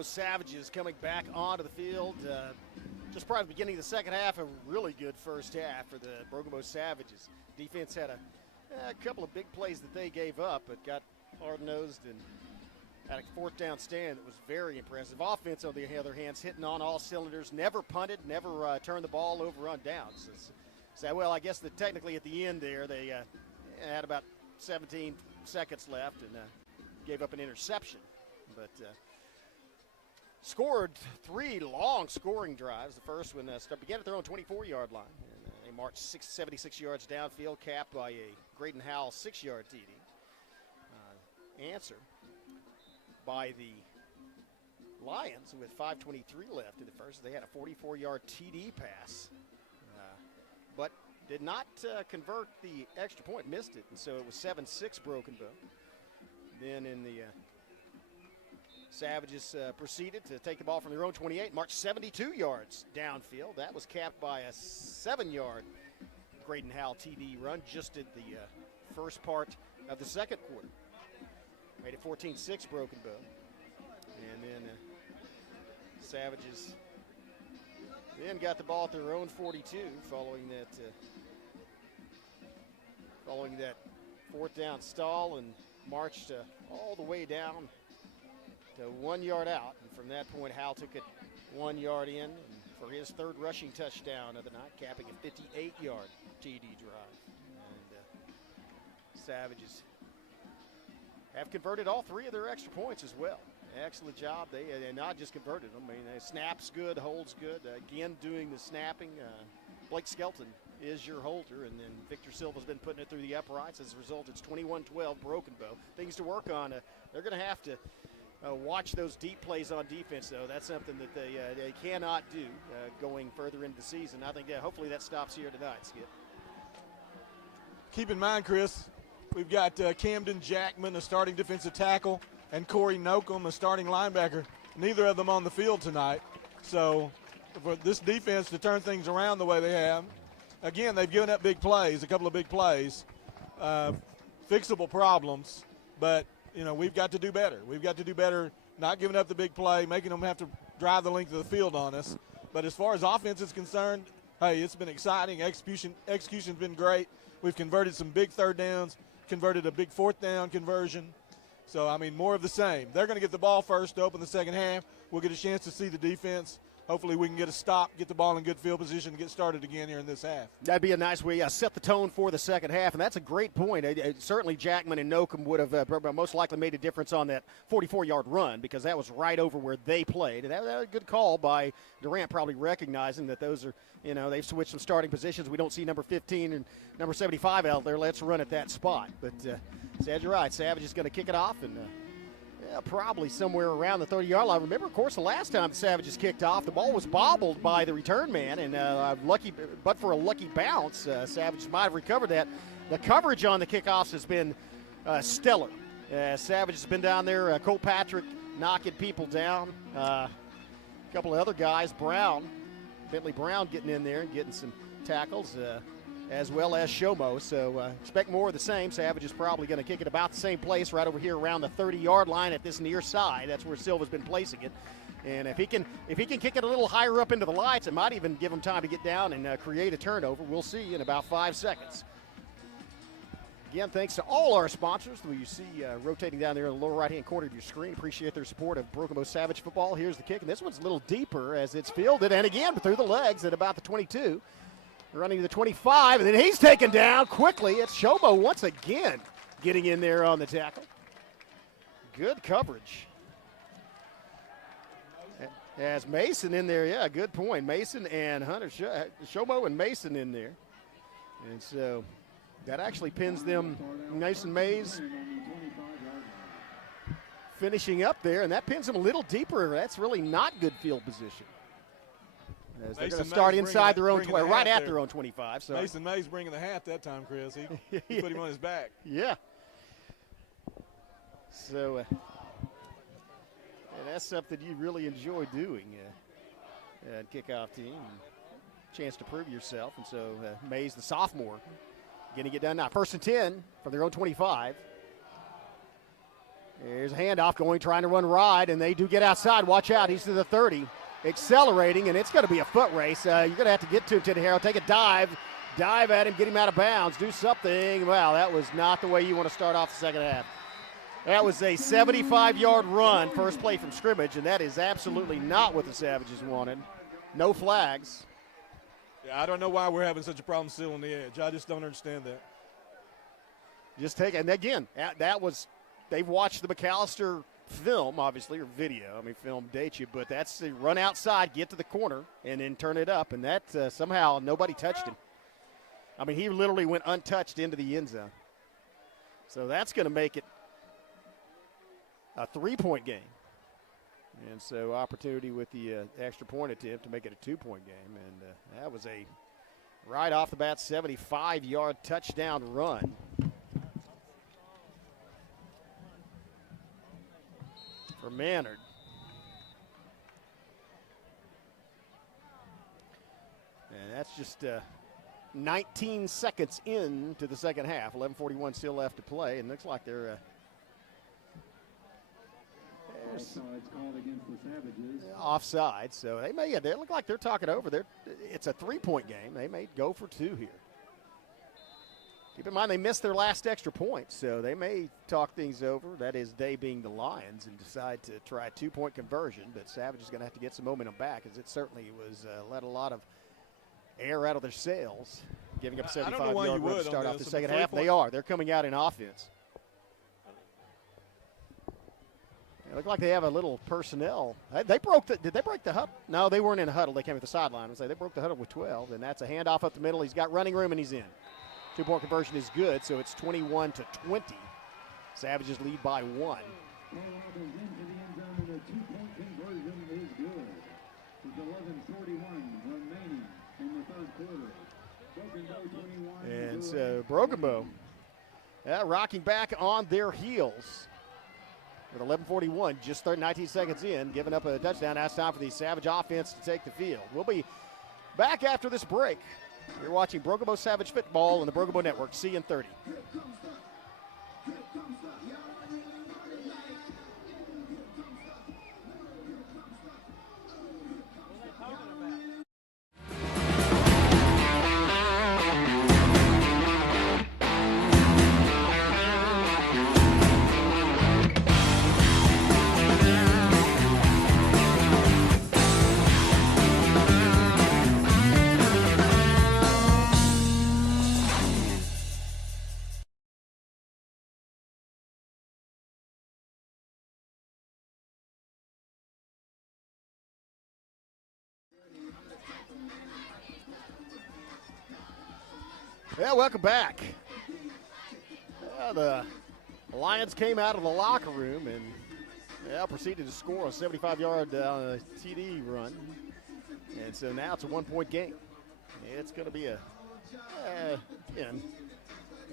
Bronco Savages coming back onto the field. Just prior to the beginning of the second half, a really good first half for the Bronco Savages. Defense had a couple of big plays that they gave up, but got hard-nosed and had a fourth down stand that was very impressive. Offense, on the other hand, hitting on all cylinders, never punted, never turned the ball over on downs. So, well, I guess that technically at the end there, they had about 17 seconds left and gave up an interception. But scored 3 long scoring drives. The first one began at their own 24-yard line. And, they marched 76 yards downfield, capped by a Graydon Howell 6-yard TD. Answer by the Lions with 5:23 left in the first. They had a 44-yard TD pass, but did not convert the extra point, missed it, and so it was 7-6 Broken Bow. Then in the Savages proceeded to take the ball from their own 28, march 72 yards downfield. That was capped by a 7-yard Graydon Howell TD run just at the first part of the second quarter. Made it 14-6 Broken Bow. And then Savages then got the ball at their own 42 following that fourth down stall and marched all the way down to 1 yard out. And from that point, Howell took it 1 yard in for his third rushing touchdown of the night, capping a 58-yard TD drive. And Savages have converted all 3 of their extra points as well. Excellent job. They not just converted them. I mean, snaps good, holds good. Again, doing the snapping. Blake Skelton is your holder, and then Victor Silva's been putting it through the uprights. As a result, it's 21-12 Broken Bow. Things to work on. They're going to have to watch those deep plays on defense, though. That's something that they cannot do going further into the season. I think hopefully that stops here tonight, Skip. Keep in mind, Chris, we've got Camden Jackman, a starting defensive tackle, and Corey Nocum, a starting linebacker. Neither of them on the field tonight. So for this defense to turn things around the way they have, again, they've given up big plays, a couple of big plays, fixable problems, but, you know, we've got to do better. We've got to do better not giving up the big play, making them have to drive the length of the field on us. But as far as offense is concerned, hey, it's been exciting. Execution's been great. We've converted some big third downs, converted a big fourth down conversion. So, I mean, more of the same. They're going to get the ball first to open the second half. We'll get a chance to see the defense. Hopefully we can get a stop, get the ball in good field position, and get started again here in this half. That'd be a nice way to set the tone for the second half, and that's a great point. Certainly Jackman and Nocum would have most likely made a difference on that 44-yard run because that was right over where they played. And that was a good call by Durant, probably recognizing that those are, you know, they've switched some starting positions. We don't see number 15 and number 75 out there. Let's run at that spot. But Sad, you're right. Savage is going to kick it off and probably somewhere around the 30-yard line. Remember, of course, the last time the Savages kicked off, the ball was bobbled by the return man, and but for a lucky bounce, Savages might have recovered that. The coverage on the kickoffs has been stellar. Savage has been down there. Cole Patrick knocking people down. A couple of other guys, Bentley Brown getting in there and getting some tackles, as well as Shomo. So expect more of the same. Savage is probably going to kick it about the same place right over here around the 30-yard line at this near side. That's where Silva's been placing it. And if he can kick it a little higher up into the lights, it might even give him time to get down and create a turnover. We'll see in about 5 seconds. Again, thanks to all our sponsors who you see rotating down there in the lower right-hand corner of your screen. Appreciate their support of Broken Bow Savage football. Here's the kick, and this one's a little deeper as it's fielded, and again through the legs at about the 22. Running to the 25, and then he's taken down quickly. It's Shomo once again getting in there on the tackle. Good coverage. As Mason in there, yeah, good point. Mason and Hunter, Shomo and Mason in there. And so that actually pins them. Mason Mays finishing up there, and that pins them a little deeper. That's really not good field position. As they're going to start inside their own, right at their own 25. So Mason Mays bringing the hat that time, Chris. He put him on his back. Yeah. So and that's something you really enjoy doing at kickoff team. Chance to prove yourself. And so Mays, the sophomore, going to get done now. 1st and 10 from their own 25. There's a handoff going, trying to run wide, and they do get outside. Watch out, he's to the 30, accelerating, and it's going to be a foot race. You're going to have to get to him, Teddy Harrell. Take a dive at him, get him out of bounds, do something. Wow, that was not the way you want to start off the second half. That was a 75-yard run, first play from scrimmage, and that is absolutely not what the Savages wanted. No flags. Yeah, I don't know why we're having such a problem sealing the edge. I just don't understand that. Just take it. And again, that was, they've watched the McAllister film, obviously, or video. I mean, film dates you, but that's the run outside, get to the corner, and then turn it up. And that somehow nobody touched him. I mean, he literally went untouched into the end zone. So that's going to make it a 3-point game. And so opportunity with the extra point attempt to make it a 2-point game. And that was a right off the bat 75-yard touchdown run. For Mannard. And that's just 19 seconds into the second half. 11:41 still left to play, and looks like they're called against the Savages. Offside. So they look like they're talking over. It's a 3-point game. They may go for 2 here. Keep in mind they missed their last extra point, so they may talk things over. That is, they being the Lions, and decide to try a 2-point conversion. But Savage is going to have to get some momentum back, as it certainly was let a lot of air out of their sails, giving up 75-yard run to start off the second half. They are. They're coming out in offense. They look like they have a little personnel. Did they break the huddle? No, they weren't in a huddle. They came at the sideline. They broke the huddle with 12, and that's a handoff up the middle. He's got running room, and he's in. 2-point conversion is good, so it's 21-20. Savages lead by 1. And so Broken Bow rocking back on their heels with 11:41, just 19 seconds in, giving up a touchdown. Now it's time for the Savage offense to take the field. We'll be back after this break. You're watching Broken Bow Savage Football on the Broken Bow Network. See you in 30. Yeah, welcome back. The Lions came out of the locker room and proceeded to score a 75-yard TD run. And so now it's a 1-point game. It's going to be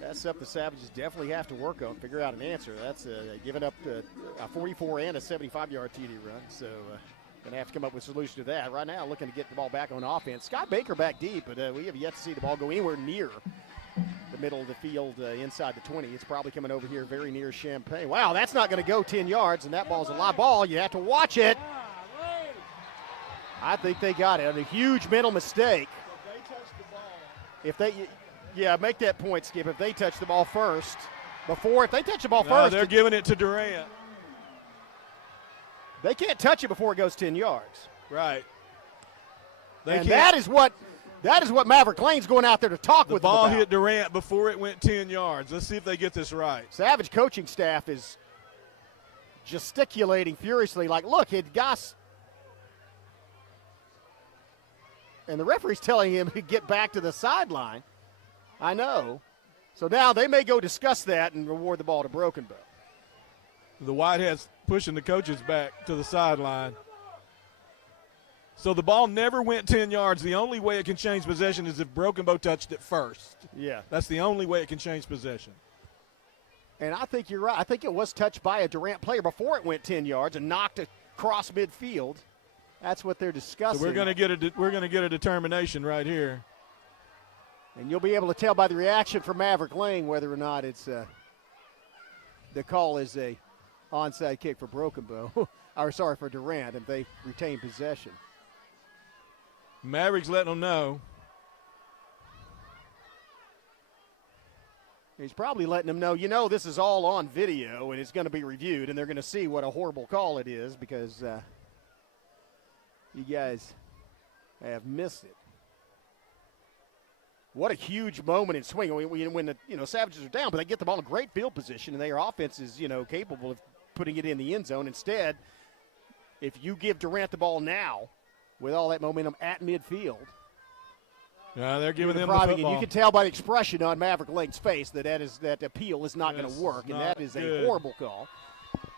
that's something the Savages definitely have to work on, figure out an answer. That's giving up a 44 and a 75-yard TD run. So going to have to come up with a solution to that. Right now, looking to get the ball back on offense. Scott Baker back deep, but we have yet to see the ball go anywhere near the middle of the field inside the 20. It's probably coming over here very near Champaign. Wow, that's not going to go 10 yards, and that ball's a live ball. You have to watch it. I think they got it. A huge mental mistake. If they make that point, Skip. If they touch the ball first, if they touch the ball first. They're giving it to Durant. They can't touch it before it goes 10 yards. Right. That is what Maverick Lane's going out there to talk with them about. The ball hit Durant before it went 10 yards. Let's see if they get this right. Savage coaching staff is gesticulating furiously like, look, it got. And the referee's telling him to get back to the sideline. I know. So now they may go discuss that and reward the ball to Broken Bow. The Whitehead's pushing the coaches back to the sideline. So the ball never went 10 yards. The only way it can change possession is if Broken Bow touched it first. Yeah. That's the only way it can change possession. And I think you're right. I think it was touched by a Durant player before it went 10 yards and knocked across midfield. That's what they're discussing. So we're going to get a determination right here. And you'll be able to tell by the reaction from Maverick Lane whether or not it's the call is a onside kick for Broken Bow. Or sorry, for Durant, and they retain possession. Mavericks letting them know. He's probably letting them know, this is all on video and it's going to be reviewed, and they're going to see what a horrible call it is because you guys have missed it. What a huge moment in swing when the Savages are down, but they get the ball in great field position, and their offense is capable of putting it in the end zone. Instead, if you give Durant the ball now with all that momentum at midfield, they're giving them the football. You can tell by the expression on Maverick Lane's face that appeal is not going to work, and that is a horrible call.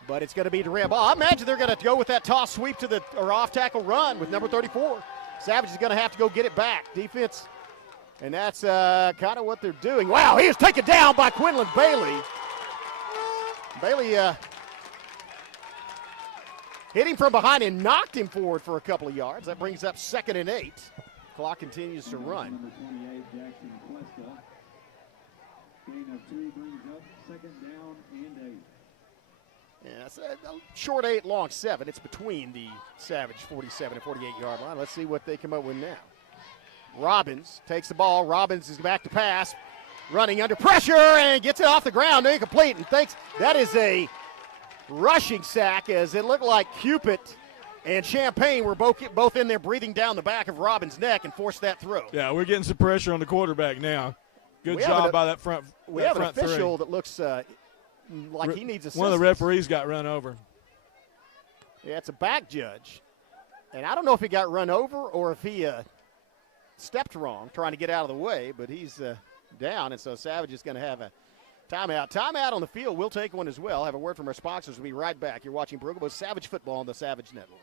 But it's going to be Durant ball. I imagine they're going to go with that toss sweep or off tackle run with number 34. Savage is going to have to go get it back. Defense, and that's kind of what they're doing. Wow, he is taken down by Quinlan Bailey. Bailey hit him from behind and knocked him forward for a couple of yards. That brings up 2nd and 8. Clock continues to run. Number 28, Jackson Cuesta. Gain of 2 brings up 2nd down and 8. Yeah, it's a short 8, long 7. It's between the Savage 47 and 48-yard line. Let's see what they come up with now. Robbins takes the ball. Robbins is back to pass. Running under pressure and gets it off the ground. Incomplete, and thinks that is a rushing sack, as it looked like Cupid and Champagne were both in there breathing down the back of Robbins' neck and forced that throw. Yeah, we're getting some pressure on the quarterback now. Good job by that front. We have an official that looks like he needs assistance. One of the referees got run over. Yeah, it's a back judge. And I don't know if he got run over or if he stepped wrong trying to get out of the way, but he's down, and so Savage is going to have a timeout. Timeout on the field. We'll take one as well. Have a word from our sponsors. We'll be right back. You're watching Brookable Savage Football on the Savage Network.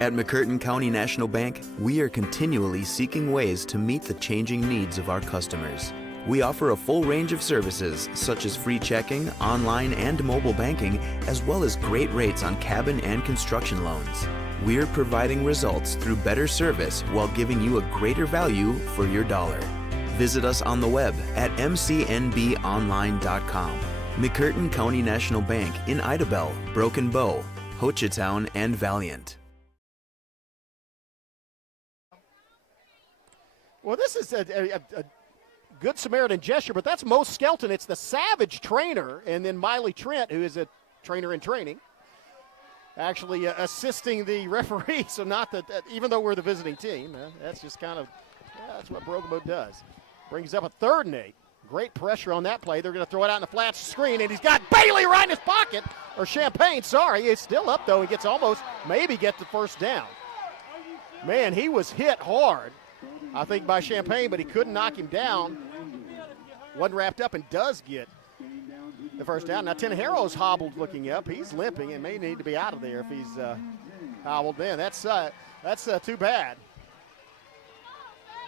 At McCurtain County National Bank, we are continually seeking ways to meet the changing needs of our customers. We offer a full range of services, such as free checking, online and mobile banking, as well as great rates on cabin and construction loans. We're providing results through better service while giving you a greater value for your dollar. Visit us on the web at mcnbonline.com. McCurtain County National Bank in Idabel, Broken Bow, Hochatown, and Valiant. Well, this is a good Samaritan gesture, but that's Mo Skelton. It's the Savage trainer, and then Miley Trent, who is a trainer in training, actually assisting the referee. So not that, even though we're the visiting team, that's just kind of, that's what Broken Bow does. Brings up a 3rd and 8. Great pressure on that play. They're going to throw it out in the flat screen, and he's got Bailey right in his pocket, or Champagne, sorry. He's still up, though. He gets maybe get the first down. Man, he was hit hard, I think, by Champagne, but he couldn't knock him down. Wasn't wrapped up and does get the first down. Now, Tenharrow's hobbled looking up. He's limping and may need to be out of there if he's hobbled in. That's too bad,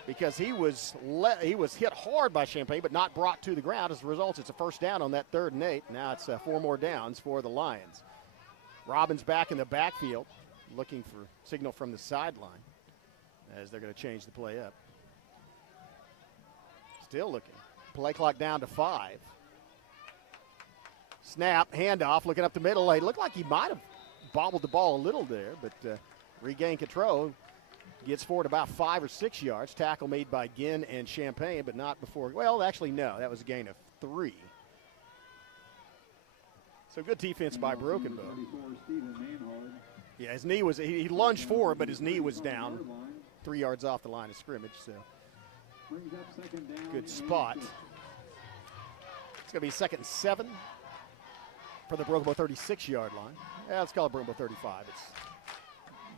because he was hit hard by Champagne but not brought to the ground. As a result, it's a first down on that 3rd and 8. Now it's 4 more downs for the Lions. Robbins back in the backfield looking for signal from the sideline as they're going to change the play up. Still looking. Play clock down to 5. Snap, handoff, looking up the middle. It looked like he might have bobbled the ball a little there, but regained control. Gets forward about 5 or 6 yards. Tackle made by Ginn and Champagne, but not before. Well, actually, no. That was a gain of 3. So good defense by Broken Bow. Yeah, his knee was, he lunged forward, but his knee was down 3 yards off the line of scrimmage. So good spot. It's going to be 2nd and 7 for the Broken Bow 36-yard line. Yeah, let's call it Broken Bow 35. It's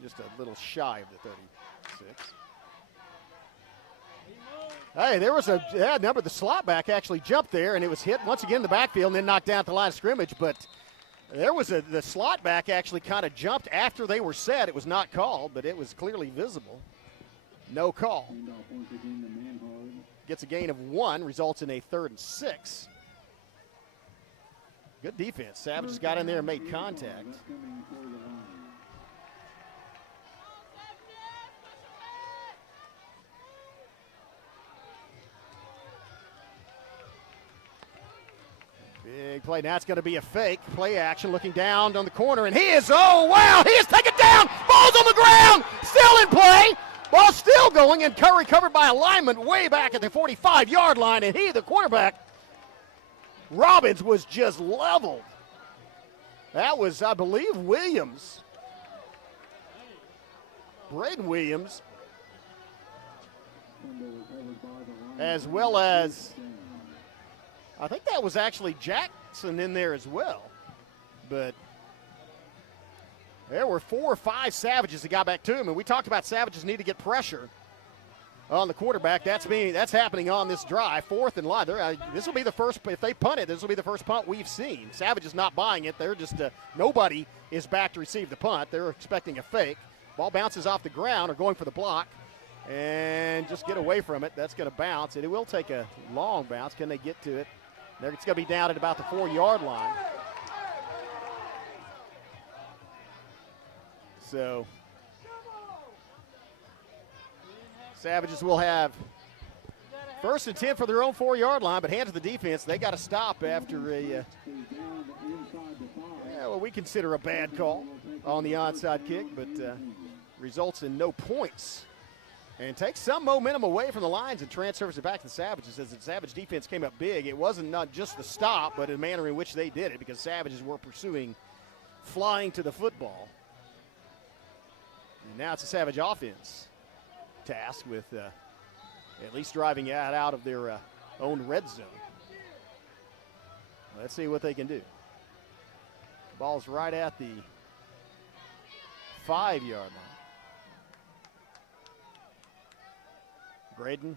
just a little shy of the 36. Hey, there was a number. The slot back actually jumped there, and it was hit once again in the backfield and then knocked down at the line of scrimmage. But there was the slot back actually kind of jumped after they were set. It was not called, but it was clearly visible. No call. Gets a gain of 1, results in a 3rd and 6. Good defense. Savage got in there and made contact. play. Now it's going to be a fake play action, looking down on the corner, and he is, oh wow, he is taken down. Ball's on the ground, still in play. Ball still going, and Curry covered by a lineman way back at the 45-yard line, and he, the quarterback, Robbins, was just leveled. That was, I believe, Williams. Braden Williams. As well as, I think that was actually Jackson in there as well. But there were 4 or 5 Savages that got back to him, and we talked about Savages need to get pressure on the quarterback. That's happening on this drive. 4th and line. This will be the first, if they punt it, this will be the first punt we've seen. Savage is not buying it. They're just, nobody is back to receive the punt. They're expecting a fake. Ball bounces off the ground or going for the block. And just get away from it. That's going to bounce, and it will take a long bounce. Can they get to it? It's going to be down at about the 4-yard line. So Savages will have 1st and 10 for their own 4-yard line, but hands to the defense. They got to stop after a, what we consider a bad call on the onside kick, but results in no points. And takes some momentum away from the Lions and transfers it back to the Savages. As the Savage defense came up big, it wasn't not just the stop, but the manner in which they did it, because Savages were pursuing flying to the football. And now it's a Savage offense task with at least driving out of their own red zone. Let's see what they can do. Ball's right at the 5-yard line. Braden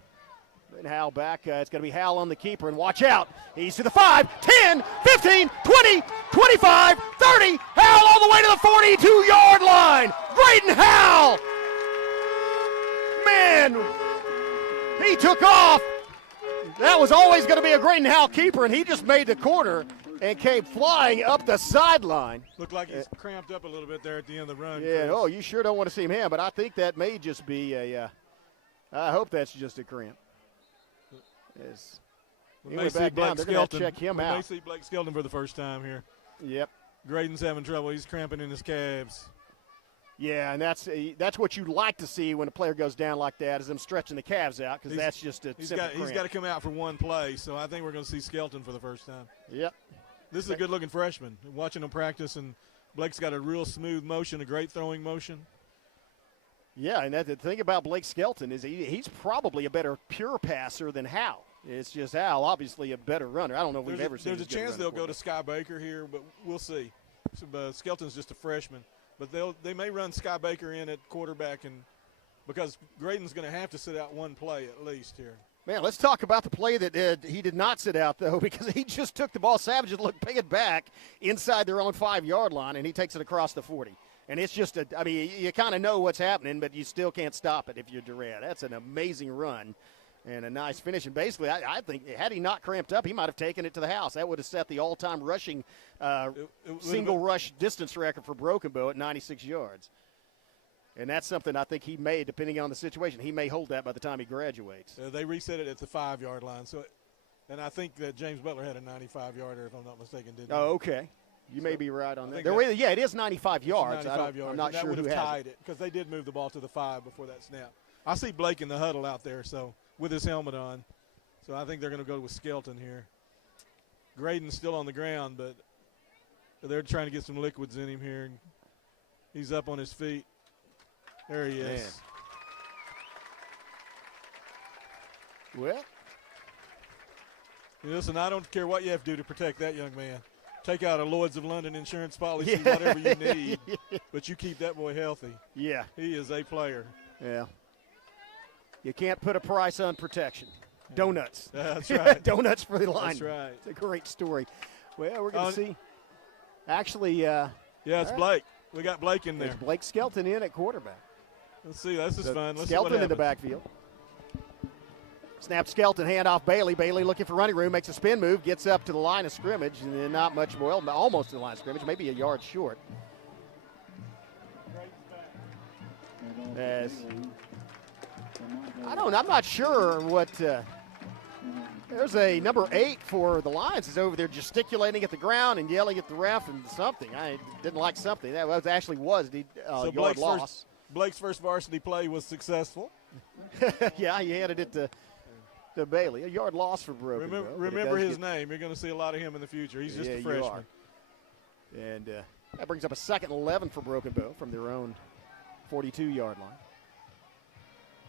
Howell back. It's going to be Howell on the keeper, and watch out. He's to the 5, 10, 15, 20, 25, 30. Howell all the way to the 42-yard line. Braden Howell. Man, he took off. That was always going to be a Braden Howell keeper, and he just made the corner and came flying up the sideline. Looked like he's cramped up a little bit there at the end of the run. Yeah, Chris. You sure don't want to see him hand, but I think that may just be a I hope that's just a cramp. Yes. He went back down. They're going to have to check him out. We may see Blake Skelton for the first time here. Yep. Graydon's having trouble. He's cramping in his calves. Yeah, and that's what you like to see when a player goes down like that, is them stretching the calves out, because that's just a simple cramp. He's got to come out for one play, so I think we're going to see Skelton for the first time. Yep. This is a good-looking freshman. Watching him practice, and Blake's got a real smooth motion, a great throwing motion. Yeah, and the thing about Blake Skelton is he's probably a better pure passer than Howell. It's just Howell, obviously a better runner. I don't know if we've ever seen. There's a chance they'll go to Sky Baker here, but we'll see. So, Skelton's just a freshman, but they may run Sky Baker in at quarterback, and because Graydon's going to have to sit out one play at least here. Man, let's talk about the play that he did not sit out, though, because he just took the ball. Savages look pick back inside their own 5-yard line, and he takes it across the 40. And it's just you kind of know what's happening, but you still can't stop it if you're Durant. That's an amazing run and a nice finish. And basically, I think had he not cramped up, he might have taken it to the house. That would have set the all-time rushing single rush distance record for Broken Bow at 96 yards. And that's something I think he may, depending on the situation, he may hold that by the time he graduates. They reset it at the 5-yard line. And I think that James Butler had a 95-yarder, if I'm not mistaken, didn't he? Oh, okay. You may be right on that. Yeah, it is 95 yards. 95 yards. I'm not sure who has tied it, because they did move the ball to the 5 before that snap. I see Blake in the huddle out there, so with his helmet on. So I think they're going to go with Skelton here. Graydon's still on the ground, but they're trying to get some liquids in him here. He's up on his feet. There he is. Man. Well. Listen, I don't care what you have to do to protect that young man. Take out a Lloyd's of London insurance policy, whatever you need, but you keep that boy healthy. Yeah. He is a player. Yeah. You can't put a price on protection. Donuts. That's right. Donuts for the line. That's right. It's a great story. Well, we're going to see. Actually, yeah, it's Blake. We got Blake in there. There's Blake Skelton in at quarterback. Let's see. This is fun. Let's Skelton see what in the backfield. Snap Skelton, hand off Bailey. Bailey looking for running room, makes a spin move, gets up to the line of scrimmage, and then not much more, almost to the line of scrimmage, maybe a yard short. I'm not sure what There's a number 8 for the Lions is over there gesticulating at the ground and yelling at the ref and something. I didn't like something. That was actually so yard loss. Blake's first varsity play was successful. Yeah, he handed it to Bailey. A yard loss for Broken Bow. Remember his name. You're going to see a lot of him in the future. He's just a freshman. You are. And that brings up a 2nd and 11 for Broken Bow from their own 42-yard line.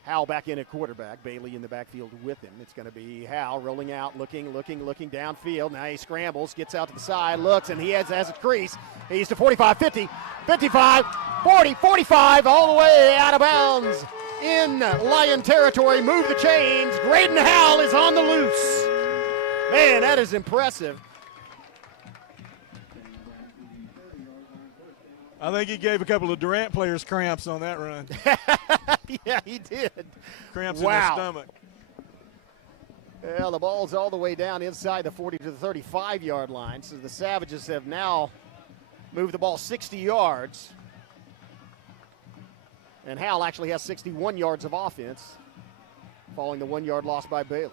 Howell back in at quarterback. Bailey in the backfield with him. It's going to be Howell rolling out, looking downfield. Now he scrambles, gets out to the side, looks, and he has a crease. He's to 45, 50, 55, 40, 45, all the way out of bounds in Lion territory. Move the chains. Graydon Howell is on the loose. Man, that is impressive. I think he gave a couple of Durant players cramps on that run. Yeah, he did. Cramps in their stomach. Well, the ball's all the way down inside the 40 to the 35-yard line. So the Savages have now moved the ball 60 yards. And Howell actually has 61 yards of offense, following the 1-yard loss by Bailey.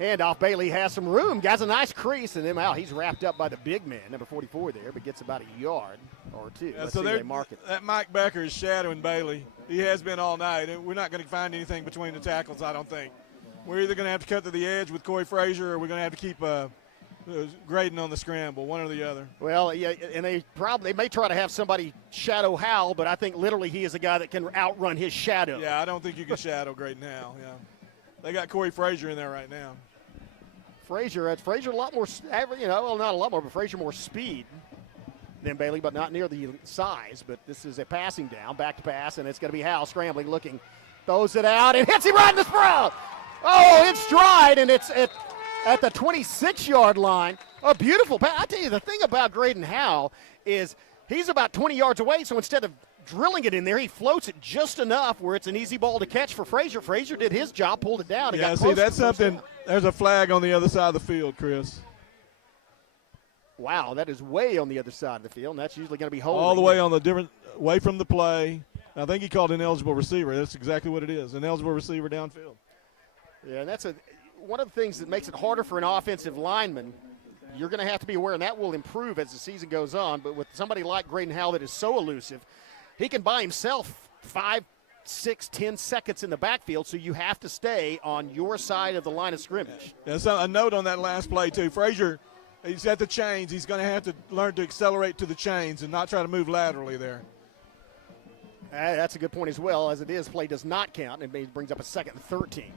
Handoff, Bailey has some room, has a nice crease, and then he's wrapped up by the big man, number 44 there, but gets about a yard or two. Yeah, Let's so see where they mark it. That Mike Becker is shadowing Bailey. He has been all night. We're not going to find anything between the tackles, I don't think. We're either going to have to cut to the edge with Corey Frazier, or we're going to have to keep Graydon on the scramble, one or the other. Well, yeah, and they may try to have somebody shadow Howell, but I think literally he is a guy that can outrun his shadow. Yeah, I don't think you can shadow Graydon Howell. Yeah, they got Corey Frazier in there right now. Frazier a lot more, not a lot more, but Frazier more speed than Bailey, but not near the size. But this is a passing down, back to pass, and it's going to be Howell scrambling, looking, throws it out, and hits him right in the sprout. Oh, in stride, and it's at the 26-yard line. A beautiful pass. I tell you, the thing about Graydon Howell is he's about 20 yards away, so instead of drilling it in there, he floats it just enough where it's an easy ball to catch for Frazier. Frazier did his job, pulled it down. And yeah, got see, that's something. There's a flag on the other side of the field, Chris. Wow, that is way on the other side of the field, and that's usually going to be holding. All the way on away from the play. I think he called an ineligible receiver. That's exactly what it is, an eligible receiver downfield. Yeah, and that's one of the things that makes it harder for an offensive lineman. You're going to have to be aware, and that will improve as the season goes on, but with somebody like Graydon Howell that is so elusive, he can buy himself 5, 6, 10 seconds in the backfield, so you have to stay on your side of the line of scrimmage. Yeah, so a note on that last play, too. Frazier, he's at the chains. He's going to have to learn to accelerate to the chains and not try to move laterally there. That's a good point as well. As it is, play does not count, and it brings up a 2nd and 13.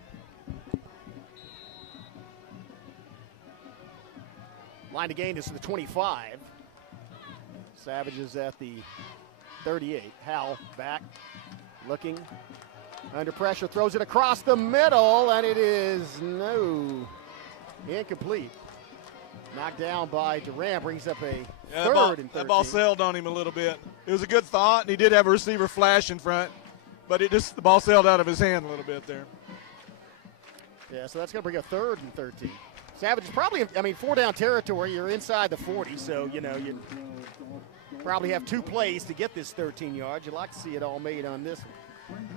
Line to gain is to the 25. Savages at the 38. Howell back, looking, under pressure, throws it across the middle, and it is incomplete. Knocked down by Durant, brings up a 3rd and 13. That ball sailed on him a little bit. It was a good thought, and he did have a receiver flash in front, but the ball sailed out of his hand a little bit there. Yeah, so that's going to bring a 3rd and 13. Savage is probably, 4-down territory. You're inside the 40, so, you probably have 2 plays to get this 13 yards. You'd like to see it all made on this one.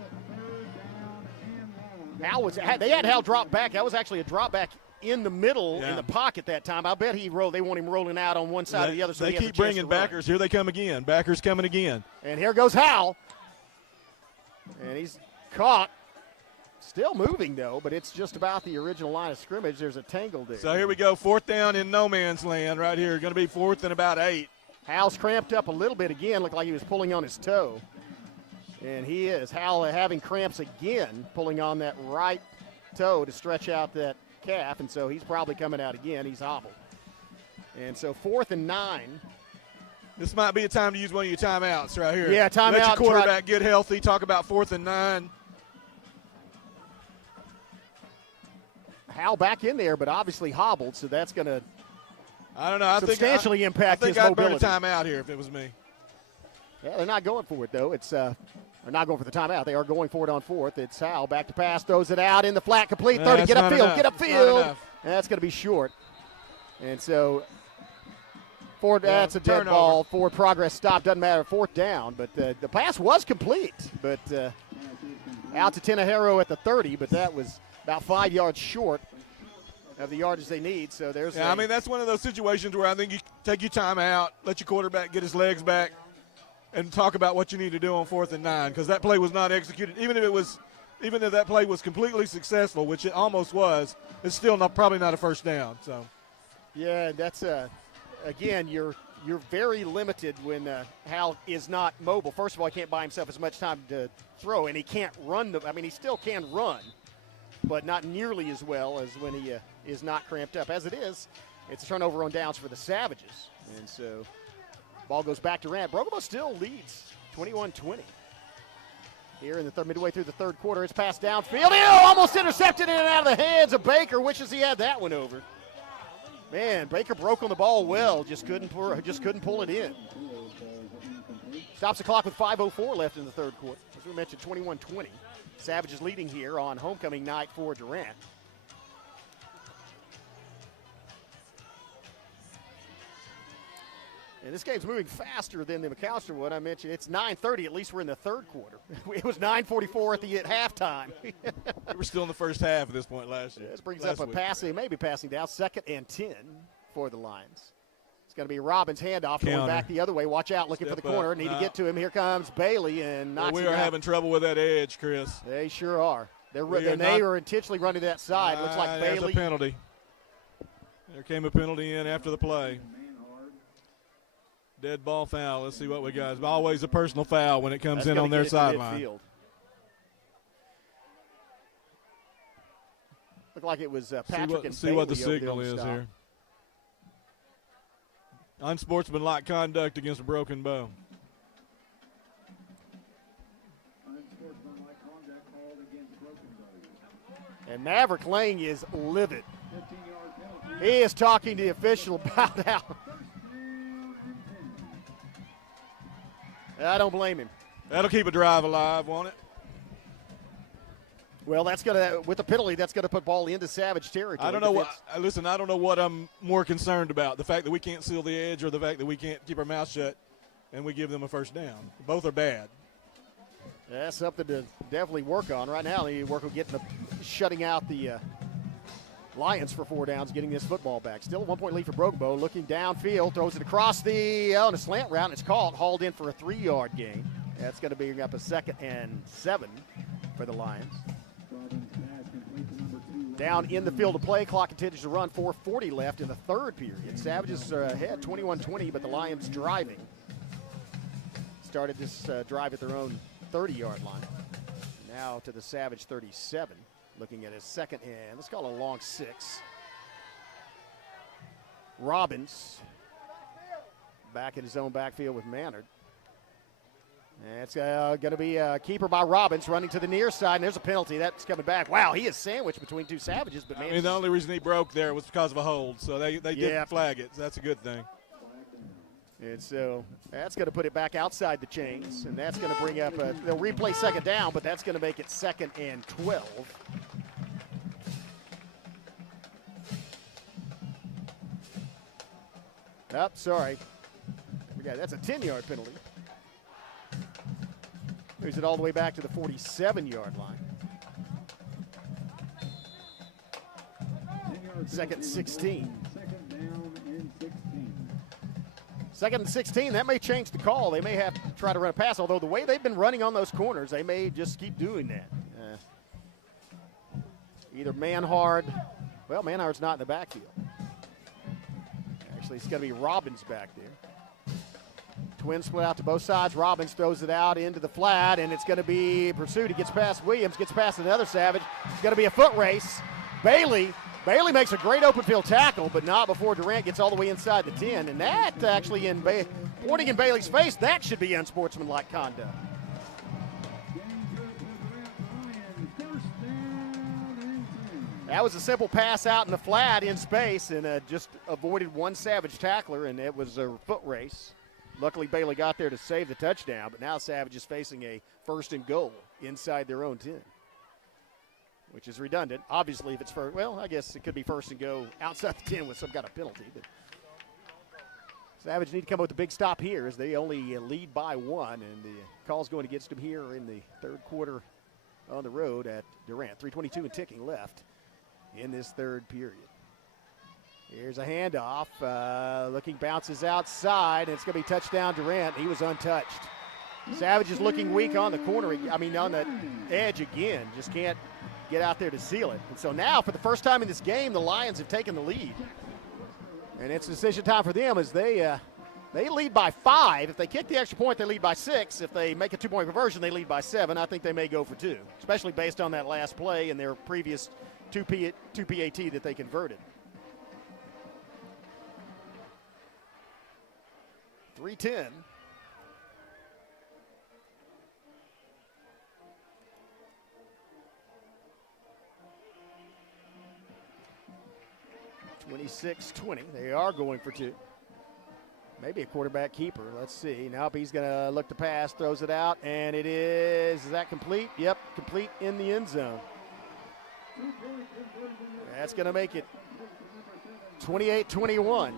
They had Hal drop back. That was actually a drop back in the middle in the pocket that time. I bet they want him rolling out on one side or the other. So they keep bringing backers. Here they come again. Backers coming again. And here goes Hal. And he's caught. Still moving, though, but it's just about the original line of scrimmage. There's a tangle there. So here we go, 4th down in no man's land right here. Going to be 4th and about 8. Hal's cramped up a little bit again. Looked like he was pulling on his toe. And he is. Hal having cramps again, pulling on that right toe to stretch out that calf, and so he's probably coming out again. He's hobbled. And so 4th and 9. This might be a time to use one of your timeouts right here. Yeah, timeout. Let your quarterback get healthy. Talk about 4th and 9. Hal back in there, but obviously hobbled, so that's going to substantially impact his mobility. mobility. I'd burn a timeout here if it was me. Yeah, they're not going for it, though. They're not going for the timeout. They are going for it on 4th. It's Hal back to pass, throws it out in the flat, complete 30. Get upfield. That's going to be short. And so Ford, that's a dead ball. Forward progress stop. Doesn't matter. 4th down, but the pass was complete. But out to Tenejero at the 30, but that was about 5 yards short of the yardage they need. So there's I mean, that's one of those situations where I think you take your time out, let your quarterback get his legs back, and talk about what you need to do on 4th and 9, because that play was not executed. Even if that play was completely successful, which it almost was, it's still probably not a first down. So, yeah, that's again, you're very limited when Hal is not mobile. First of all, he can't buy himself as much time to throw, and he can't run. He still can run, but not nearly as well as when he is not cramped up. As it is, it's a turnover on downs for the Savages. And so ball goes back to Durant. Pregame still leads 21-20. Here in the midway through the third quarter, it's passed downfield. Almost intercepted in and out of the hands of Baker. Wishes he had that one over. Man, Baker broke on the ball well, just couldn't pull it in. Stops the clock with 5:04 left in the third quarter. As we mentioned, 21-20. Savages leading here on homecoming night for Durant. And this game's moving faster than the McAllister one. I mentioned it's 9:30. At least we're in the third quarter. It was 9:44 at halftime. we were still in the first half at this point last year. This brings up a passing, maybe passing down, 2nd and 10 for the Lions. It's going to be Robbins' handoff going back the other way. Watch out, looking for the corner. Need to get to him. Here comes Bailey and knocks him out. We are having trouble with that edge, Chris. They sure are. They are intentionally running to that side. Looks like Bailey. There's a penalty. There came a penalty in after the play. Dead ball foul. Let's see what we got. It's always a personal foul when it comes in on their sideline. Looked like it was Patrick and see Bailey what the signal is here. Unsportsmanlike conduct against a broken bow. Unsportsmanlike conduct called against broken bow. And Maverick Lang is livid. He is talking to the official about how. I don't blame him. That'll keep a drive alive, won't it? Well, that's going to, with the penalty, that's going to put ball into Savage territory. I don't know I don't know what I'm more concerned about, the fact that we can't seal the edge or the fact that we can't keep our mouth shut and we give them a first down. Both are bad. That's something to definitely work on. Right now, they need to work on shutting out the Lions for 4 downs, getting this football back. Still a 1-point lead for Pregame. Looking downfield, throws it across on a slant route, and it's caught, hauled in for a 3-yard gain. That's going to bring up a 2nd and 7 for the Lions. Down in the field of play, clock continues to run. 4:40 left in the third period. Savages are ahead 21-20, but the Lions driving. Started this drive at their own 30-yard line. Now to the Savage 37. Looking at his 2nd and let's call it a long 6. Robbins back in his own backfield with Mannard. And it's going to be a keeper by Robbins running to the near side, and there's a penalty. That's coming back. Wow, he is sandwiched between two Savages. But the only reason he broke there was because of a hold, so they didn't flag it. So that's a good thing. And so that's going to put it back outside the chains, and that's going to bring up they'll replay 2nd down, but that's going to make it 2nd and 12. Oh, sorry. That's a 10-yard penalty. Moves it all the way back to the 47-yard line. 2nd and 16. 2nd and 16, that may change the call. They may have to try to run a pass, although the way they've been running on those corners, they may just keep doing that. Either Manhard, well, Manhard's not in the backfield. Actually, it's going to be Robbins back there. Twins split out to both sides. Robbins throws it out into the flat, and it's going to be pursued. He gets past Williams, gets past another Savage. It's going to be a foot race. Bailey makes a great open field tackle, but not before Durant gets all the way inside the 10. And that actually, pointing in Bailey's face, that should be unsportsmanlike conduct. That was a simple pass out in the flat in space, and just avoided one Savage tackler, and it was a foot race. Luckily, Bailey got there to save the touchdown, but now Savage is facing a 1st and goal inside their own 10, which is redundant. Obviously, if it's first, well, I guess it could be 1st and go outside the 10 with some kind of penalty. But Savage need to come up with a big stop here as they only lead by 1, and the call's going against them here in the third quarter on the road at Durant. 3:22 and ticking left in this third period. Here's a handoff. Looking, bounces outside, and it's going to be touchdown Durant. He was untouched. Savage is looking weak on the corner. On the edge again. Just can't get out there to seal it. And so now, for the first time in this game, the Lions have taken the lead. And it's decision time for them as they lead by 5. If they kick the extra point, they lead by 6. If they make a 2-point conversion, they lead by 7. I think they may go for 2, especially based on that last play and their previous 2 PAT that they converted. 3:10. (26-20). They are going for 2. Maybe a quarterback keeper. Let's see. Now he's going to look to pass, throws it out, and it is that complete? Yep, complete in the end zone. That's going to make it 28-21.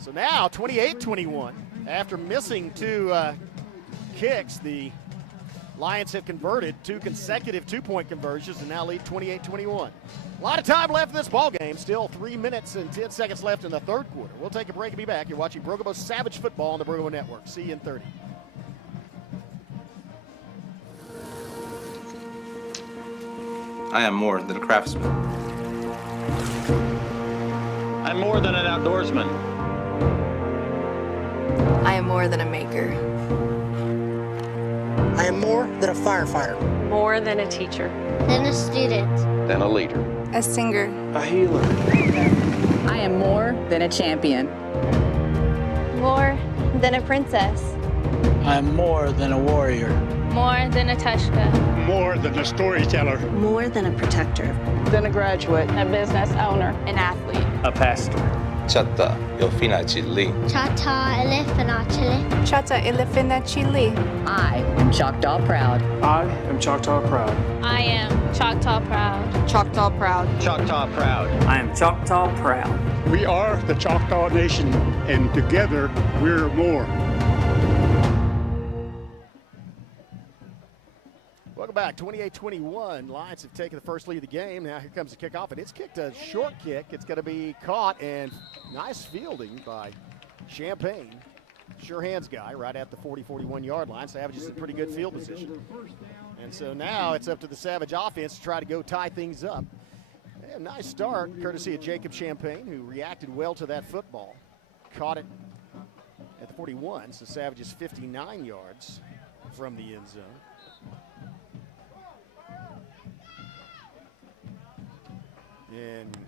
So now 28-21. After missing 2 kicks, the Lions have converted 2 consecutive 2-point conversions and now lead 28-21. A lot of time left in this ball game. Still 3 minutes and 10 seconds left in the third quarter. We'll take a break and be back. You're watching Pregame Savage Football on the Pregame Network. See you in 30. I am more than a craftsman. I'm more than an outdoorsman. I am more than a maker. I am more than a firefighter. More than a teacher. Than a student. Than a leader. A singer. A healer. I am more than a champion. More than a princess. I am more than a warrior. More than a Tushka. More than a storyteller. More than a protector. Than a graduate. A business owner. An athlete. A pastor. Chata有 fina ci lì. Chata elephant Chata elephant chili. I am Choctaw proud. I am Choctaw proud. I am Choctaw proud. Choctaw proud. Choctaw proud. I am Choctaw proud. We are the Choctaw Nation, and together we're more. Welcome back. 28-21. Lions have taken the first lead of the game. Now here comes the kickoff, and it's kicked a short kick. It's going to be caught, and nice fielding by Champagne. Sure hands guy right at the 40-41 yard line. Savage is in pretty good field position. And so now it's up to the Savage offense to try to go tie things up. A nice start, courtesy of Jacob Champagne, who reacted well to that football. Caught it at the 41, so Savage is 59 yards from the end zone. And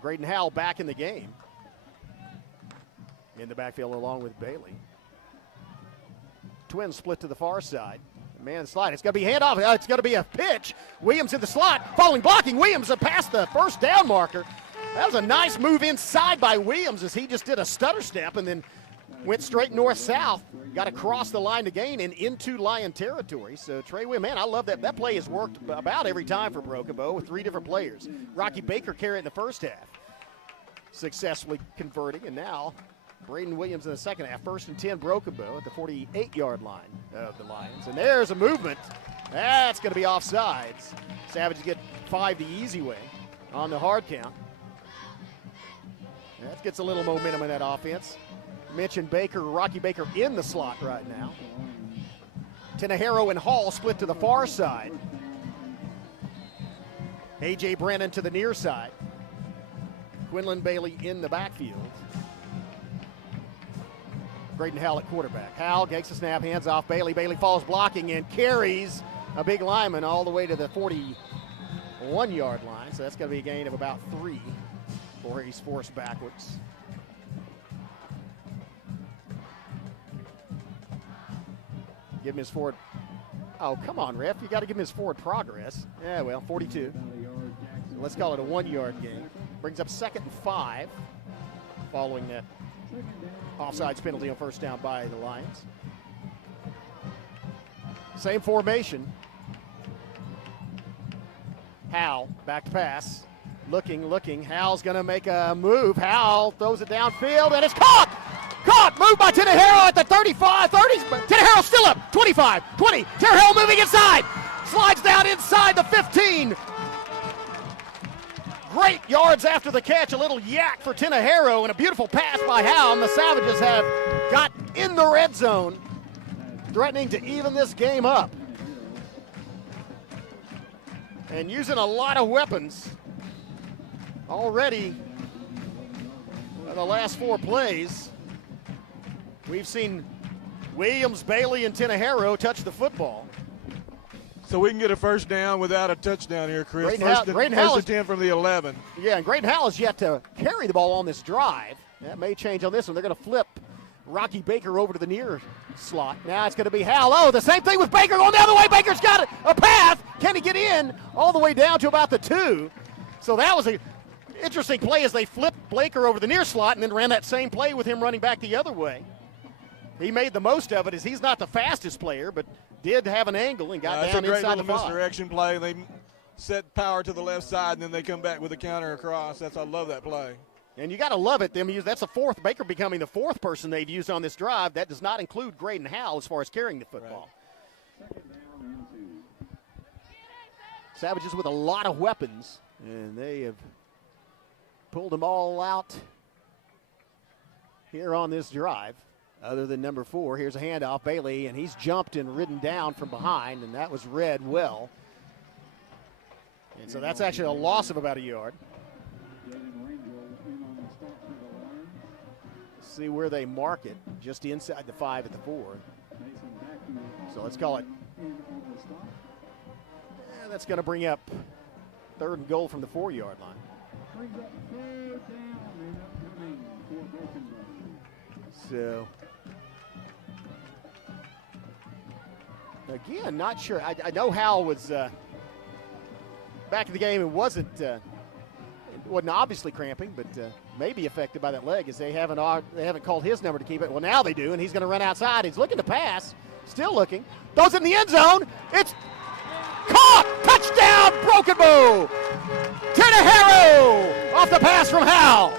Graydon Howell back in the game. In the backfield along with Bailey. Twins split to the far side. Man in the slide. It's going to be handoff. It's going to be a pitch. Williams in the slot. Following blocking. Williams past the first down marker. That was a nice move inside by Williams as he just did a stutter step and then went straight north-south. Got across the line to gain and into Lion territory. So Trey Williams, man, I love that. That play has worked about every time for Broken Bow with 3 different players. Rocky Baker carried it in the first half, successfully converting, and now Braden Williams in the second half. 1st and 10 Broken Bow at the 48-yard line of the Lions. And there's a movement. That's going to be offsides. Savage get 5 the easy way on the hard count. That gets a little momentum in that offense. Mentioned Baker, Rocky Baker in the slot right now. Tenejero and Hall split to the far side. A.J. Brennan to the near side. Quinlan Bailey in the backfield. Graydon Howell at quarterback. Howell takes the snap, hands off Bailey. Bailey falls blocking and carries a big lineman all the way to the 41-yard line. So that's going to be a gain of about 3 before he's forced backwards. Give him his forward. Oh, come on, ref. You got to give him his forward progress. Yeah, well, 42. So let's call it a 1-yard gain. Brings up 2nd and 5 following that offsides penalty on first down by the Lions. Same formation. Howell, back to pass. Looking. Howell's going to make a move. Howell throws it downfield, and it's caught! Caught! Moved by Tenejero at the 35, 30. Tenejero still up. 25, 20. Tenejero moving inside. Slides down inside the 15. Great yards after the catch, a little yak for Tinajero, and a beautiful pass by Howell. And the Savages have got in the red zone, threatening to even this game up. And using a lot of weapons already in the last 4 plays. We've seen Williams, Bailey, and Tinajero touch the football. So we can get a first down without a touchdown here, Chris. First and 10 from the 11. Yeah, and Graydon Howell has yet to carry the ball on this drive. That may change on this one. They're going to flip Rocky Baker over to the near slot. Now it's going to be Howell. Oh, the same thing with Baker going the other way. Baker's got a path. Can he get in all the way down to about the 2? So that was an interesting play as they flipped Baker over the near slot and then ran that same play with him running back the other way. He made the most of it as he's not the fastest player, but did have an angle and got down inside the 5. That's a great little misdirection play. They set power to the left side, and then they come back with a counter across. I love that play. And you got to love it. That's the 4th, Baker becoming the 4th person they've used on this drive. That does not include Graydon Howell as far as carrying the football. Second down and 2. Savages with a lot of weapons, and they have pulled them all out here on this drive. Other than number 4, here's a handoff, Bailey, and he's jumped and ridden down from behind, and that was read well. And so that's actually a loss of about a yard. See where they mark it, just inside the 5 at the 4. So let's call it. That's going to bring up 3rd and goal from the 4-yard line. Brings up 3rd down and upcoming for Broken Bow. So, again, not sure. I know Howell was back in the game. It wasn't obviously cramping, but maybe affected by that leg as they haven't called his number to keep it. Well, now they do, and he's going to run outside. He's looking to pass, still looking. Throws it in the end zone. It's caught! Touchdown, Broken Bow! Tinajero off the pass from Howell.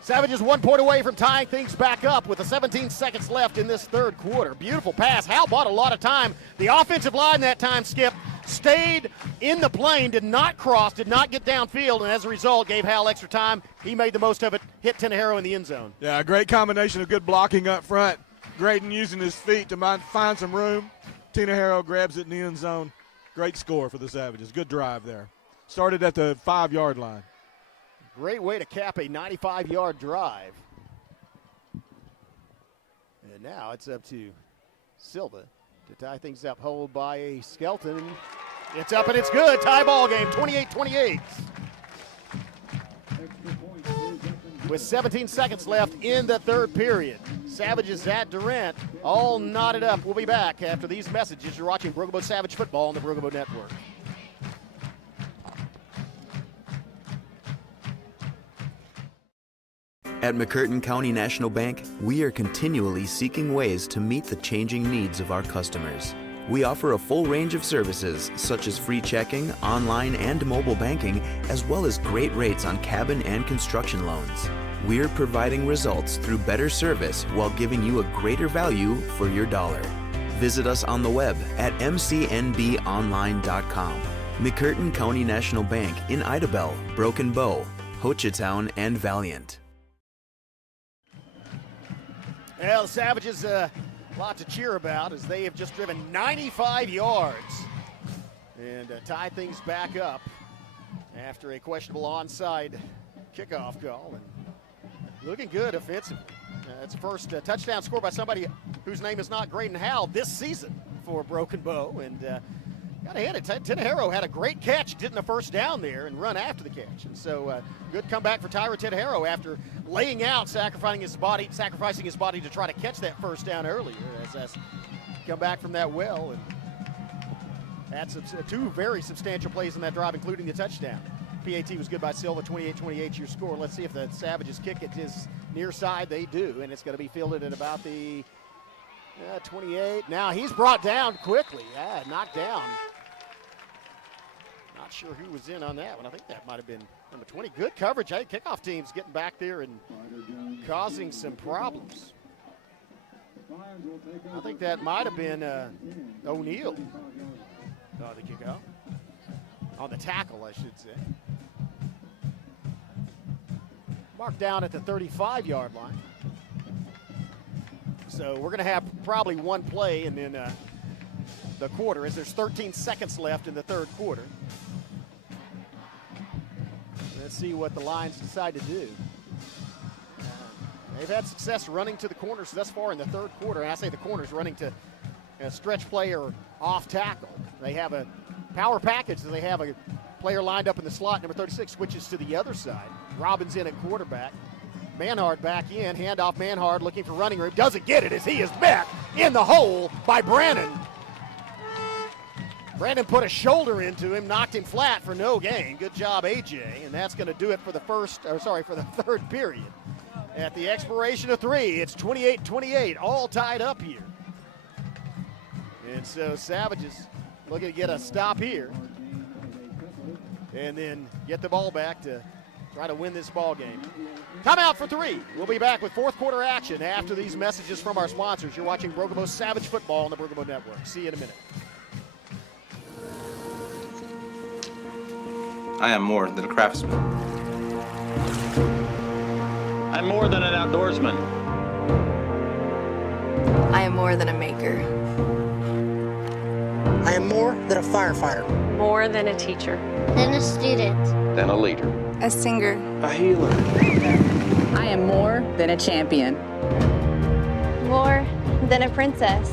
Savages 1 point away from tying things back up with the 17 seconds left in this 3rd quarter. Beautiful pass. Howell bought a lot of time. The offensive line that time, Skip, stayed in the plane, did not cross, did not get downfield, and as a result gave Howell extra time. He made the most of it, hit Tinajero in the end zone. Yeah, a great combination of good blocking up front. Graydon using his feet to find some room. Tinajero grabs it in the end zone. Great score for the Savages. Good drive there. Started at the 5-yard line. Great way to cap a 95-yard drive. And now it's up to Silva to tie things up. Hold by a Skelton. It's up and it's good. Tie ball game, 28-28. With 17 seconds left in the 3rd period. Savages at Durant, all knotted up. We'll be back after these messages. You're watching Pregame Savage Football on the Pregame Network. At McCurtain County National Bank, we are continually seeking ways to meet the changing needs of our customers. We offer a full range of services such as free checking, online and mobile banking, as well as great rates on cabin and construction loans. We're providing results through better service while giving you a greater value for your dollar. Visit us on the web at mcnbonline.com. McCurtain County National Bank in Idabel, Broken Bow, Hochatown, and Valiant. Well, the Savages, a lot to cheer about as they have just driven 95 yards and tie things back up after a questionable onside kickoff call. And looking good offensively. It's the first touchdown score by somebody whose name is not Graydon Howell this season for Broken Bow. And got to hand it. Tinajero had a great catch, getting the first down there and run after the catch. And so good comeback for Tyra Tinajero after laying out, sacrificing his body to try to catch that first down earlier. As come back from that well and had 2 very substantial plays in that drive, including the touchdown. PAT was good by Silva, 28-28 your score. Let's see if the Savages kick it his near side. They do, and it's going to be fielded at about the 28. Now he's brought down quickly. Knocked down. Not sure who was in on that one. I think that might have been number 20. Good coverage. Hey, kickoff team's getting back there and causing some problems. I think that might have been O'Neal. The kickoff. On the tackle, I should say. Marked down at the 35-yard line. So we're going to have probably one play and then the quarter, as there's 13 seconds left in the third quarter. Let's see what the Lions decide to do. They've had success running to the corners thus far in the third quarter. And I say the corners running to a stretch play or off tackle. They have a power package. They have a player lined up in the slot. Number 36 switches to the other side. Robbins in at quarterback. Manhard back in. Handoff Manhard looking for running room. Doesn't get it as he is met in the hole by Brandon. Brandon put a shoulder into him, knocked him flat for no gain. Good job, AJ. And that's going to do it for the third period. At the expiration of 3, it's 28-28, all tied up here. And so Savages looking to get a stop here and then get the ball back to try to win this ball game. Timeout for 3. We'll be back with fourth quarter action after these messages from our sponsors. You're watching Bergamo Savage Football on the Bergamo Network. See you in a minute. I am more than a craftsman. I'm more than an outdoorsman. I am more than a maker. I am more than a firefighter. More than a teacher. Than a student. Then a leader. A singer. A healer. I am more than a champion. More than a princess.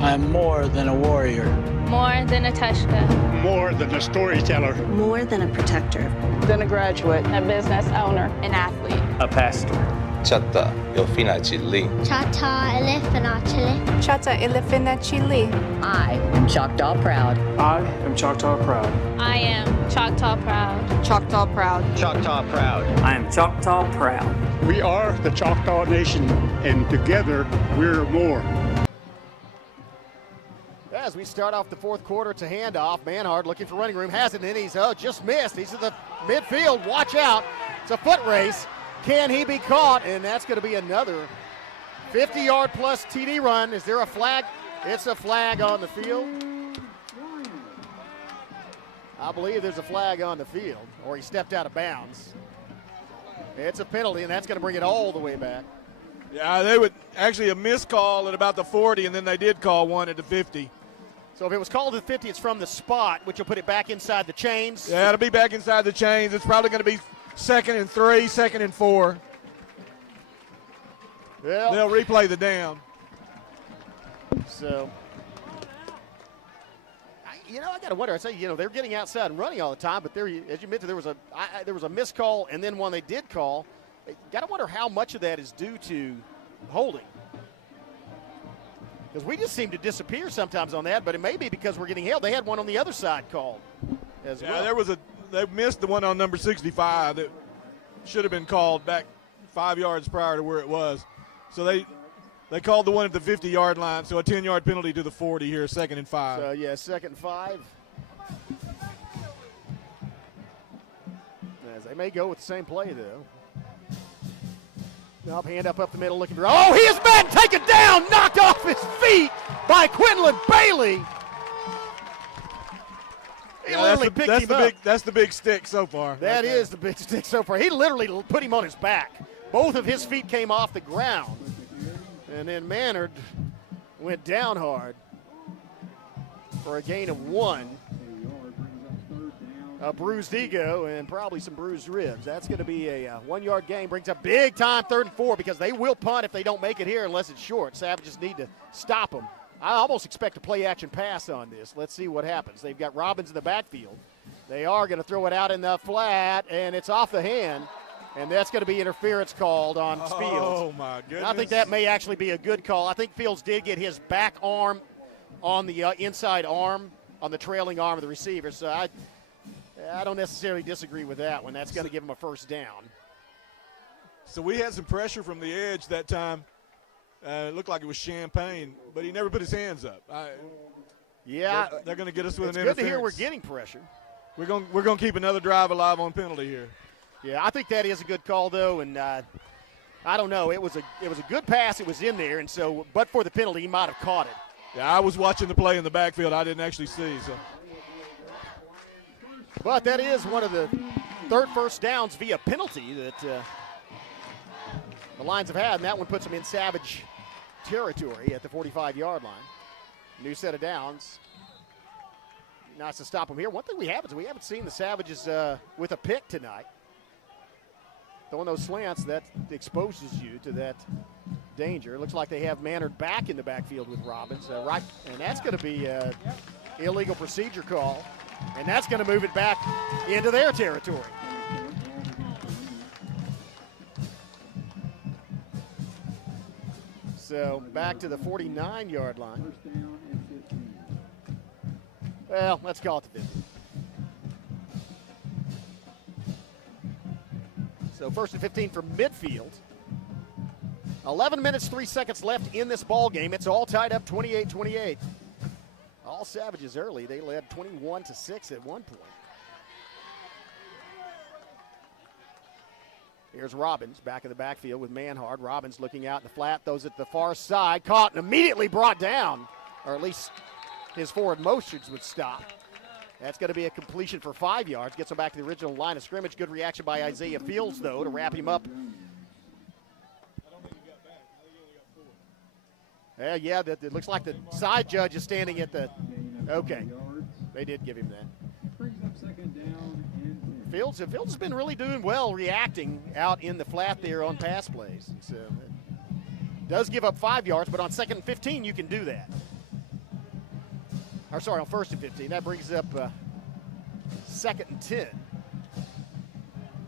I am more than a warrior. More than a Tushka. More than a storyteller. More than a protector. Than a graduate. A business owner. An athlete. A pastor. Chata Yofinachili. Chata elephantachili. Chata elephantachili. I am Choctaw proud. I am Choctaw proud. I am Choctaw proud. Choctaw proud. Choctaw proud. I am Choctaw proud. We are the Choctaw Nation, and together we're more. As we start off the fourth quarter, it's a handoff. Manhard looking for running room, has it, and he's just missed. He's at the midfield. Watch out. It's a foot race. Can he be caught? And that's going to be another 50-yard plus TD run. Is there a flag? It's a flag on the field. I believe there's a flag on the field, or he stepped out of bounds. It's a penalty, and that's going to bring it all the way back. Yeah, they would actually a missed call at about the 40, and then they did call one at the 50. So if it was called at the 50, it's from the spot, which will put it back inside the chains. Yeah, it'll be back inside the chains. It's probably going to be 2nd and 3, 2nd and 4. Well, they'll replay the down. So, I got to wonder. I say, they're getting outside and running all the time, but there, as you mentioned, there was a missed call and then one they did call. Got to wonder how much of that is due to holding. Because we just seem to disappear sometimes on that, but it may be because we're getting held. They had one on the other side called as well. Yeah, they missed the one on number 65 that should have been called back 5 yards prior to where it was. So they called the one at the 50-yard line, so a 10-yard penalty to the 40 here, 2nd and 5. So, yeah, 2nd and 5. As they may go with the same play, though. Up, hand up the middle, looking for. Oh, he is met, taken down, knocked off his feet by Quinlan Bailey. He literally picked him up. That's the big stick so far. That is the big stick so far. He literally put him on his back. Both of his feet came off the ground. And then Manhard went down hard for a gain of 1. A bruised ego and probably some bruised ribs. That's going to be a 1-yard gain. Brings up big time 3rd and 4 because they will punt if they don't make it here unless it's short. Savages need to stop them. I almost expect a play-action pass on this. Let's see what happens. They've got Robbins in the backfield. They are going to throw it out in the flat, and it's off the hand, and that's going to be interference called on Fields. Oh, my goodness. I think that may actually be a good call. I think Fields did get his back arm on the inside arm, on the trailing arm of the receiver, so I don't necessarily disagree with that one. That's going to give him a first down. So we had some pressure from the edge that time. It looked like it was Champagne, but he never put his hands up. Yeah. They're going to get us with an interference. It's good to hear we're getting pressure. We're going to keep another drive alive on penalty here. Yeah, I think that is a good call, though, and I don't know. It was a good pass. It was in there, and so but for the penalty, he might have caught it. Yeah, I was watching the play in the backfield. I didn't actually see, so. But that is one of the third first downs via penalty that the Lions have had, and that one puts them in Savage territory at the 45-yard line. New set of downs. Nice to stop them here. One thing we haven't seen the Savages with a pick tonight. Throwing those slants, that exposes you to that danger. It looks like they have Mannard back in the backfield with Robbins. Right, and that's going to be an illegal procedure call, and that's going to move it back into their territory. So back to the 49-yard line. Well, let's call it the 50. So first and 15 from midfield. 11 minutes, 3 seconds left in this ball game. It's all tied up 28-28. All Savages early. They led 21-6 at one point. Here's Robbins back in the backfield with Manhard. Robbins looking out in the flat, throws it to the far side, caught and immediately brought down, or at least his forward motions would stop. That's going to be a completion for 5 yards. Gets him back to the original line of scrimmage. Good reaction by Isaiah Fields, though, to wrap him up. Yeah, it looks like the side judge is standing at the. Okay, they did give him that. Fields has been really doing well reacting out in the flat there on pass plays. So it does give up 5 yards, but on 2nd and 15 you can do that. Or sorry, on 1st and 15. That brings up 2nd and 10.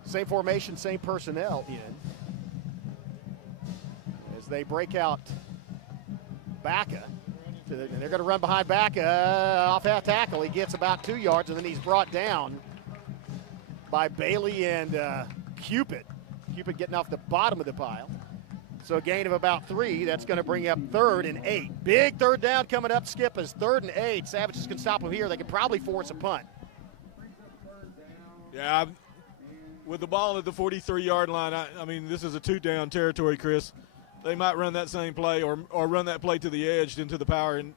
Same formation, same personnel in. As they break out Baca. And they're going to run behind Baca off that tackle. He gets about 2 yards, and then he's brought down by Bailey and Cupid. Cupid getting off the bottom of the pile. So a gain of about 3. That's going to bring up 3rd and 8. Big third down coming up, Skip, is 3rd and 8. Savages can stop them here. They can probably force a punt. Yeah, with the ball at the 43-yard line, I mean, this is a 2-down territory, Chris. They might run that same play or run that play to the edge into the power and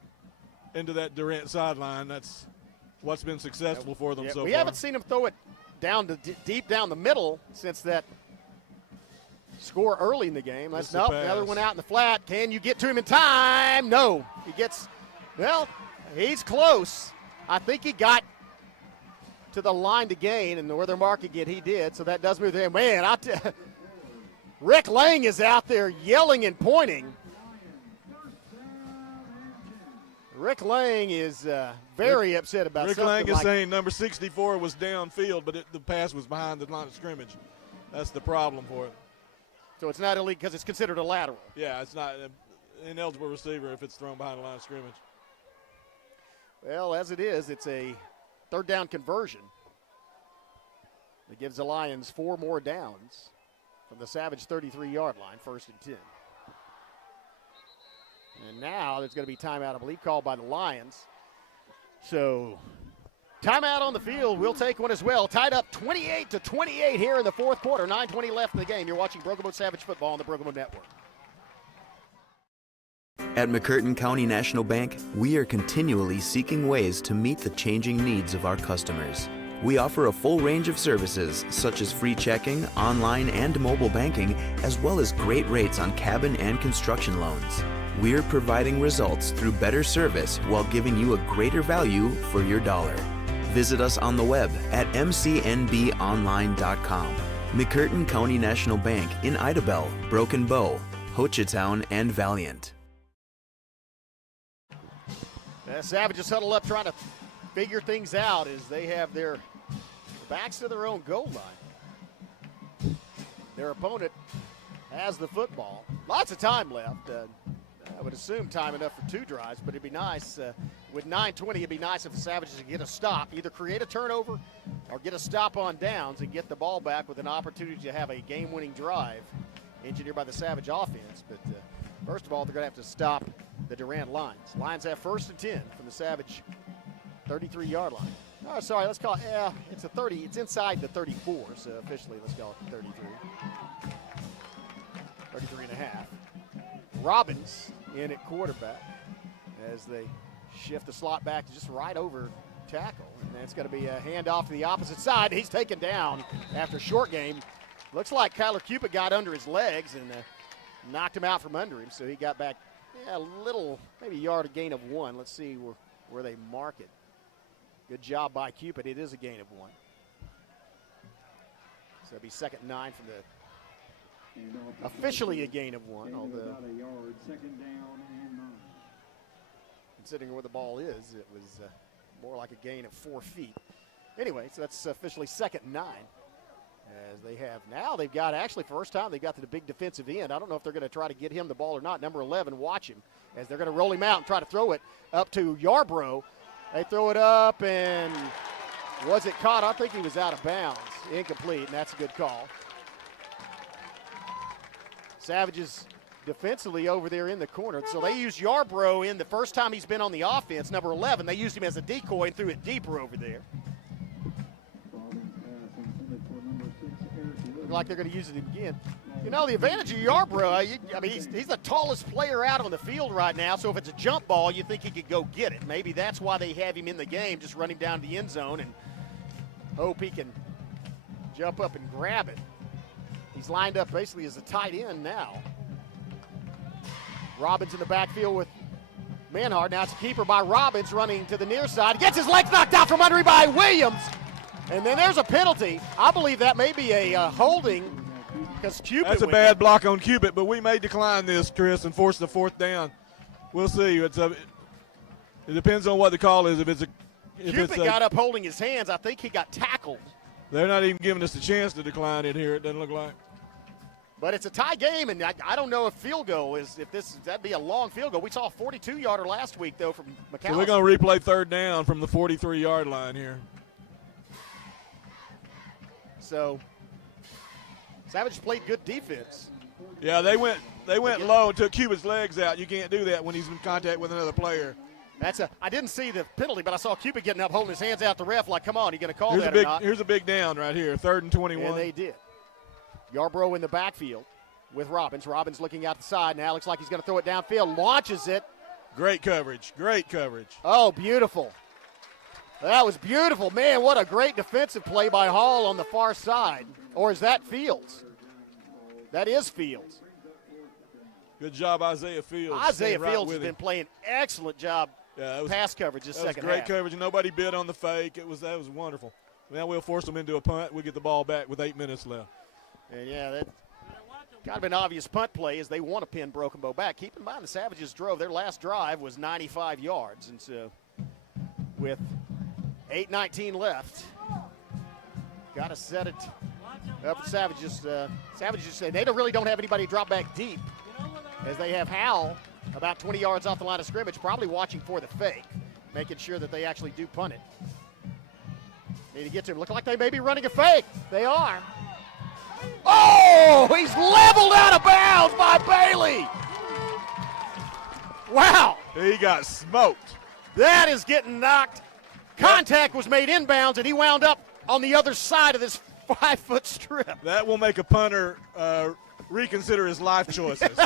into that Durant sideline. That's what's been successful for them so far. We haven't seen them throw it down to deep down the middle since that score early in the game. Let's nope, another one out in the flat. Can you get to him in time? No. He gets, well, he's close. I think he got to the line to gain, and where they're marking it, he did. So that does move there. Man, Rick Lang is out there yelling and pointing. Rick Lang is very upset about Rick something. Lang is saying number 64 was downfield, but the pass was behind the line of scrimmage. That's the problem for it. So it's not illegal because it's considered a lateral. Yeah, it's not an ineligible receiver if it's thrown behind the line of scrimmage. Well, as it is, it's a 3rd down conversion. It gives the Lions 4 more downs from the Savage 33-yard line, 1st and 10. And now there's going to be timeout, I believe, called by the Lions. So timeout on the field. We'll take one as well. Tied up 28-28 here in the 4th quarter. 9:20 left in the game. You're watching Pregame Savage Football on the Pregame Network. At McCurtain County National Bank, we are continually seeking ways to meet the changing needs of our customers. We offer a full range of services such as free checking, online and mobile banking, as well as great rates on cabin and construction loans. We're providing results through better service while giving you a greater value for your dollar. Visit us on the web at mcnbonline.com. McCurtain County National Bank in Idabel, Broken Bow, Hochatown, and Valiant. The Savages huddle up trying to figure things out as they have their backs to their own goal line. Their opponent has the football. Lots of time left. I would assume time enough for 2 drives, but it'd be nice. With 9:20, it'd be nice if the Savages could get a stop, either create a turnover or get a stop on downs and get the ball back with an opportunity to have a game-winning drive engineered by the Savage offense. But first of all, they're going to have to stop the Durant Lions. Lions have 1st and 10 from the Savage 33-yard line. Oh, sorry, let's call it, it's a 30. It's inside the 34, so officially let's call it 33. 33 and a half. Robbins in at quarterback as they shift the slot back just right over tackle. And it's going to be a handoff to the opposite side. He's taken down after a short game. Looks like Kyler Cupid got under his legs, and knocked him out from under him, so he got back a little, maybe a yard, a gain of 1. Let's see where they mark it. Good job by Cupid. It is a gain of 1. So it'll be 2nd and 9 from the officially a gain of 1, although about a yard, 2nd down and 9. Considering where the ball is, it was more like a gain of 4 feet. Anyway, so that's officially 2nd and 9. As they have now, they've got actually first time they've got to the big defensive end. I don't know if they're going to try to get him the ball or not. Number 11, watch him as they're going to roll him out and try to throw it up to Yarbrough. They throw it up, and was it caught? I think he was out of bounds. Incomplete, and that's a good call. Savages defensively over there in the corner. So they used Yarbrough in the first time he's been on the offense, number 11. They used him as a decoy and threw it deeper over there. Look like they're going to use it again. You know, the advantage of Yarbrough, I mean, he's the tallest player out on the field right now, so if it's a jump ball, you think he could go get it. Maybe that's why they have him in the game, just run him down to the end zone and hope he can jump up and grab it. He's lined up basically as a tight end now. Robbins in the backfield with Manhart. Now it's a keeper by Robbins running to the near side. Gets his legs knocked out from under him by Williams. And then there's a penalty. I believe that may be a holding because Cupid. That's a bad block on Cupid, but we may decline this, Chris, and force the 4th down. We'll see. It depends on what the call is. If Cupid got up holding his hands, I think he got tackled. They're not even giving us the chance to decline it here. It doesn't look like. But it's a tie game, and I don't know if field goal is that'd be a long field goal. We saw a 42-yarder last week though from McAllister. So we're going to replay 3rd down from the 43-yard line here. So Savage played good defense. Yeah, they went low and took Cupid's legs out. You can't do that when he's in contact with another player. I didn't see the penalty, but I saw Cupid getting up, holding his hands out the ref like, come on, you going to call that or not? Here's a big down right here, 3rd and 21. And they did. Yarbrough in the backfield with Robbins. Robbins looking out the side now. Looks like he's going to throw it downfield. Launches it. Great coverage. Great coverage. Oh, beautiful. That was beautiful. Man, what a great defensive play by Hall on the far side. Or is that Fields? That is Fields. Good job, Isaiah Fields. Isaiah Fields has been playing excellent job pass coverage this second half. That was great coverage, and nobody bid on the fake. That was wonderful. Now we'll force them into a punt. We'll get the ball back with 8 minutes left. And, yeah, that kind of an obvious punt play as they want to pin Broken Bow back. Keep in mind the Savages drove. Their last drive was 95 yards. And so with 8:19 left, got to set it up for Savages. Savages say they really don't have anybody drop back deep as they have Howell about 20 yards off the line of scrimmage, probably watching for the fake, making sure that they actually do punt it. Need to get to him. Look like they may be running a fake. They are. Oh, he's leveled out of bounds by Bailey. Wow. He got smoked. That is getting knocked. Contact was made inbounds, and he wound up on the other side of this 5-foot strip. That will make a punter reconsider his life choices.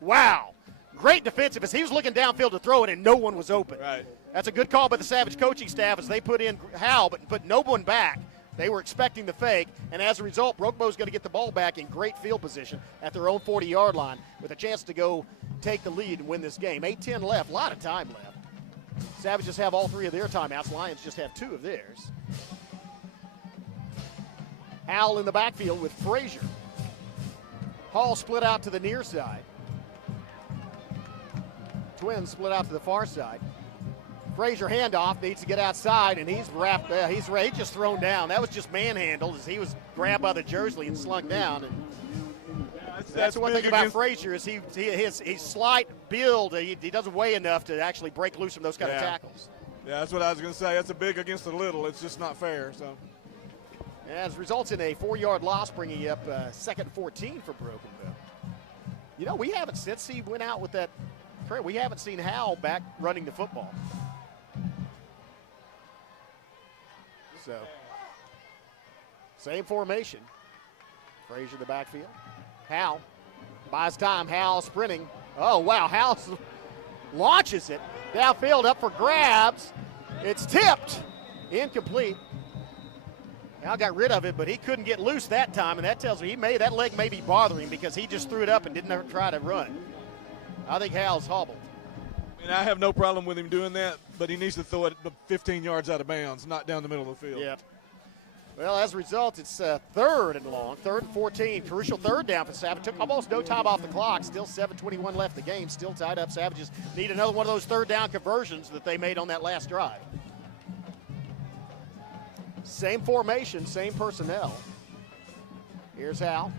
Wow. Great defensive as he was looking downfield to throw it, and no one was open. Right. That's a good call by the Savage coaching staff as they put in Hal, but put no one back. They were expecting the fake, and as a result, Brokebo's going to get the ball back in great field position at their own 40-yard line with a chance to go take the lead and win this game. 8:10 left, a lot of time left. Savages have all 3 of their timeouts. Lions just have 2 of theirs. Hal in the backfield with Frazier. Hall split out to the near side. Twins split out to the far side. Frazier handoff, needs to get outside, and he's wrapped. He's just thrown down. That was just manhandled as he was grabbed by the jersey and slung down. And that's the one thing about Frazier is his slight build. He doesn't weigh enough to actually break loose from those kind of tackles. Yeah, that's what I was going to say. That's a big against the little. It's just not fair. So, as results in a 4-yard loss, bringing you up 2nd and 14 for Broken Bow. You know, we haven't since he went out with that. We haven't seen Hal back running the football. So, same formation. Frazier in the backfield. Hal buys time. Hal sprinting. Oh, wow. Hal launches it downfield up for grabs. It's tipped. Incomplete. Hal got rid of it, but he couldn't get loose that time, and that tells me that leg may be bothering him because he just threw it up and didn't ever try to run. I think Hal's hobbled. And I have no problem with him doing that, but he needs to throw it 15 yards out of bounds, not down the middle of the field. Yeah. Well, as a result, it's 3rd and long, 3rd and 14. Crucial 3rd down for Savage. Took almost no time off the clock. Still 7:21 left in the game. Still tied up. Savages need another one of those 3rd down conversions that they made on that last drive. Same formation, same personnel. Here's Hal.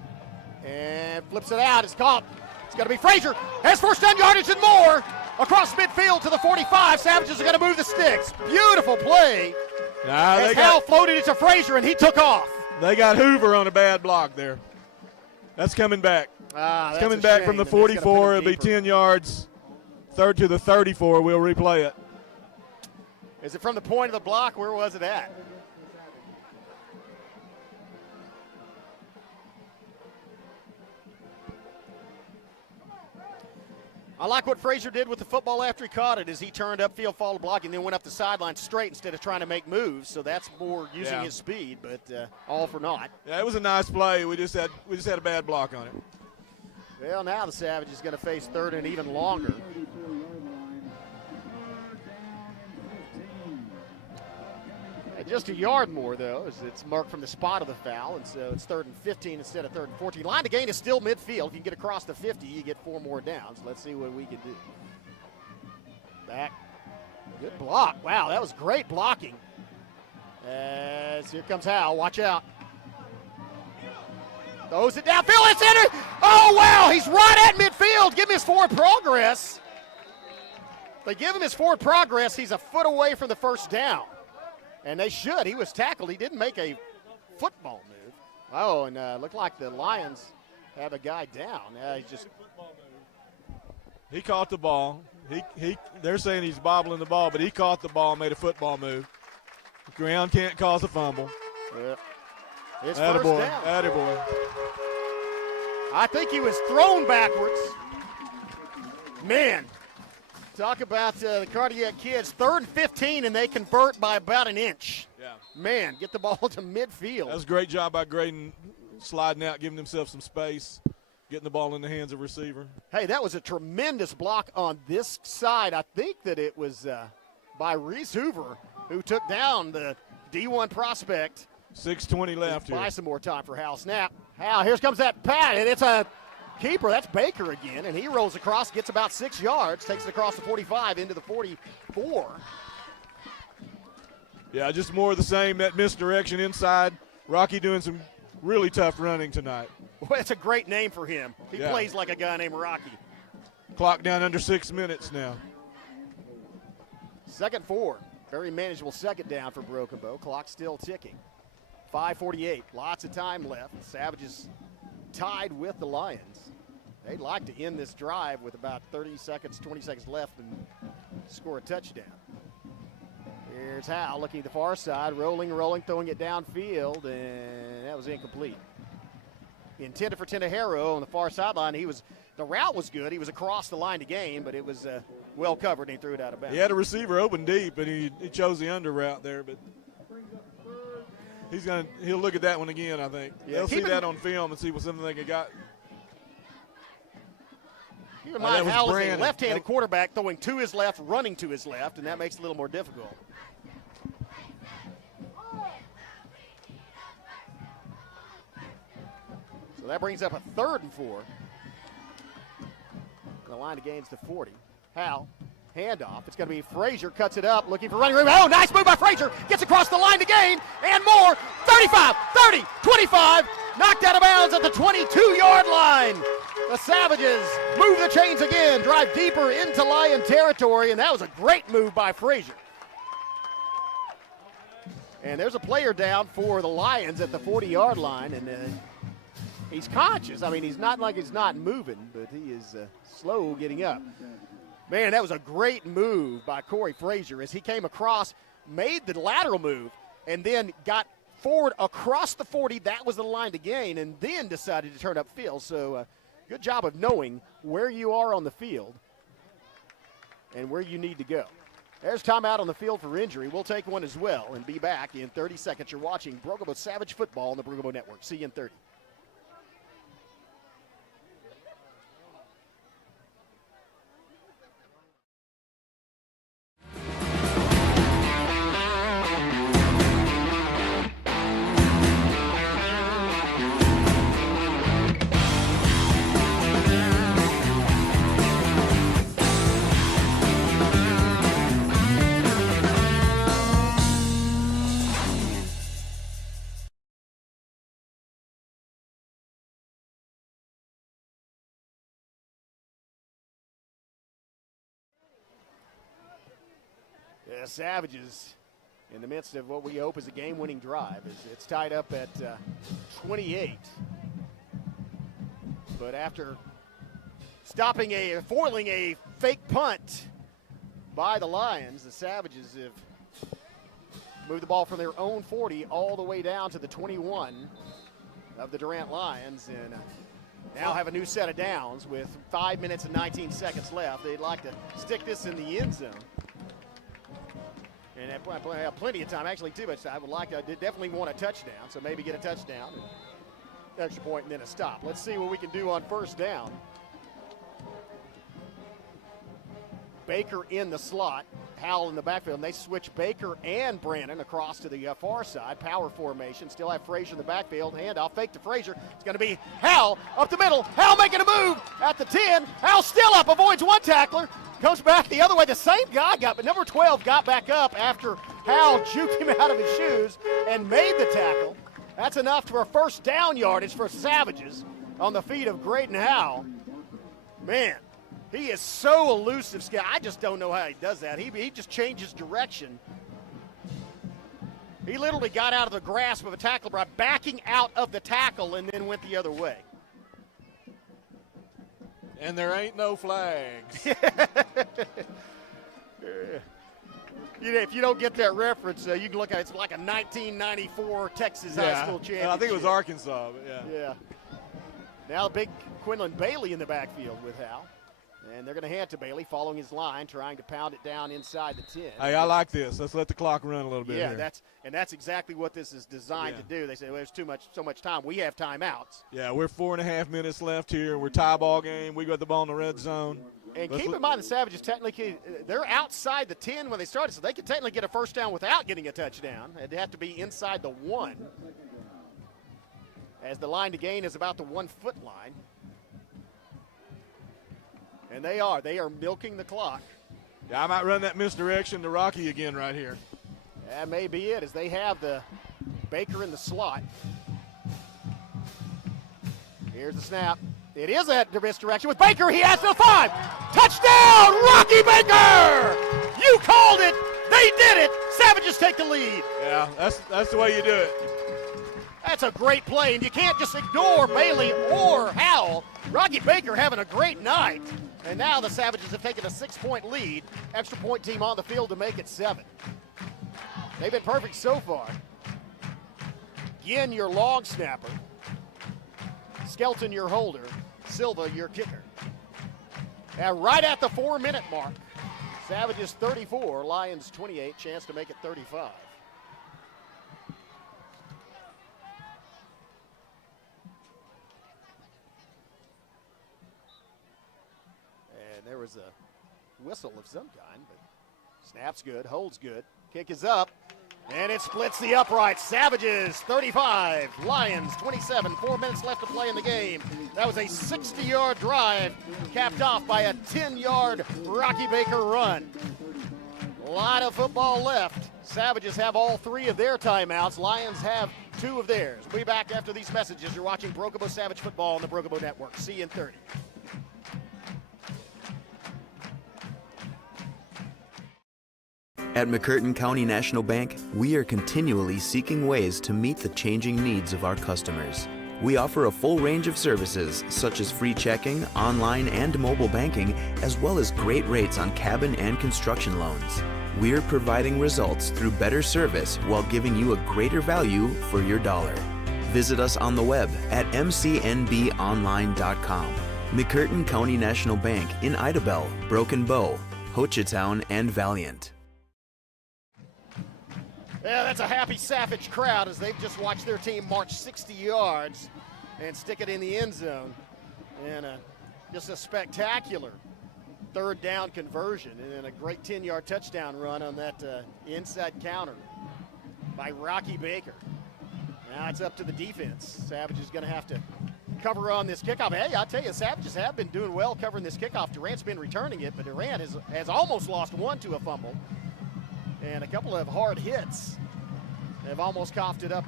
And flips it out. It's caught. It's going to be Frazier. Has first down yardage and more. Across midfield to the 45. Savages are going to move the sticks. Beautiful play. As Hal floated it to Frazier, and he took off. They got Hoover on a bad block there. That's coming back. It's coming back from the 44. It'll be 10 yards. 3rd to the 34. We'll replay it. Is it from the point of the block? Where was it at? I like what Frazier did with the football after he caught it, is he turned upfield, followed blocking, then went up the sideline straight instead of trying to make moves. So that's more using his speed, but all for naught. Yeah, it was a nice play. We just had a bad block on it. Well, now the Savage is going to face 3rd and even longer. Just a yard more, though, as it's marked from the spot of the foul, and so it's 3rd and 15 instead of 3rd and 14. Line to gain is still midfield. If you get across the 50, you get 4 more downs. Let's see what we can do. Back. Good block. Wow, that was great blocking. As here comes Hal. Watch out. Throws it downfield. It's entered. Oh, wow, he's right at midfield. Give him his forward progress. They give him his forward progress. He's a foot away from the first down. And they should. He was tackled. He didn't make a football move. Oh, and looked like the Lions have a guy down. He caught the ball. They're saying he's bobbling the ball, but he caught the ball and made a football move. The ground can't cause a fumble. Yeah. It's attaboy, first down. Attaboy. I think he was thrown backwards. Man. Talk about the Cardiac kids. 3rd and 15, and they convert by about an inch. Yeah. Man, get the ball to midfield. That was a great job by Graydon, sliding out, giving himself some space, getting the ball in the hands of receiver. Hey, that was a tremendous block on this side. I think that it was by Reese Hoover, who took down the D1 prospect. 6:20 left here. Buy some more time for Hal. Snap. Hal, here comes that pat, and it's a keeper. That's Baker again, and he rolls across, gets about 6 yards, takes it across the 45 into the 44. Yeah, just more of the same, that misdirection inside. Rocky doing some really tough running tonight. Well, that's a great name for him. He plays like a guy named Rocky. Clock down under 6 minutes now. 2nd 4. Very manageable 2nd down for Broken Bow. Clock still ticking. 5:48. Lots of time left. Savages tied with the Lions. They'd like to end this drive with about 30 seconds, 20 seconds left and score a touchdown. Here's Hal looking at the far side, rolling, throwing it downfield, and that was incomplete. Intended for Tendahero on the far sideline. The route was good. He was across the line to gain, but it was well covered, and he threw it out of bounds. He had a receiver open deep, and he chose the under route there, but he'll look at that one again, I think. Yeah, they'll see that on film and see what something they could got. Keep in mind, Hal is a left-handed quarterback throwing to his left, running to his left, and that makes it a little more difficult. So that brings up a 3rd and 4. The line to gains to 40. Hal, handoff. It's going to be Frazier, cuts it up, looking for running room. Oh, nice move by Frazier. Gets across the line to gain, and more. 35, 30, 25. Knocked out of bounds at the 22-yard line. The Savages move the chains again, drive deeper into Lion territory, and that was a great move by Frazier. And there's a player down for the Lions at the 40-yard line, and he's conscious. I mean, he's not like he's not moving, but he is slow getting up. Man, that was a great move by Corey Frazier as he came across, made the lateral move, and then got forward across the 40. That was the line to gain, and then decided to turn upfield. So good job of knowing where you are on the field and where you need to go. There's timeout on the field for injury. We'll take one as well and be back in 30 seconds. You're watching Pregame Savage Football on the Pregame Network. See you in 30. The Savages, in the midst of what we hope is a game-winning drive, it's tied up at 28. But after foiling a fake punt by the Lions, the Savages have moved the ball from their own 40 all the way down to the 21 of the Durant Lions, and now have a new set of downs with 5 minutes and 19 seconds left. They'd like to stick this in the end zone. And have plenty of time, actually too much time. I definitely want a touchdown, so maybe get a touchdown, extra point, and then a stop. Let's see what we can do on first down. Baker in the slot, Howell in the backfield, and they switch Baker and Brandon across to the far side. Power formation, still have Frazier in the backfield. Handoff, fake to Frazier. It's going to be Howell up the middle. Howell making a move at the 10. Howell still up, avoids one tackler. Comes back the other way. The same guy but number 12 got back up after Howell juked him out of his shoes and made the tackle. That's enough for a first down yardage for Savages on the feet of Graydon Howell. Man, he is so elusive. I just don't know how he does that. He just changes direction. He literally got out of the grasp of a tackle by backing out of the tackle and then went the other way. And there ain't no flags. If you don't get that reference, you can look at it. It's like a 1994 Texas high school championship. I think it was Arkansas, but yeah. Now big Quinlan Bailey in the backfield with Hal. And they're going to hand to Bailey, following his line, trying to pound it down inside the 10. Hey, I like this. Let's let the clock run a little bit here. That's exactly what this is designed to do. They say, well, there's so much time. We have timeouts. Yeah, we're 4.5 minutes left here. We're tie ball game. We got the ball in the red zone. And keep in mind, the Savages technically, they're outside the 10 when they started, so they could technically get a first down without getting a touchdown. It'd have to be inside the 1, as the line to gain is about the 1 foot line. And they are milking the clock. Yeah, I might run that misdirection to Rocky again right here. That may be it, as they have the Baker in the slot. Here's the snap. It is a misdirection with Baker. He has the 5. Touchdown, Rocky Baker! You called it. They did it. Savages take the lead. Yeah, that's the way you do it. That's a great play, and you can't just ignore Bailey or Howell. Rocky Baker having a great night. And now the Savages have taken a 6-point lead. Extra point team on the field to make it 7. They've been perfect so far. Ginn, your long snapper. Skelton, your holder. Silva, your kicker. And right at the 4-minute mark, Savages 34, Lions 28, chance to make it 35. There was a whistle of some kind, but snap's good, holds good. Kick is up, and it splits the upright. Savages 35, Lions 27. 4 minutes left to play in the game. That was a 60-yard drive, capped off by a 10-yard Rocky Baker run. A lot of football left. Savages have all 3 of their timeouts. Lions have 2 of theirs. We'll be back after these messages. You're watching Pregame Savage Football on the Pregame Network. See you in 30. At McCurtain County National Bank, we are continually seeking ways to meet the changing needs of our customers. We offer a full range of services, such as free checking, online and mobile banking, as well as great rates on cabin and construction loans. We're providing results through better service while giving you a greater value for your dollar. Visit us on the web at mcnbonline.com. McCurtain County National Bank in Idabel, Broken Bow, Hochatown, and Valiant. Yeah, that's a happy Savage crowd as they've just watched their team march 60 yards and stick it in the end zone. And just a spectacular third down conversion and then a great 10-yard touchdown run on that inside counter by Rocky Baker. Now it's up to the defense. Savage is going to have to cover on this kickoff. Hey, I tell you, Savages have been doing well covering this kickoff. Durant's been returning it, but Durant has almost lost one to a fumble. And a couple of hard hits have almost coughed it up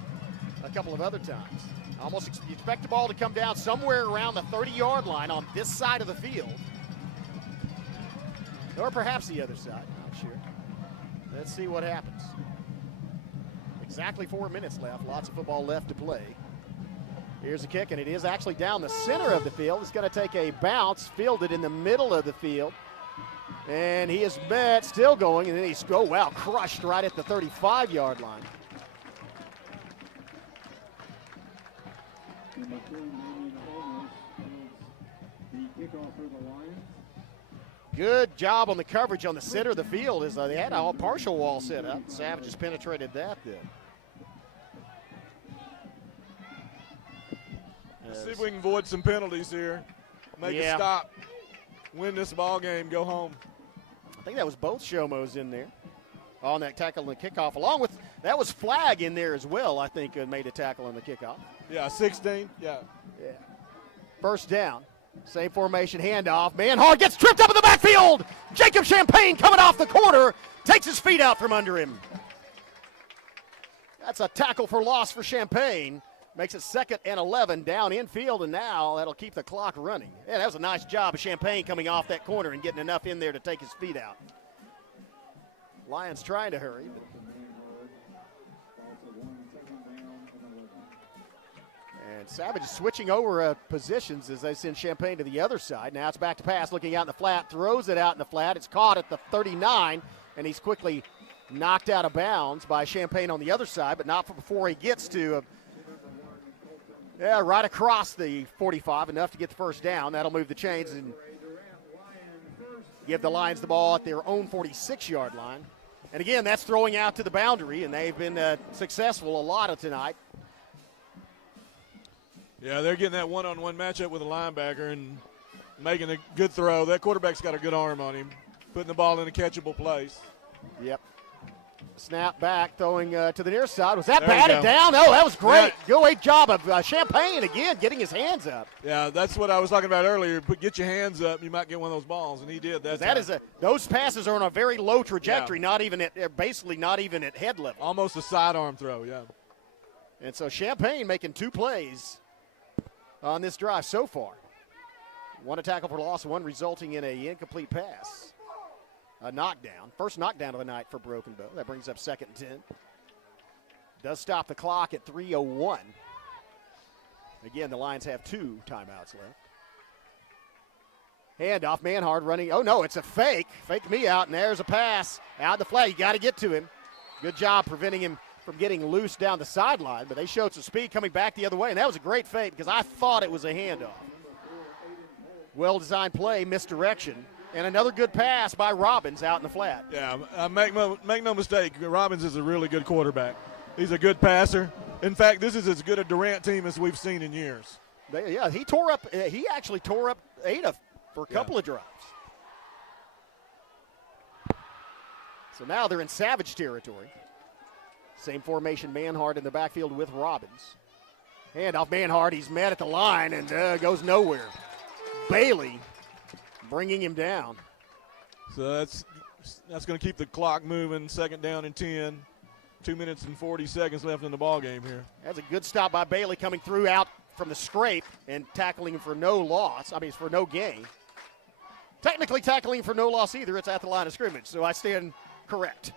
a couple of other times. You expect the ball to come down somewhere around the 30-yard line on this side of the field. Or perhaps the other side, not sure. Let's see what happens. Exactly 4 minutes left, lots of football left to play. Here's the kick, and it is actually down the center of the field. It's going to take a bounce, fielded in the middle of the field. And he is met, still going, and then he's, oh wow, crushed right at the 35-yard line. The kickoff for the Lions. Good job on the coverage on the center of the field as they had a partial wall set up. Savages penetrated that then. See if we can avoid some penalties here. Make a stop. Win this ball game, go home. I think that was both Shomos in there on that tackle and the kickoff. Along with, that was Flag in there as well, I think, made a tackle on the kickoff. Yeah, 16, yeah. First down. Same formation, handoff. Manhard gets tripped up in the backfield. Jacob Champagne coming off the corner, takes his feet out from under him. That's a tackle for loss for Champagne. Makes it 2nd and 11 down infield, and now that'll keep the clock running. Yeah, that was a nice job of Champagne coming off that corner and getting enough in there to take his feet out. Lions trying to hurry. And Savage is switching over positions as they send Champagne to the other side. Now it's back to pass, looking out in the flat, throws it out in the flat. It's caught at the 39, and he's quickly knocked out of bounds by Champagne on the other side, but not before he gets to right across the 45, enough to get the first down. That'll move the chains and give the Lions the ball at their own 46-yard line. And again, that's throwing out to the boundary, and they've been successful a lot of tonight. Yeah, they're getting that one-on-one matchup with a linebacker and making a good throw. That quarterback's got a good arm on him, putting the ball in a catchable place. Yep. Snap back, throwing to the near side. Was that batted down? Oh, that was great. Great job of Champagne again, getting his hands up. Yeah, that's what I was talking about earlier. Get your hands up, you might get one of those balls, and he did. Those passes are on a very low trajectory, basically not even at head level. Almost a sidearm throw, yeah. And so Champagne making 2 plays on this drive so far. One a tackle for loss, one resulting in an incomplete pass. A knockdown. First knockdown of the night for Broken Bow. That brings up 2nd and 10. Does stop the clock at 3:01. Again, the Lions have 2 timeouts left. Handoff, Manhard running. Oh, no, it's a fake. Fake me out, and there's a pass. Out the flag. You got to get to him. Good job preventing him from getting loose down the sideline, but they showed some speed coming back the other way, and that was a great fake because I thought it was a handoff. Well-designed play, misdirection. And another good pass by Robbins out in the flat. Yeah, make no mistake, Robbins is a really good quarterback. He's a good passer. In fact, this is as good a Durant team as we've seen in years. He actually tore up Ada for a couple of drives. So now they're in Savage territory. Same formation, Manhard in the backfield with Robbins. Handoff, Manhard, he's met at the line and goes nowhere. Bailey bringing him down. So that's going to keep the clock moving. 2nd down and 10. 2 minutes and 40 seconds left in the ball game here. That's a good stop by Bailey coming through out from the scrape and tackling him for no loss. I mean, it's for no gain. Technically tackling for no loss either. It's at the line of scrimmage, so I stand correct.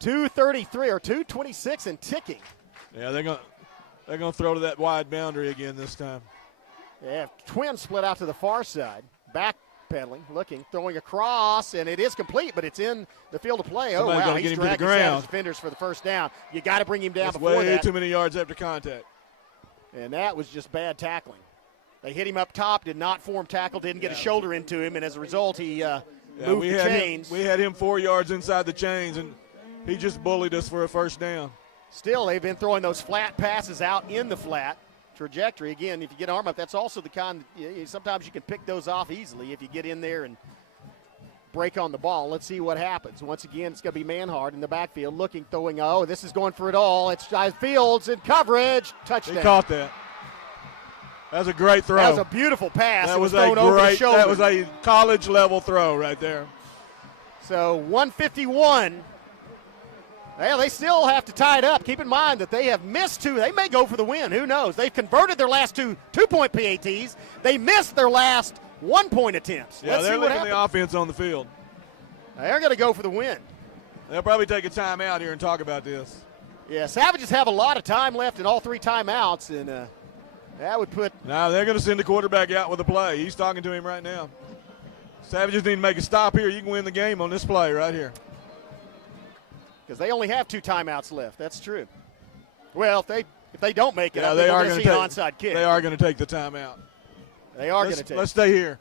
2:33 or 2:26 and ticking. Yeah, they're going to throw to that wide boundary again this time. Yeah, twins split out to the far side. Backpedaling, looking, throwing across, and it is complete, but it's in the field of play. Somebody's oh, wow, he's he's dragging Savage defenders for the first down. You got to bring him down That's before way that. Too many yards after contact. And that was just bad tackling. They hit him up top, did not form tackle, didn't get a shoulder into him, and as a result, he moved the chains. We had him 4 yards inside the chains, and He just bullied us for a first down. Still, they've been throwing those flat passes out in the flat trajectory. Again, if you get arm up, that's also the kind, sometimes you can pick those off easily if you get in there and break on the ball. Let's see what happens. Once again, it's going to be Manhart in the backfield looking, throwing. Oh, this is going for it all. It's Fields in coverage. Touchdown. He caught that. That was a great throw. That was a beautiful pass. That it was thrown over his shoulder. That was a college-level throw right there. So 151. Well, they still have to tie it up. Keep in mind that they have missed two. They may go for the win. Who knows? They've converted their last two-point PATs. They missed their last one-point attempts. Yeah, Let's they're see what leaving the offense on the field. They're going to go for the win. They'll probably take a timeout here and talk about this. Yeah, Savages have a lot of time left in all three timeouts, and that would put. Now they're going to send the quarterback out with a play. He's talking to him right now. Savages need to make a stop here. You can win the game on this play right here. Because they only have two timeouts left. That's true. Well, if they don't make it, yeah, I think they they're are going to see an onside kick. They are going to take the timeout. They are going to take. Let's stay here.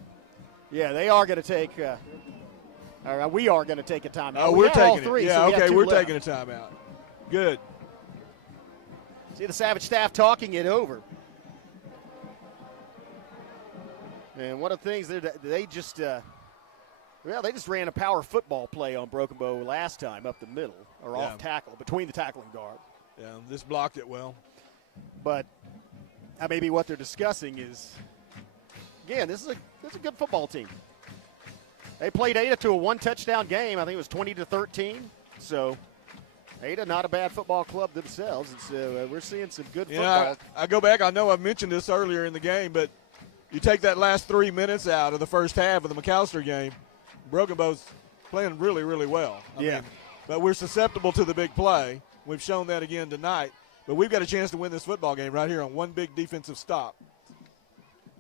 Yeah, they are going to take. We are going to take a timeout. Oh, we're taking three, it. Yeah, so okay, we're left. taking a timeout. Good. See the Savage staff talking it over. And one of the things they just ran a power football play on Broken Bow last time up the middle or off tackle, between the tackling guard. Yeah, this blocked it well. But maybe what they're discussing is, again, this is a good football team. They played Ada to a one-touchdown game. I think it was 20-13. So Ada, not a bad football club themselves. And so we're seeing some good football. I go back. I know I mentioned this earlier in the game, but you take that last 3 minutes out of the first half of the McAllister game, Broken Bow's playing really, really well. I mean, but we're susceptible to the big play. We've shown that again tonight. But we've got a chance to win this football game right here on one big defensive stop.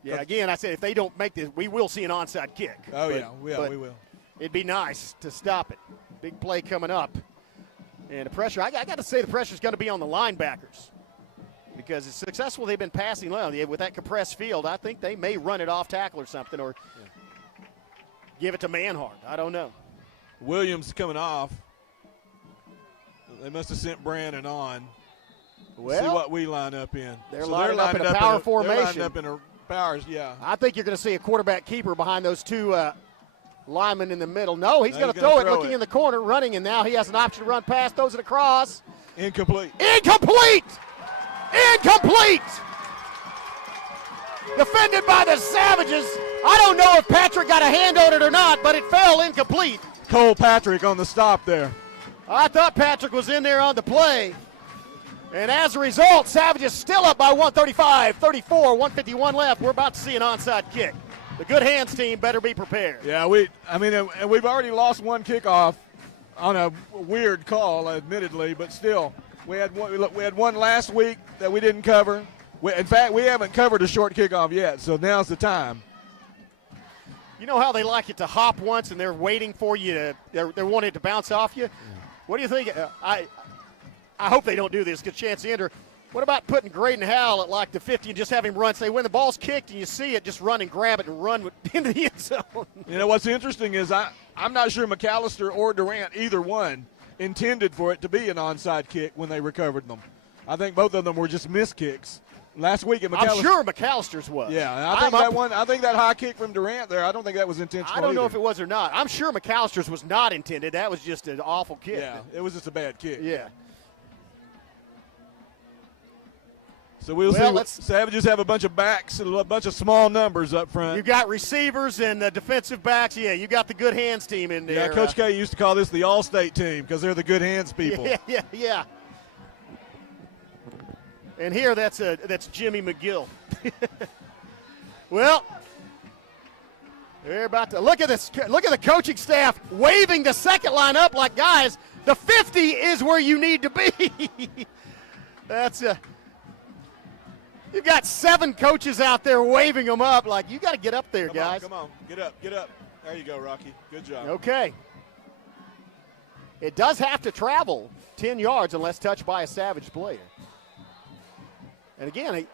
Yeah, again, I said if they don't make this, we will see an onside kick. Oh, we will. It'd be nice to stop it. Big play coming up. And the pressure, I got to say the pressure's going to be on the linebackers. Because as successful they've been passing with that compressed field, I think they may run it off tackle or something or give it to Manhart. I don't know. Williams coming off. They must have sent Brandon on. Well, see what we line up in. They're lining up in a power formation. They're lining up in a powers, yeah. I think you're going to see a quarterback keeper behind those two linemen in the middle. No, he's going to throw it, looking in the corner, running, and now he has an option to run past, throws it across. Incomplete. Incomplete! Incomplete! Defended by the Savages. I don't know if Patrick got a hand on it or not, but it fell incomplete. Cole Patrick on the stop there. I thought Patrick was in there on the play. And as a result, Savages still up by 135-34, 151 left. We're about to see an onside kick. The good hands team better be prepared. Yeah, and we've already lost one kickoff on a weird call, admittedly, but still, we had one last week that we didn't cover. In fact, we haven't covered a short kickoff yet, so now's the time. You know how they like it to hop once and they're waiting for you they're wanting it to bounce off you? What do you think? I hope they don't do this because chance to enter. What about putting Graydon Howell at like the 50 and just have him run? Say when the ball's kicked and you see it, just run and grab it and run into the end zone. You know what's interesting is I'm not sure McAllister or Durant, either one, intended for it to be an onside kick when they recovered them. I think both of them were just missed kicks. Last week at McAllister. I'm sure McAllister's was. Yeah, I think that high kick from Durant there, I don't think that was intentional. I don't know either. if it was or not. I'm sure McAllister's was not intended. That was just an awful kick. Yeah, it was just a bad kick. Yeah. So we'll see. Savages have a bunch of backs and a bunch of small numbers up front. You got receivers and defensive backs. Yeah, you got the good hands team in there. Yeah, Coach K used to call this the All-State team because they're the good hands people. Yeah. And here that's Jimmy McGill. Well, they're about to look at this. Look at the coaching staff waving the second line up like, guys, the 50 is where you need to be. That's you've got 7 coaches out there waving them up like, you got to get up there, guys. Come on, get up. There you go, Rocky. Good job. Okay. It does have to travel 10 yards unless touched by a Savage player. And again,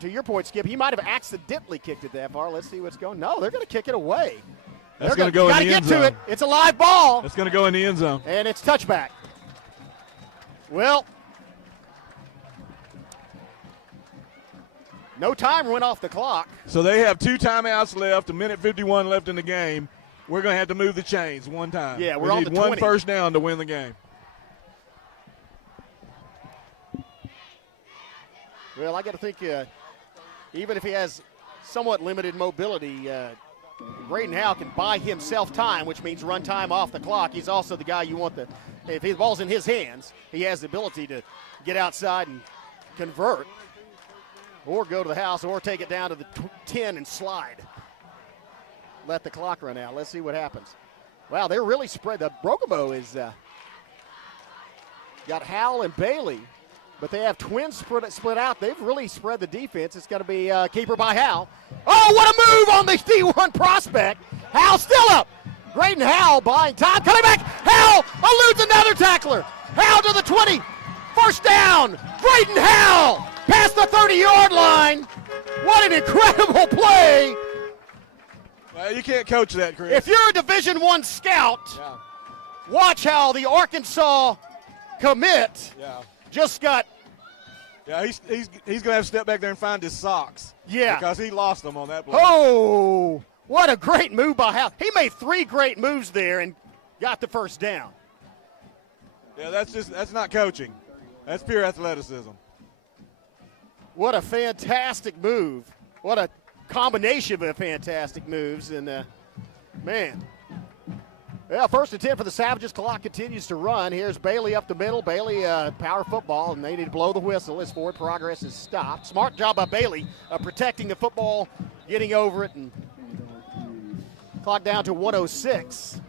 to your point, Skip, he might have accidentally kicked it that far. Let's see what's going. No, they're going to kick it away. That's going to go in the end zone. Got to get to it. It's a live ball. It's going to go in the end zone. And it's touchback. Well, no time went off the clock. So they have 2 timeouts left, 1:51 left in the game. We're going to have to move the chains one time. Yeah, we're we on need the 20. one first down to win the game. Well, I got to think even if he has somewhat limited mobility, Braden Howe can buy himself time, which means run time off the clock. He's also the guy you want if the ball's in his hands, he has the ability to get outside and convert or go to the house or take it down to the 10 and slide. Let the clock run out. Let's see what happens. Wow, they're really spread. The Pregame is got Howell and Bailey, but they have twins split out. They've really spread the defense. It's got to be keeper by Howell. Oh, what a move on the D1 prospect. Howell still up. Braden Howell buying time. Coming back. Howell eludes another tackler. Howell to the 20. First down. Braden Howell past the 30-yard line. What an incredible play. Well, you can't coach that, Chris. If you're a Division I scout, watch how the Arkansas commit just got. Yeah, he's going to have to step back there and find his socks. Yeah. Because he lost them on that play. Oh, what a great move by Howell. He made 3 great moves there and got the first down. Yeah, that's not coaching. That's pure athleticism. What a fantastic move. What a combination of fantastic moves. And, man. Well, 1st and 10 for the Savages. Clock continues to run. Here's Bailey up the middle. Bailey, power football, and they need to blow the whistle as forward progress is stopped. Smart job by Bailey protecting the football, getting over it, and clock down to 1:06.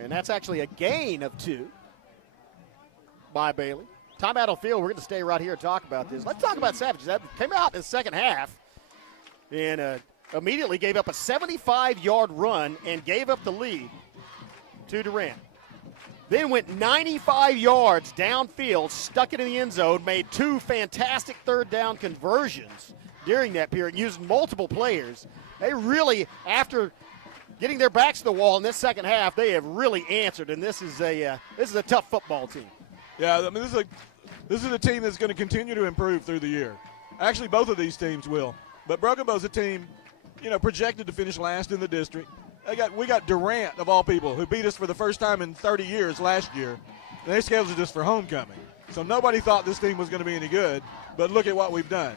And that's actually a gain of 2 by Bailey. Timeout on field. We're going to stay right here and talk about this. Let's talk about Savages. That came out in the second half and immediately gave up a 75-yard run and gave up the lead to Durant. Then went 95 yards downfield, stuck it in the end zone, made 2 fantastic third down conversions during that period, used multiple players. They really, after getting their backs to the wall in this second half, they have really answered, and this is a tough football team. Yeah, I mean, this is a team that's going to continue to improve through the year. Actually, both of these teams will. But Pregame a team, projected to finish last in the district. We got Durant, of all people, who beat us for the first time in 30 years last year. And they scheduled us for homecoming. So nobody thought this team was going to be any good, but look at what we've done.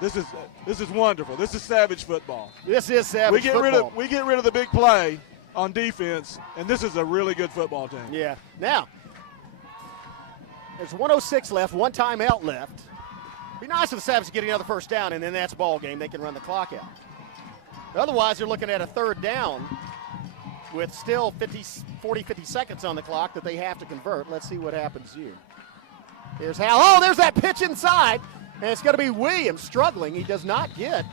This is wonderful. This is Savage football. This is Savage football. We get rid of the big play on defense, and this is a really good football team. Yeah. Now, there's 1:06 left, 1 timeout left. Be nice if the Savages get another first down, and then that's ball game. They can run the clock out. Otherwise, they're looking at a third down with still 50 seconds on the clock that they have to convert. Let's see what happens here. Here's Hal. Oh, there's that pitch inside, and it's going to be Williams struggling. He does not get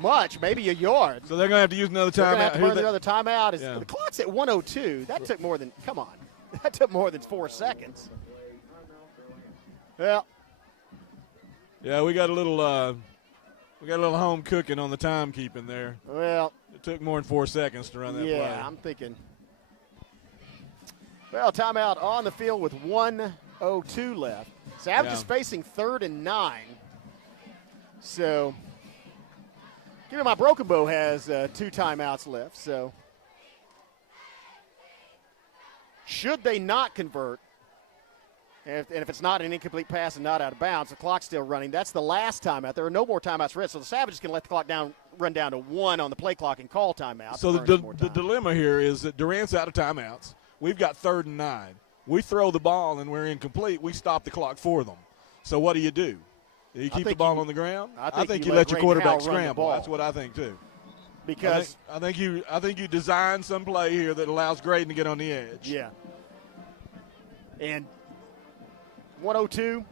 much, maybe a yard. So they're going to have to use another timeout. They're going to have to burn another timeout. Yeah. The clock's at 1:02. That took more than, come on, that took more than 4 seconds. Well. Yeah, we got a little home cooking on the timekeeping there. Well, it took more than 4 seconds to run that play. Yeah, I'm thinking. Well, timeout on the field with 1:02 left. Savages facing 3rd and 9. So, given my broken bow has 2 timeouts left. So, should they not convert, and if it's not an incomplete pass and not out of bounds, the clock's still running. That's the last timeout. There are no more timeouts for it, so the Savages can let the clock run down to 1 on the play clock and call timeout. So the dilemma here is that Durant's out of timeouts. We've got 3rd and 9. We throw the ball and we're incomplete. We stop the clock for them. So what do? Do you keep the ball on the ground? I think you let your quarterback scramble. That's what I think too. Because I think you design some play here that allows Graydon to get on the edge. Yeah. And 1:02.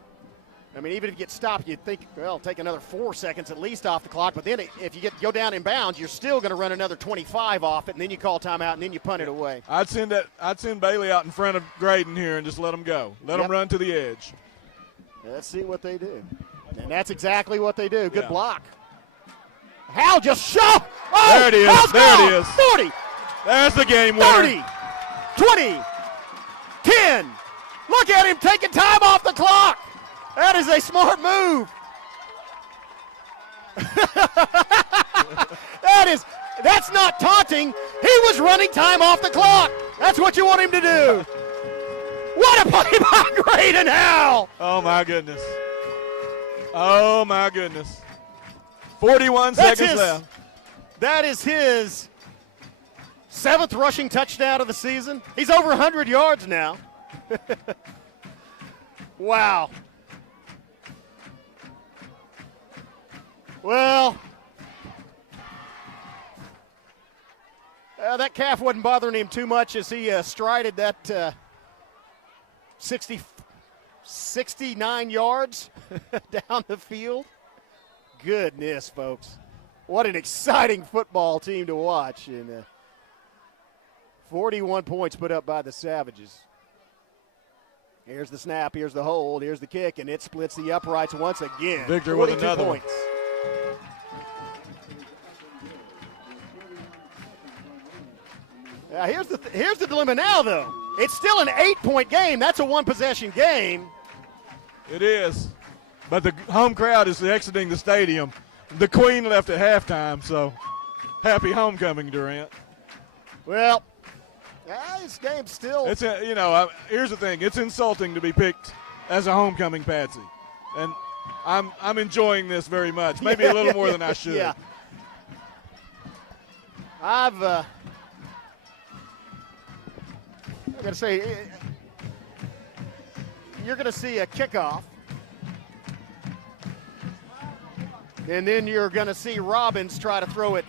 I mean, even if you get stopped, you'd think, well, take another 4 seconds at least off the clock. But then if you go down in bounds, you're still going to run another 25 off it, and then you call timeout, and then you punt it away. I'd send Bailey out in front of Graydon here and just let him go. Let him run to the edge. Let's see what they do. And that's exactly what they do. Good block. Hal just shot. Oh, there it is. There it is. 40. There's the game winner. 30. 20. again. Look at him taking time off the clock. That is a smart move. That's not taunting. He was running time off the clock. That's what you want him to do. What a play by Graydon Howell. Oh, my goodness. Oh, my goodness. 41 seconds left. That is his 7th rushing touchdown of the season. He's over 100 yards now. Wow. Well, that calf wasn't bothering him too much as he strided that 69 yards down the field. Goodness, folks. What an exciting football team to watch. And 41 points put up by the Savages. Here's the snap, here's the hold, here's the kick, and it splits the uprights once again. Victor with another points. Here's the dilemma now, though. It's still an 8-point game. That's a one-possession game. It is. But the home crowd is exiting the stadium. The Queen left at halftime, so happy homecoming, Durant. Well, this game's still. Here's the thing. It's insulting to be picked as a homecoming Patsy. And I'm enjoying this very much. Maybe a little more than I should. Yeah. I'm going to say, you're going to see a kickoff. And then you're going to see Robbins try to throw it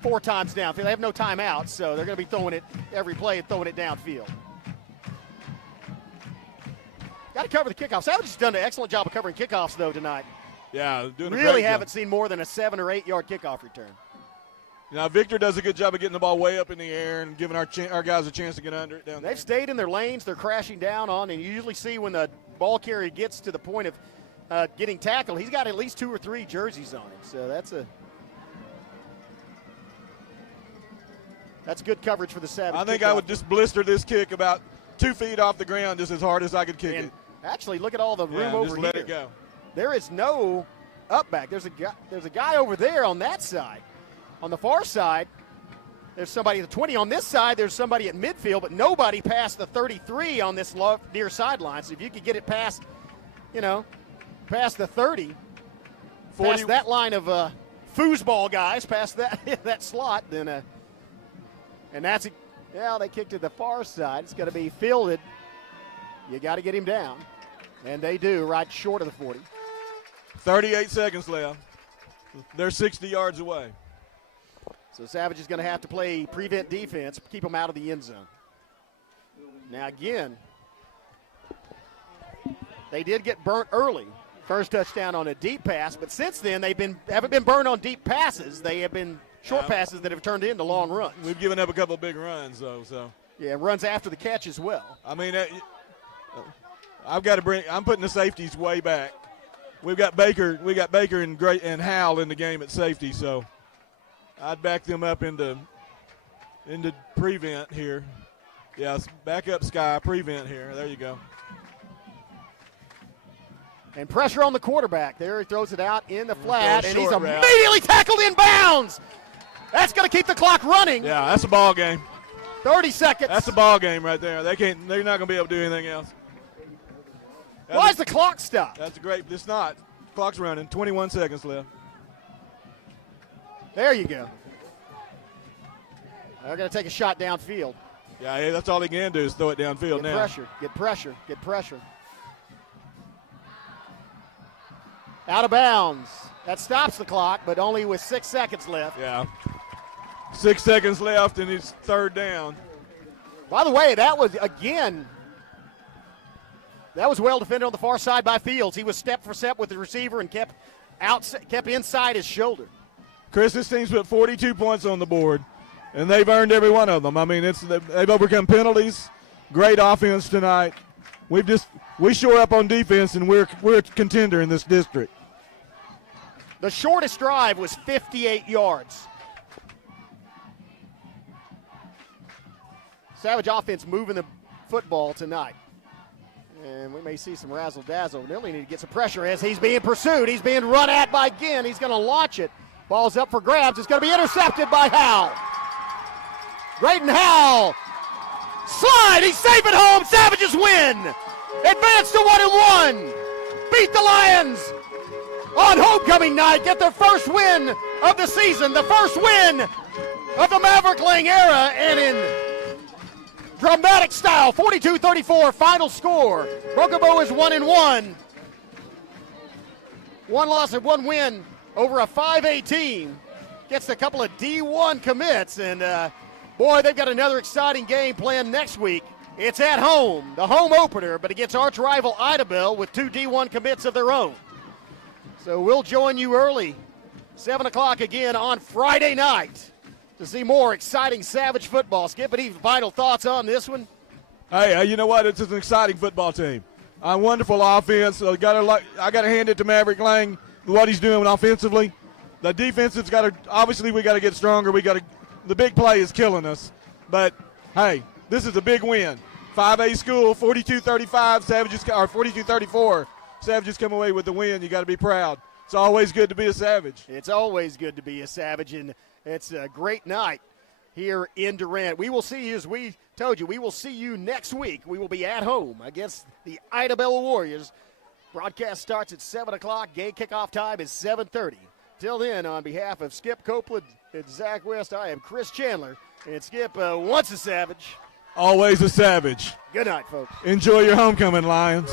4 times downfield. They have no timeouts, so they're going to be throwing it every play and throwing it downfield. Got to cover the kickoff. Savage has done an excellent job of covering kickoffs, though, tonight. Yeah, doing a really great haven't job. seen more than a 7 or 8 yard kickoff return. Now, Victor does a good job of getting the ball way up in the air and giving our guys a chance to get under it down there. They've stayed in their lanes. They're crashing down on, and you usually see when the ball carrier gets to the point of getting tackled, he's got at least 2 or 3 jerseys on him. So that's good coverage for the Savage. I think I would just blister this kick about 2 feet off the ground just as hard as I could kick it. Actually, look at all the room over just here. let it go. There is no up back. There's a guy over there on that side. On the far side, there's somebody at the 20. On this side, there's somebody at midfield, but nobody past the 33 on this near sideline. So if you could get it past, past the 30, past that line of foosball guys, past that slot, then and that's they kicked to the far side. It's going to be fielded. You got to get him down, and they do right short of the 40. 38 seconds left. They're 60 yards away. So Savage is going to have to play prevent defense, keep them out of the end zone. Now again, they did get burnt early. First touchdown on a deep pass, but since then they haven't been burned on deep passes. They have been short passes that have turned into long runs. We've given up a couple of big runs though. So yeah, runs after the catch as well. I mean, I'm putting the safeties way back. We got Baker and Howell in the game at safety, so I'd back them up into prevent here. Yeah, back up Sky, prevent here. There you go. And pressure on the quarterback. There he throws it out in the flat, and he's route. immediately tackled in bounds. That's going to keep the clock running. Yeah, that's a ball game. 30 seconds. That's a ball game right there. They're not going to be able to do anything else. Why is the clock stopped? That's great. It's not. Clock's running. 21 seconds left. There you go. They're going to take a shot downfield. Yeah, that's all he can do is throw it downfield now. Get pressure. Out of bounds. That stops the clock, but only with 6 seconds left. Yeah. 6 seconds left, and it's 3rd down. By the way, that was well defended on the far side by Fields. He was step for step with the receiver and kept inside his shoulder. Chris, this team's put 42 points on the board, and they've earned every one of them. I mean, they've overcome penalties. Great offense tonight. We shore up on defense, and we're a contender in this district. The shortest drive was 58 yards. Savage offense moving the football tonight. And we may see some razzle-dazzle. Nearly need to get some pressure as he's being pursued. He's being run at by Ginn. He's going to launch it. Ball's up for grabs. It's going to be intercepted by Howell. Graydon Howell. Slide. He's safe at home. Savages win. Advance to 1-1. Beat the Lions on homecoming night. Get their first win of the season. The first win of the Maverickling era. And in dramatic style, 42-34 final score. Brokobo is 1-1. One loss and one win over a 5A team. Gets a couple of D1 commits, and boy, they've got another exciting game planned next week. It's at home, the home opener, but against arch rival Idabel with 2 D1 commits of their own. So we'll join you early, 7 o'clock again on Friday night, to see more exciting Savage football. Skip, any final thoughts on this one? Hey, you know what? It's an exciting football team. A wonderful offense. I got to hand it to Maverick Lang, what he's doing offensively. The defense has got to, obviously we got to get stronger. The big play is killing us. But, hey, this is a big win. 5A school, 42-35, Savages, or 42-34. Savages come away with the win. You got to be proud. It's always good to be a Savage. It's always good to be a Savage, and it's a great night here in Durant. We will see you, as we told you, we will see you next week. We will be at home against the Idabel Warriors. Broadcast starts at 7 o'clock. Game kickoff time is 7:30. Till then, on behalf of Skip Copeland and Zach West, I am Chris Chandler. And Skip, once a Savage, always a Savage. Good night, folks. Enjoy your homecoming, Lions.